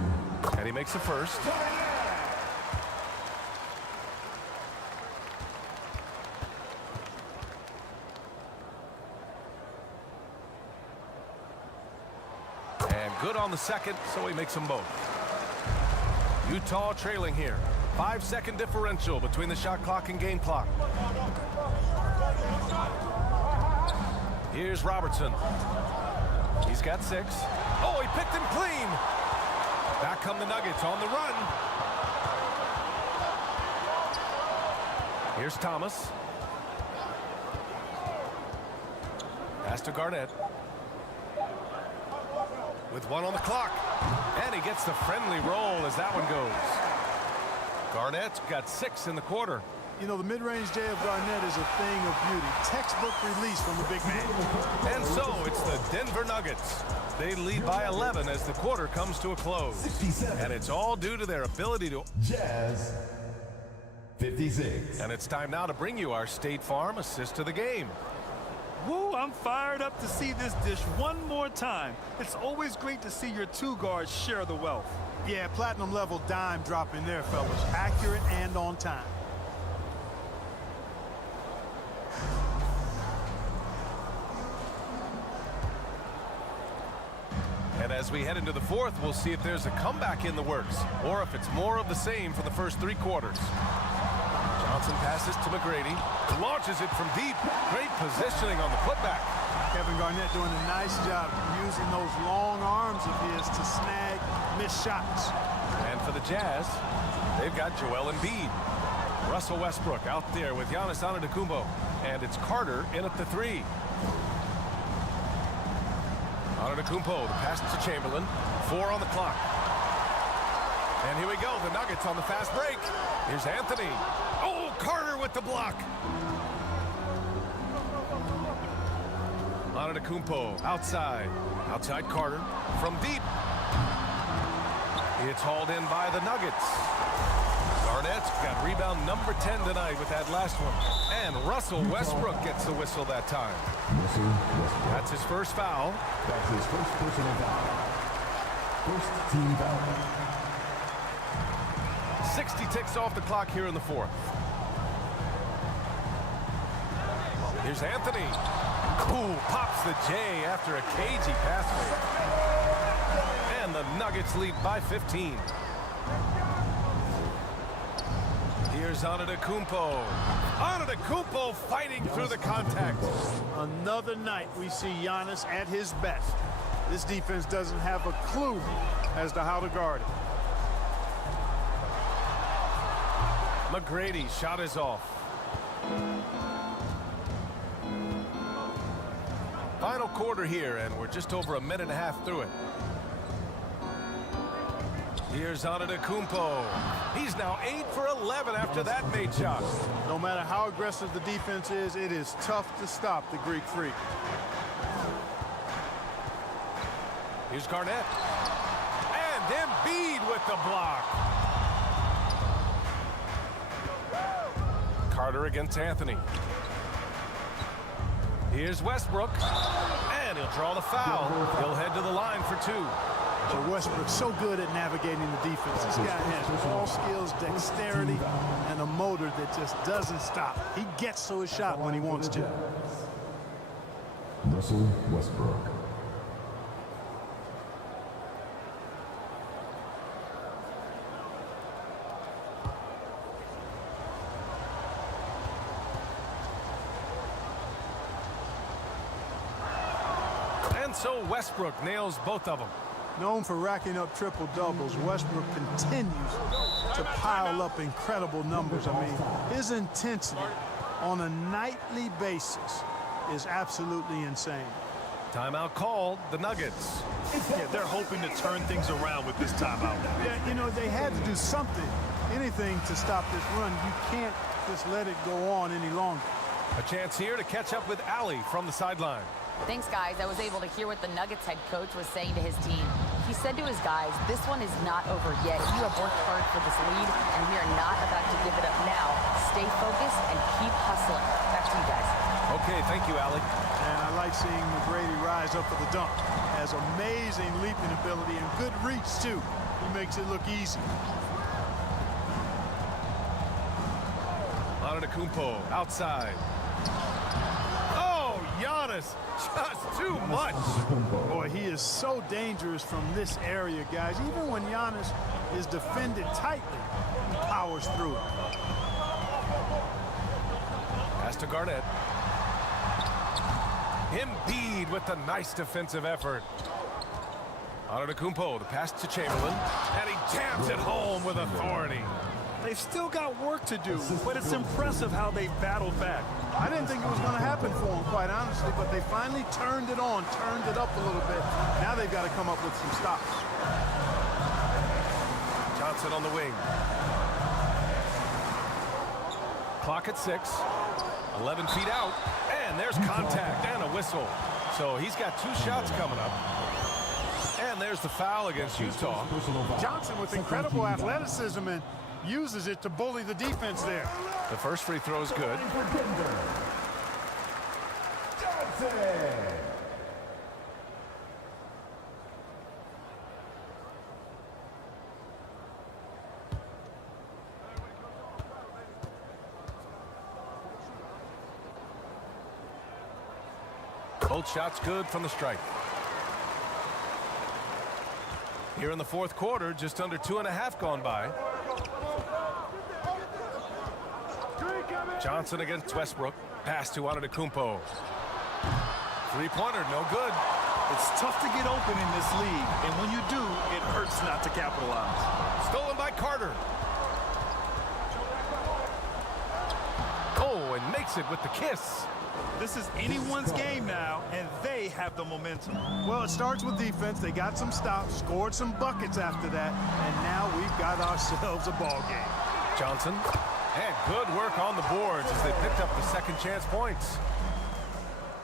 And he makes the first. And good on the second, so he makes them both. Utah trailing here. 5-second differential between the shot clock and game clock. Here's Robertson. He's got 6. Oh, he picked him clean. Back come the Nuggets on the run. Here's Thomas. Pass to Garnett. With 1 on the clock. And he gets the friendly roll as that one goes. Garnett's got 6 in the quarter. You know, the mid-range J of Garnett is a thing of beauty. Textbook release from the big man. And so it's the Denver Nuggets. They lead by 11 as the quarter comes to a close. 67. And it's all due to their ability to... Jazz, 56. And it's time now to bring you our State Farm assist to the game. Woo, I'm fired up to see this dish one more time. It's always great to see your 2 guards share the wealth. Yeah, platinum level dime drop in there, fellas. Accurate and on time. And as we head into the 4th, we'll see if there's a comeback in the works or if it's more of the same for the first 3 quarters. Johnson passes to McGrady, launches it from deep. Great positioning on the putback. Kevin Garnett doing a nice job using those long arms of his to snag missed shots. And for the Jazz, they've got Joel Embiid. Russell Westbrook out there with Giannis Antetokounmpo. And it's Carter in at the 3. Antetokounmpo, the pass to Chamberlain. 4 on the clock. And here we go, the Nuggets on the fast break. Here's Anthony. Oh, Carter with the block. Antetokounmpo outside. Outside Carter from deep. It's hauled in by the Nuggets. Garnett's got rebound number 10 tonight with that last one. And Russell Westbrook gets the whistle that time. That's his first foul. That's his first personal foul. First team foul. 60 ticks off the clock here in the fourth. Here's Anthony. Ooh, pops the J after a cagey pass fake. And the Nuggets lead by 15. Here's Antetokounmpo. Antetokounmpo fighting through the contact. Another night we see Giannis at his best. This defense doesn't have a clue as to how to guard it. McGrady's shot is off. Final quarter here, and we're just over a minute and a half through it. Here's Antetokounmpo. He's now 8 for 11 after that made shot. No matter how aggressive the defense is, it is tough to stop the Greek Freak. Here's Garnett. And Embiid with the block. Carter against Anthony. Here's Westbrook. And he'll draw the foul. He'll head to the line for 2. But Westbrook's so good at navigating the defense. This guy has ball skills, dexterity, and a motor that just doesn't stop. He gets to his shot when he wants to. Russell Westbrook. And so Westbrook nails both of them. Known for racking up triple-doubles, Westbrook continues to pile up incredible numbers. I mean, his intensity on a nightly basis is absolutely insane. Timeout called, the Nuggets. Yeah, they're hoping to turn things around with this timeout. Yeah, you know, they had to do something, anything to stop this run. You can't just let it go on any longer. A chance here to catch up with Allie from the sideline. Thanks, guys. I was able to hear what the Nuggets head coach was saying to his team. He said to his guys, this one is not over yet. You have worked hard for this lead, and we are not about to give it up now. Stay focused and keep hustling. Back to you guys. Okay, thank you, Allie. And I like seeing McGrady rise up for the dunk. Has amazing leaping ability and good reach, too. He makes it look easy. Antetokounmpo outside. Oh, Giannis, just too much. Boy, he is so dangerous from this area, guys. Even when Giannis is defended tightly, he powers through it. Pass to Garnett. Embiid with the nice defensive effort. Antetokounmpo, the pass to Chamberlain, and he jams it home with authority. They've still got work to do, but it's impressive how they battled back. I didn't think it was going to happen for them, quite honestly, but they finally turned it on, turned it up a little bit. Now they've got to come up with some stops. Johnson on the wing. Clock at 6. 11 feet out, and there's contact and a whistle. So he's got 2 shots coming up. And there's the foul against Utah. Johnson with incredible athleticism and uses it to bully the defense there. The first free throw is good. Both shots good from the stripe. Here in the fourth quarter, just under 2.5 gone by. Johnson against Westbrook. Pass to Antetokounmpo. Three-pointer, no good. It's tough to get open in this league, and when you do, it hurts not to capitalize. Stolen by Carter. Oh, and makes it with the kiss. This is anyone's game now, and they have the momentum. Well, it starts with defense. They got some stops, scored some buckets after that, and now we've got ourselves a ball game. Johnson, and good work on the boards as they picked up the second chance points.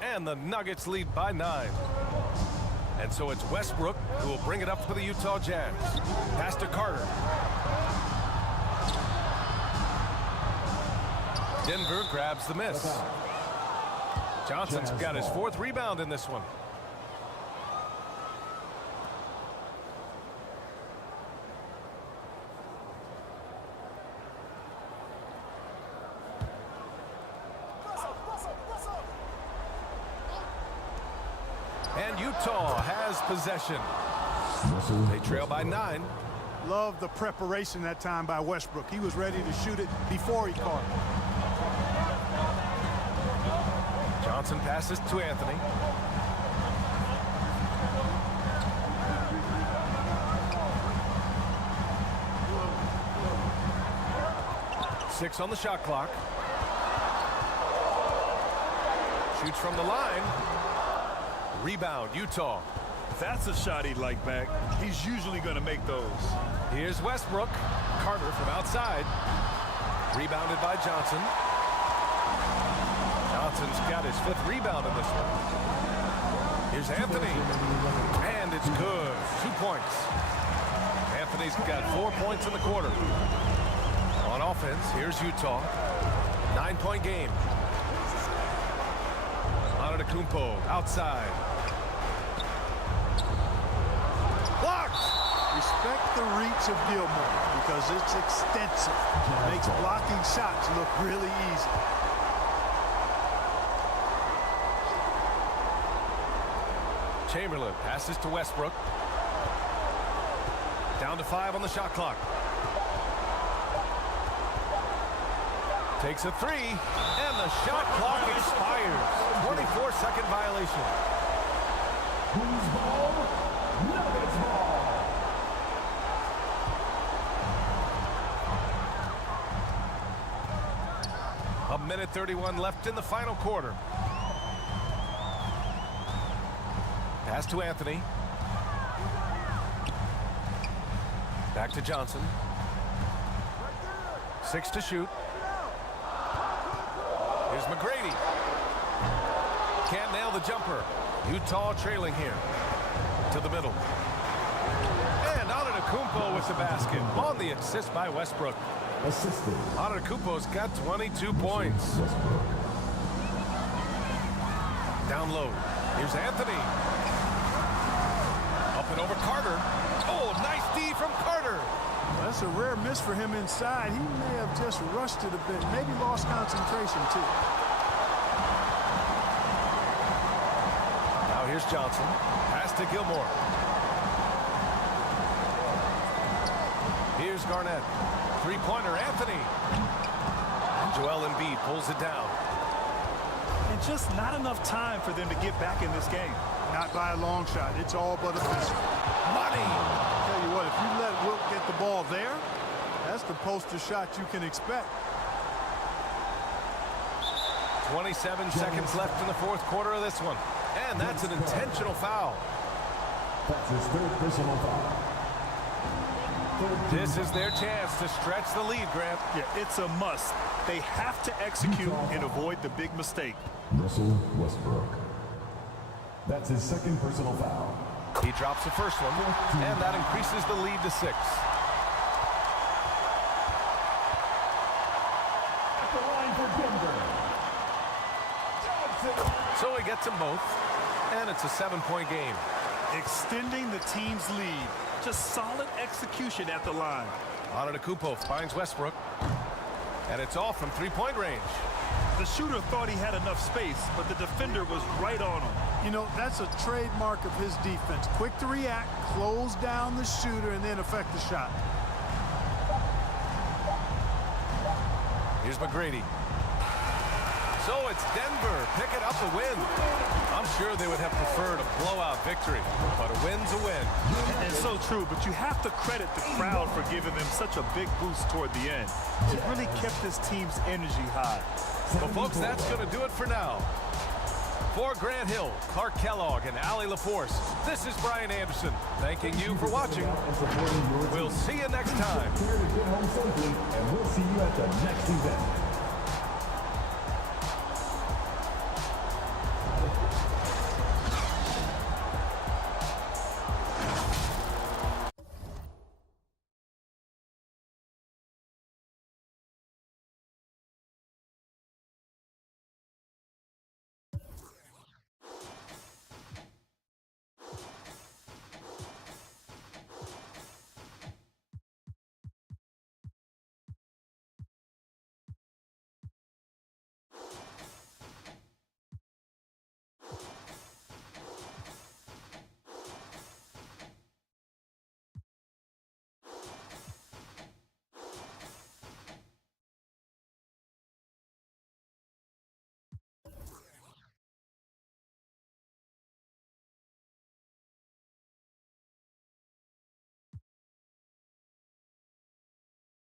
And the Nuggets lead by 9. And so it's Westbrook who will bring it up for the Utah Jazz. Pass to Carter. Denver grabs the miss. Johnson's got his 4th rebound in this one. And Utah has possession. They trail by 9. Love the preparation that time by Westbrook. He was ready to shoot it before he caught it. Johnson passes to Anthony. Six on the shot clock. Shoots from the line. Rebound, Utah. That's a shot he'd like back. He's usually going to make those. Here's Westbrook. Carter from outside. Rebounded by Johnson. Johnson's got his 5th rebound in this one. Here's Anthony. And it's good. 2 points. Anthony's got 4 points in the quarter. On offense, here's Utah. 9-point game. Antetokounmpo outside. Blocked! Respect the reach of Gilmore because it's extensive. It makes blocking shots look really easy. Chamberlain passes to Westbrook. Down to 5 on the shot clock. Takes a 3, and the shot clock expires. 24-second violation. Who's ball? Nuggets ball. A minute 31 left in the final quarter. Pass to Anthony. Back to Johnson. 6 to shoot. Here's McGrady. Can't nail the jumper. Utah trailing here. To the middle. And Antetokounmpo with the basket on the assist by Westbrook. Antetokounmpo's got 22 points. Down low. Here's Anthony. Up and over Carter. Oh, nice D from Carter. That's a rare miss for him inside. He may have just rushed it a bit, maybe lost concentration too. Now here's Johnson. Pass to Gilmore. Here's Garnett. Three-pointer, Anthony. Joel Embiid pulls it down. And just not enough time for them to get back in this game. Not by a long shot. It's all but official. Money! Tell you what, if you let Wilt get the ball there, that's the poster shot you can expect. 27 seconds left in the 4th quarter of this one. And that's an intentional foul. That's his 3rd personal foul. This is their chance to stretch the lead, Grant. Yeah, it's a must. They have to execute and avoid the big mistake. Russell Westbrook. That's his 2nd personal foul. He drops the first one, and that increases the lead to 6. At the line for Denver. Johnson. So he gets them both, and it's a 7-point game. Extending the team's lead. Just solid execution at the line. Antetokounmpo finds Westbrook, and it's off from 3-point range. The shooter thought he had enough space, but the defender was right on him. You know, that's a trademark of his defense. Quick to react, close down the shooter, and then affect the shot. Here's McGrady. So it's Denver picking up the win. I'm sure they would have preferred a blowout victory, but a win's a win. And so true, but you have to credit the crowd for giving them such a big boost toward the end. It really kept this team's energy high. Well, folks, that's going to do it for now. For Grant Hill, Clark Kellogg, and Allie LaForce, this is Brian Anderson, thanking you for watching. We'll see you next time. Prepare to get home safely, and we'll see you at the next event.